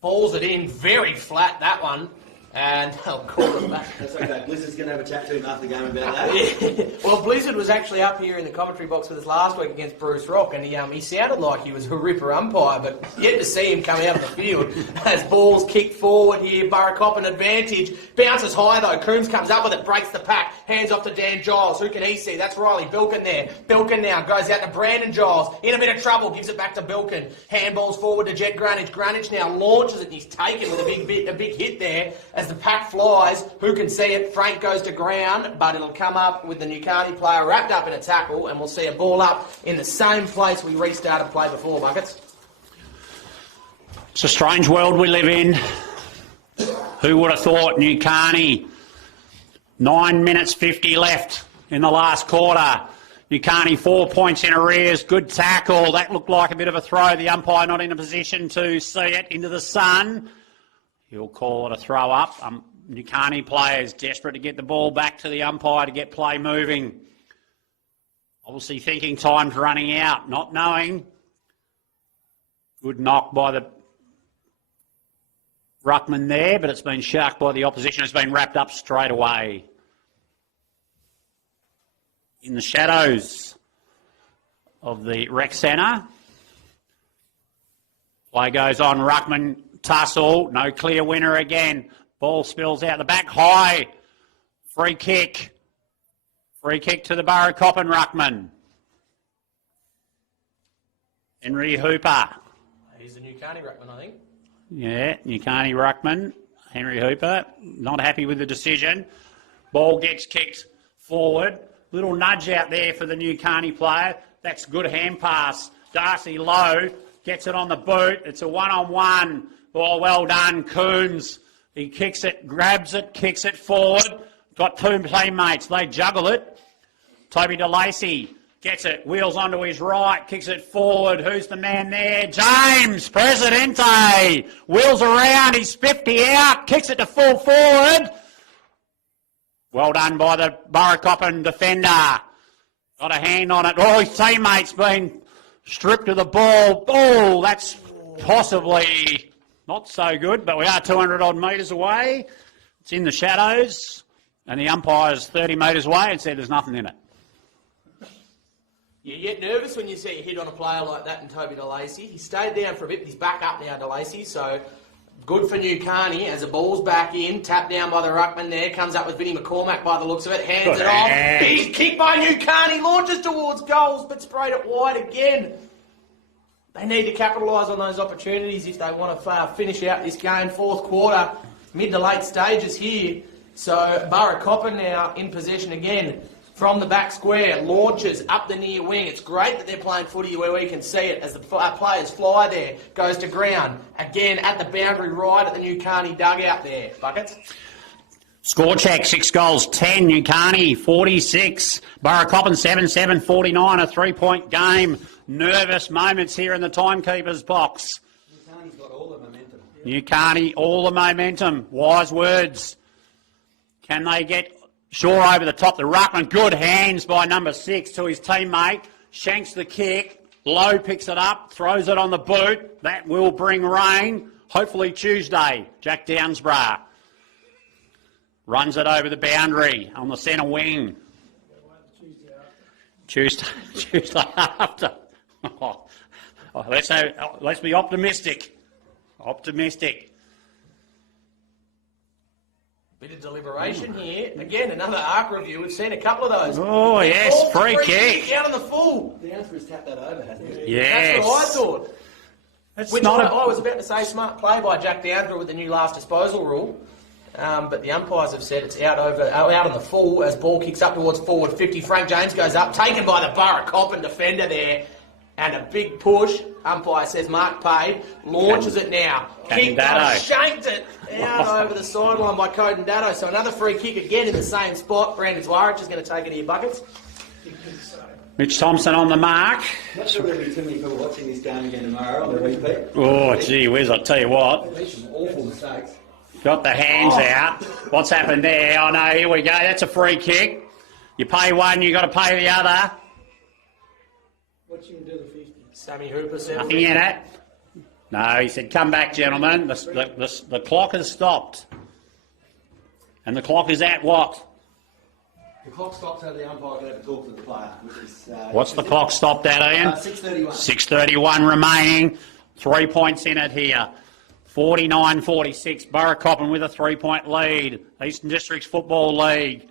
balls it in very flat, that one. And they'll call it back. That's okay. Blizzard's going to have a chat to him after the game about that. Yeah. Well, Blizzard was actually up here in the commentary box with us last week against Bruce Rock, and he sounded like he was a ripper umpire, but yet to see him come out of the field as balls kicked forward here. Burracoppin advantage. Bounces high, though. Coombs comes up with it, breaks the pack. Hands off to Dan Giles. Who can he see? That's Riley Bilkin there. Bilkin now goes out to Brandon Giles. In a bit of trouble. Gives it back to Bilkin. Handballs forward to Jet Greenwich. Greenwich now launches it, and he's taken with a big hit there as as the pack flies, who can see it? Frank goes to ground, but it'll come up with the Nukarni player wrapped up in a tackle, and we'll see a ball up in the same place we restarted play before, Buckets. It's a strange world we live in. Who would have thought Nukarni? 9 minutes 50 left in the last quarter. Nukarni 4 points in arrears. Good tackle. That looked like a bit of a throw. The umpire not in a position to see it into the sun. He'll call it a throw up. Nukarni players desperate to get the ball back to the umpire to get play moving. Obviously thinking time's running out, not knowing. Good knock by the ruckman there, but it's been sharked by the opposition. It's been wrapped up straight away. In the shadows of the rec centre. Play goes on, ruckman tussle, no clear winner again. Ball spills out the back, high. Free kick. Free kick to the Burracoppin ruckman. Henry Hooper. He's the Nukarni ruckman, I think. Yeah, Nukarni ruckman. Henry Hooper, not happy with the decision. Ball gets kicked forward. Little nudge out there for the Nukarni player. That's good hand pass. Darcy Lowe gets it on the boot. It's a one-on-one. Oh, well done, Coons. He kicks it, grabs it, kicks it forward. Got two teammates. They juggle it. Toby DeLacy gets it, wheels onto his right, kicks it forward. Who's the man there? James Presidente. Wheels around, he's 50 out, kicks it to full forward. Well done by the Burracoppin defender. Got a hand on it. Oh, his teammate's been stripped of the ball. Oh, that's possibly not so good, but we are 200 odd metres away. It's in the shadows, and the umpire's 30 metres away and said there's nothing in it. You get nervous when you see a hit on a player like that in Toby DeLacy. He stayed down for a bit, but he's back up now, DeLacy, so good for Nukarni as the ball's back in, tapped down by the ruckman there, comes up with Vinnie McCormack by the looks of it, hands it off. Big kick by Nukarni, launches towards goals, but sprayed it wide again. They need to capitalise on those opportunities if they want to finish out this game. Fourth quarter, mid to late stages here. So Burracoppin now in possession again from the back square, launches up the near wing. It's great that they're playing footy where we can see it as the players fly there, goes to ground. Again at the boundary right at the Nukarni dugout there. Buckets? Score check, 6 goals, 10. Nukarni, 46. Burracoppin, 7-7, 49. A 3-point game. Nervous moments here in the timekeeper's box. Nukarni's got all the momentum. Nukarni, all the momentum. Wise words. Can they get Shaw over the top? The ruckman, good hands by number 6 to his teammate. Shanks the kick. Lowe picks it up, throws it on the boot. That will bring rain. Hopefully Tuesday. Jack Downsborough runs it over the boundary on the centre wing. Tuesday after. Let's be optimistic. Optimistic. Bit of deliberation here. Again, another arc review. We've seen a couple of those. Oh, yes, free kick. Out on the full. The answer is tap that over, hasn't it? Yes. That's what I thought. That's Which not I was about to say smart play by Jack Downsborough with the new last disposal rule. But the umpires have said it's out on the full as ball kicks up towards forward 50. Frank James goes up, taken by the Burracoppin defender there. And a big push. Umpire says mark paid. Launches it now. Kicked on, shanked it out over the sideline by Coden Datto. So another free kick again in the same spot. Brandon Zwarich is going to take it here, Buckets. Mitch Thompson on the mark. Not sure there'll be too many people watching this game again tomorrow on the repeat. Oh, gee whiz, I'll tell you what. There's some awful mistakes. Got the hands out. What's happened there? Oh, no, here we go. That's a free kick. You pay one, you got to pay the other. What you can do the 50? Sammy Hooper said. Nothing in it. No, he said, come back, gentlemen. The clock has stopped. And the clock is at what? The clock stops so the umpire can have a talk to the player. Which is, What's the clock stopped at, Ian? 6:31. 6:31 remaining. 3 points in it here. 49-46. Burracoppin with a 3-point lead. Eastern Districts Football League.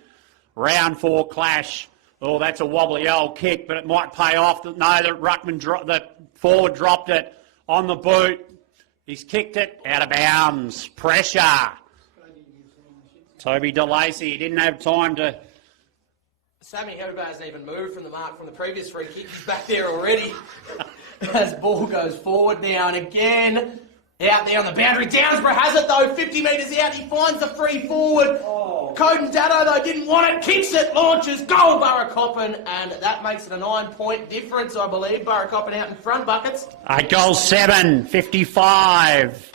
Round 4 clash. Oh, that's a wobbly old kick, but it might pay off. No, the forward dropped it on the boot. He's kicked it out of bounds. Pressure. Toby DeLacy, he didn't have time to... Sammy Hooper hasn't even moved from the mark from the previous free kick. He's back there already. As ball goes forward now and again. Out there on the boundary. Downsborough has it though. 50 metres out. He finds the free forward. Coden Dado though didn't want it. Kicks it. Launches. Goal Burracoppin. And that makes it a 9-point difference, I believe. Burracoppin out in front, Buckets. 8 goals, 7, 55.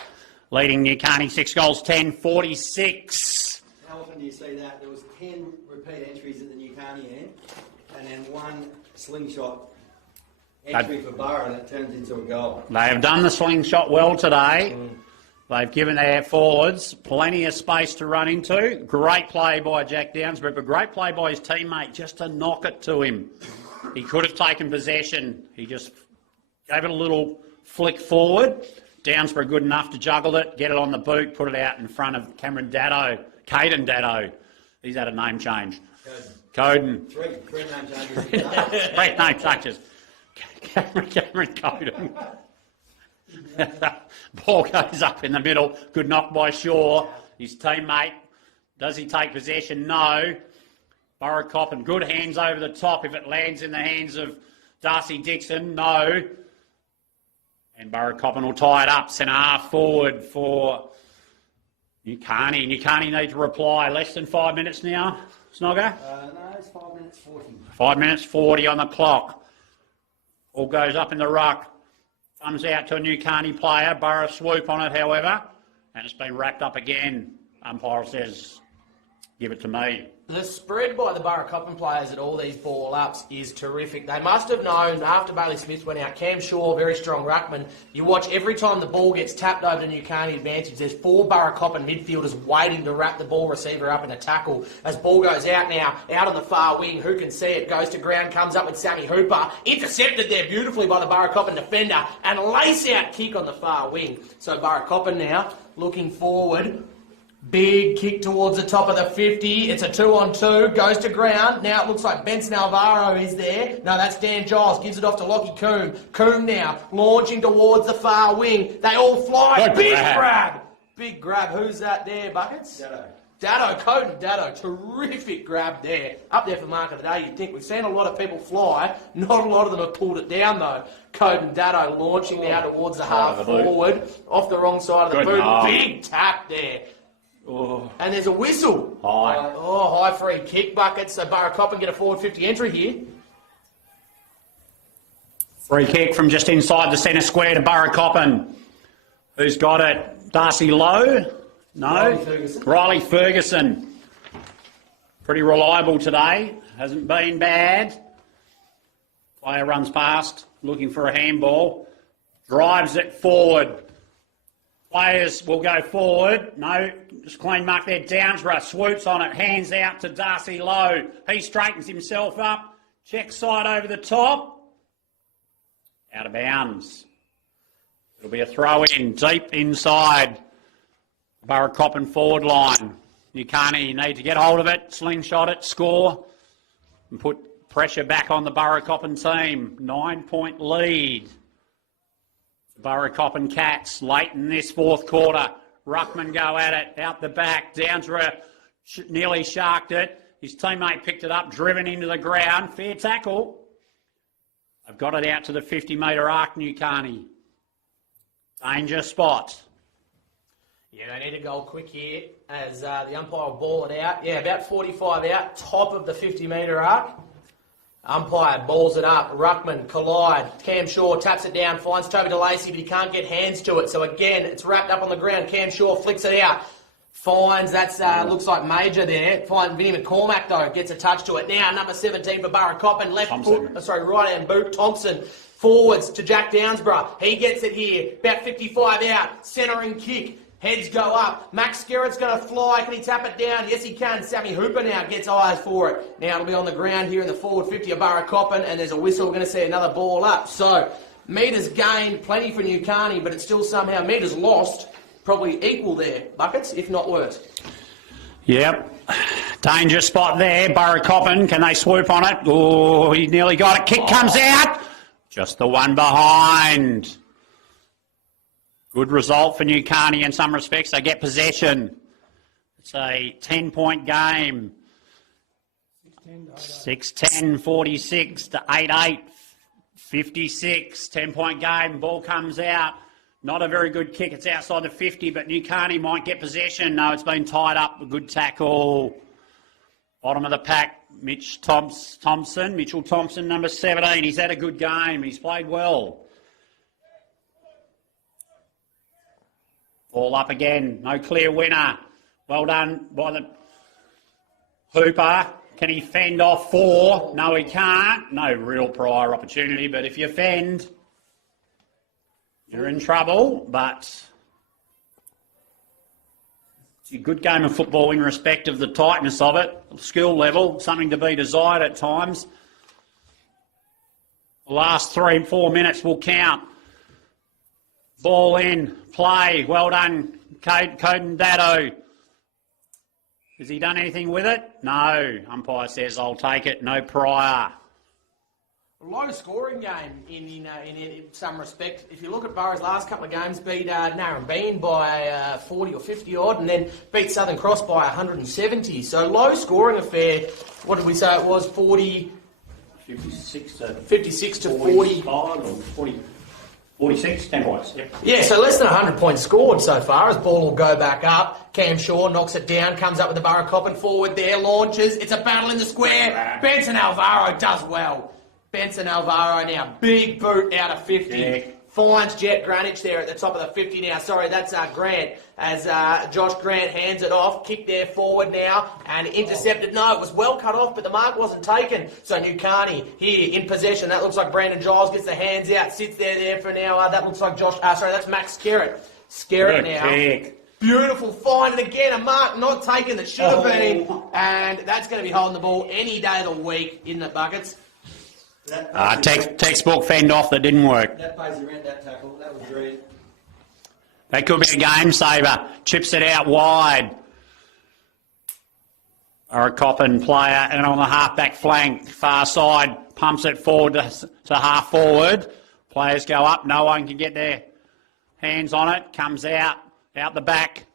Leading Nukarni 6 goals, 10, 46. How often do you see that? There was 10 repeat entries at the Nukarni end, and then 1 slingshot entry for Burra, and it turns into a goal. They have done the slingshot well today. They've given their forwards plenty of space to run into. Great play by Jack Downsborough, but great play by his teammate just to knock it to him. He could have taken possession. He just gave it a little flick forward. Downsborough good enough to juggle it, get it on the boot, put it out in front of Caden Dado. He's had a name change. Coden. Three name changes. Three name changes. Cameron Coden. Ball goes up in the middle. Good knock by Shaw. His teammate. Does he take possession? No. Burracoppin. Good hands over the top. If it lands in the hands of Darcy Dixon, no. And Burracoppin will tie it up. Centre half forward for Nukarni. Nukarni need to reply. Less than 5 minutes now, Snogger? No, it's 5 minutes 40. 5 minutes 40 on the clock. All goes up in the ruck. Comes out to a Nukarni player. Burra swoop on it, however. And it's been wrapped up again. Umpire says, give it to me. The spread by the Burracoppin players at all these ball ups is terrific. They must have known after Bailey Smith went out, Cam Shaw, very strong ruckman. You watch every time the ball gets tapped over to Nukarni advantage, there's 4 Burracoppin midfielders waiting to wrap the ball receiver up in a tackle. As ball goes out now, out on the far wing, who can see it? Goes to ground, comes up with Sammy Hooper. Intercepted there beautifully by the Burracoppin defender and lace out kick on the far wing. So Burracoppin now looking forward. Big kick towards the top of the 50. It's a 2-on-2. Goes to ground. Now it looks like Benson Alvaro is there. No, that's Dan Giles. Gives it off to Lockie Coombe. Coombe now launching towards the far wing. They all fly. Good Big grab. grab. Big grab. Who's that there, Buckets? Dado. Coden Dado. Terrific grab there. Up there for mark of the day, you'd think. We've seen a lot of people fly. Not a lot of them have pulled it down, though. Coden Dado launching now towards the half forward. Off the wrong side of the boot. knock. Big tap there. Oh. And there's a whistle. High. High free kick bucket. So Burracoppin get a forward 50 entry here. Free kick from just inside the centre square to Burracoppin. Who's got it? Darcy Lowe? No. Riley Ferguson. Pretty reliable today. Hasn't been bad. Player runs past, looking for a handball. Drives it forward. Players will go forward. No, just clean mark there. Downsborough swoops on it. Hands out to Darcy Lowe. He straightens himself up. Check side over the top. Out of bounds. It'll be a throw in deep inside Burracoppin forward line. Nukarni need to get hold of it, slingshot it, score, and put pressure back on the Burracoppin team. 9-point lead. Burracoppin Cats late in this fourth quarter. Ruckman go at it, out the back. Downsborough nearly sharked it. His teammate picked it up, driven into the ground. Fair tackle. They've got it out to the 50-metre arc, Nukarni. Danger spot. Yeah, they need to go quick here as the umpire will ball it out. Yeah, about 45 out, top of the 50-metre arc. Umpire balls it up. Ruckman, collide. Cam Shaw taps it down, finds Toby DeLacy, but he can't get hands to it. So again, it's wrapped up on the ground. Cam Shaw flicks it out. Finds, that's looks like Major there. Finds Vinnie McCormack though, gets a touch to it. Now number 17 for Burracoppin, left foot, right hand boot, Thompson. Forwards to Jack Downsborough. He gets it here. About 55 out. Centering kick. Heads go up. Max Skerritt's going to fly. Can he tap it down? Yes, he can. Sammy Hooper now gets eyes for it. Now it'll be on the ground here in the forward 50 of Burracoppin, and there's a whistle. We're going to see another ball up. So, metres gained, plenty for Nukarni, but it's still somehow metres lost. Probably equal there, Buckets, if not worse. Yep. Danger spot there. Burracoppin, can they swoop on it? Oh, he nearly got it. Kick comes out. Just the one behind. Good result for Nukarni in some respects. They get possession. It's a 10-point game. 6-10, 46 to 8-8, 56. 10-point game. Ball comes out. Not a very good kick. It's outside the 50, but Nukarni might get possession. No, it's been tied up. A good tackle. Bottom of the pack, Mitchell Thompson, number 17. He's had a good game. He's played well. Ball up again. No clear winner. Well done by the Hooper. Can he fend off 4? No, he can't. No real prior opportunity, but if you fend, you're in trouble. But it's a good game of football in respect of the tightness of it, skill level, something to be desired at times. The last 3 and 4 minutes will count. Ball in, play, well done, Coden Dado. Has he done anything with it? No. Umpire says, I'll take it, no prior. Low scoring game in some respect. If you look at Burra's last couple of games, beat Narrabeen by 40 or 50 odd, and then beat Southern Cross by 170. So low scoring affair. What did we say it was? 56 to 40. Or 40. 46, 10 points. Yep. Yeah, so less than 100 points scored so far as ball will go back up. Cam Shaw knocks it down, comes up with the Burracoppin forward there, launches. It's a battle in the square. Benson Alvaro does well. Benson Alvaro now, big boot out of 50. Yeah. Finds Jet Greenwich there at the top of the 50 now. Sorry, that's Grant. As Josh Grant hands it off. Kick there forward now and intercepted. No, it was well cut off, but the mark wasn't taken. So Nukarni here in possession. That looks like Brandon Giles gets the hands out, sits there for now. That looks like that's Max Skerritt. Skerritt now. Kick. Beautiful find, and again, a mark not taken that should have been. And that's going to be holding the ball any day of the week in the buckets. Textbook fend off that didn't work. That pays the rent, that tackle. That was brilliant. That could be a game saver. Chips it out wide. Burracoppin player, and on the half-back flank, far side, pumps it forward to half forward. Players go up, no one can get their hands on it. Comes out the back.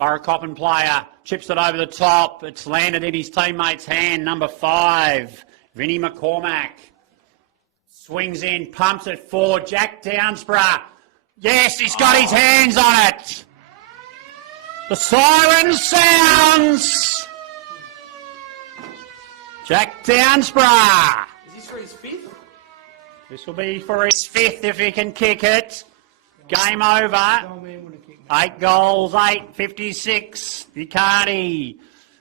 Burracoppin player, chips it over the top. It's landed in his teammate's hand, number 5. Vinnie McCormack swings in, pumps it forward. Jack Downsborough. Yes, he's got his hands on it. The siren sounds. Jack Downsborough. Is this for his 5th? This will be for his 5th if he can kick it. Game over. 8 goals, 8, 56. Nukarni.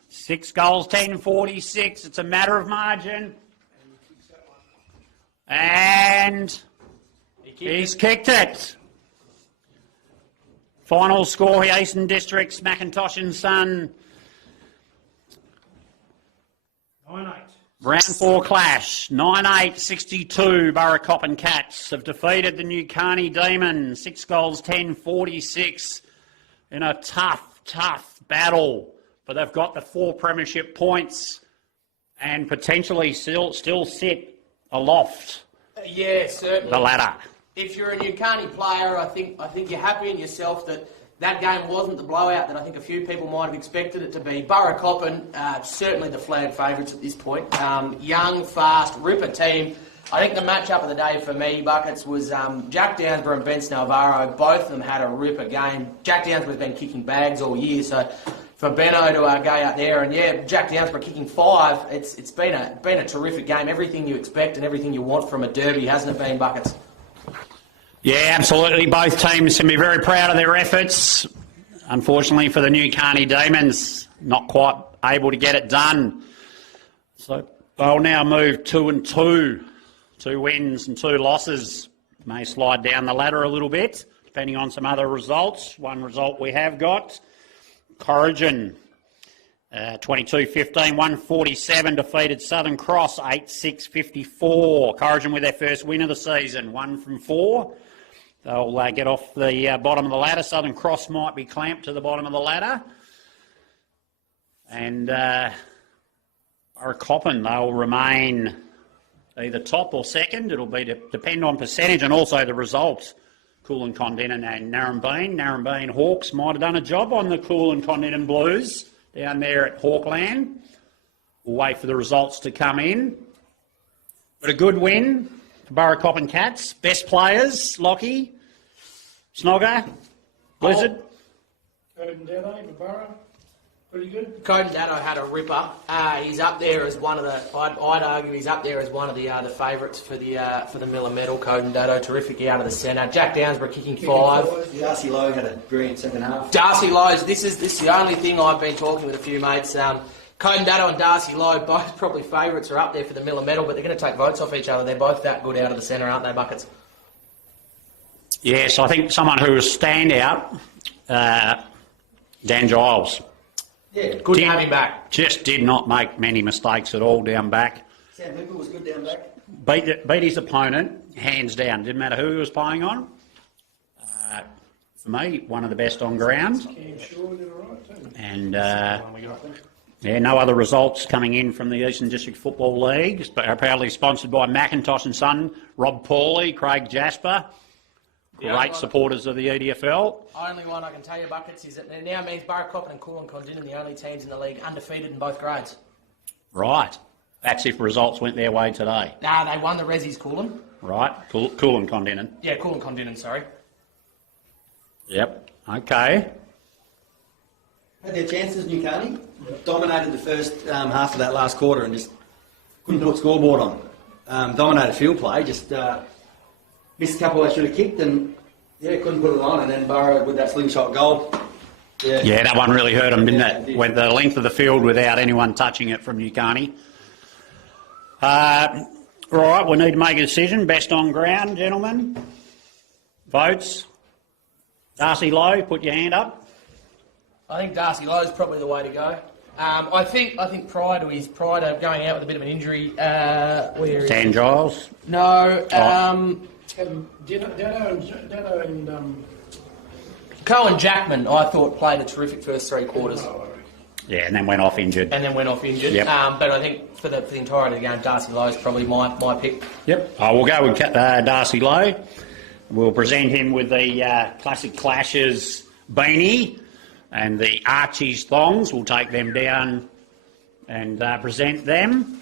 6 goals, 10, 46. It's a matter of margin. And he's kicked it. Final score here, Eastern Districts, McIntosh and Son. 9-8. Round 4 clash. 9-8, 62. Burracoppin Cats have defeated the Nukarni Demons. 6 goals, 10, 46. In a tough battle. But they've got the 4 premiership points and potentially still sit aloft Yeah, certainly. the ladder. If you're a Nukarni player, I think you're happy in yourself that game wasn't the blowout that I think a few people might have expected it to be. Burracoppin, certainly the flag favourites at this point. Young, fast, ripper team. I think the match-up of the day for me, Buckets, was Jack Downsborough and Benson Alvaro. Both of them had a ripper game. Jack Downsborough's been kicking bags all year, so for Benno to go out there and Jack Downsborough kicking 5, it's been a terrific game. Everything you expect and everything you want from a derby, hasn't it been, Buckets? Yeah, absolutely. Both teams can be very proud of their efforts. Unfortunately for the Nukarni Demons, not quite able to get it done. So they'll now move 2-2. 2 wins and 2 losses. May slide down the ladder a little bit, depending on some other results. One result we have got. Corrigan, 22-15, 147, defeated Southern Cross, 8-6-54. Corrigan with their first win of the season, 1 from 4. They'll get off the bottom of the ladder. Southern Cross might be clamped to the bottom of the ladder. And Burracoppin, they'll remain either top or second. It'll be depend on percentage and also the results. Coolin Condinin and Narrabeen. Narrabeen Hawks might have done a job on the Coolin Condinin Blues down there at Hawkland. We'll wait for the results to come in. But a good win for Burracoppin Cats. Best players, Lockie, Snogger, Blizzard. Coden Dado for Burra. Pretty good. Coden Dado had a ripper. He's up there as one of the. I'd argue he's up there as one of the favourites for the Miller Medal. Coden Dado, terrific out of the centre. Jack Downsborough kicking 5. Darcy Lowe had a brilliant second half. Darcy Lowe's. This is the only thing I've been talking with a few mates. Coden Dado and Darcy Lowe, both probably favourites, are up there for the Miller Medal, but they're going to take votes off each other. They're both that good out of the centre, aren't they, Buckets? Yes, I think someone who was standout, Dan Giles. Yeah, good to have him back. Just did not make many mistakes at all down back. Sam Hooper was good down back. Beat his opponent, hands down. Didn't matter who he was playing on. For me, one of the best on ground. Cam Shaw did all right too. And no other results coming in from the Eastern District Football League. Proudly sponsored by Macintosh and Son, Rob Pawley, Craig Jasper. Great supporters of the EDFL. Only one I can tell you, Buckets, is that it now means Burracoppin and Coolin Condinin, the only teams in the league undefeated in both grades. Right. That's if results went their way today. Nah, they won the Resi's Coolin. Right. Coolin Condinin. Yeah, Coolin Condinin, sorry. Yep. Okay. Had their chances, Nukarni. Dominated the first half of that last quarter and just couldn't put scoreboard on. Dominated field play, just missed a couple they should have kicked and couldn't put it on. And then Burra with that slingshot goal. Yeah, that one really hurt them, didn't it? Went the length of the field without anyone touching it from Nukarni. Right, we need to make a decision. Best on ground, gentlemen. Votes. Darcy Lowe, put your hand up. I think Darcy Lowe is probably the way to go. I think prior to going out with a bit of an injury, Dan Giles. No. Dado and Cohen Jackman, I thought, played a terrific first 3 quarters. Yeah, and then went off injured. Yep. But I think for the entirety of the game, Darcy Lowe is probably my pick. Yep. We'll go with Darcy Lowe. We'll present him with the Classic Clashes beanie and the Archie's thongs. We'll take them down and present them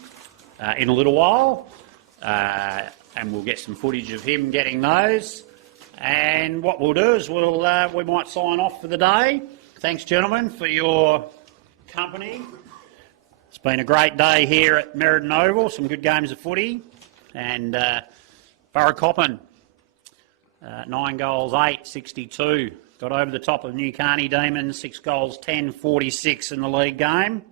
in a little while. And we'll get some footage of him getting those. And what we'll do is we might sign off for the day. Thanks, gentlemen, for your company. It's been a great day here at Merredin Oval. Some good games of footy. And Burracoppin, 9 goals, 8, 62. Got over the top of Nukarni Demons, 6 goals, 10, 46 in the league game.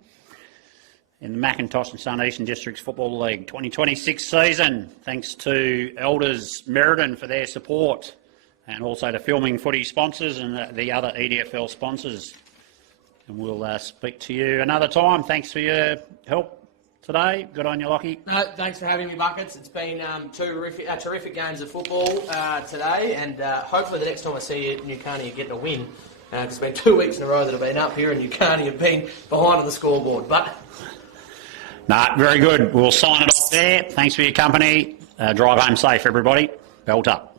In the Macintosh and Son Eastern Districts Football League 2026 season. Thanks to Elders Merredin for their support and also to Filming Footy sponsors and the other EDFL sponsors. And we'll speak to you another time. Thanks for your help today. Good on you, Lockie. No, thanks for having me, Buckets. It's been terrific games of football today, and hopefully the next time I see you, Nukarni are getting a win. It's been 2 weeks in a row that I've been up here, and Nukarni have been behind on the scoreboard. But very good. We'll sign it off there. Thanks for your company. Drive home safe, everybody. Belt up.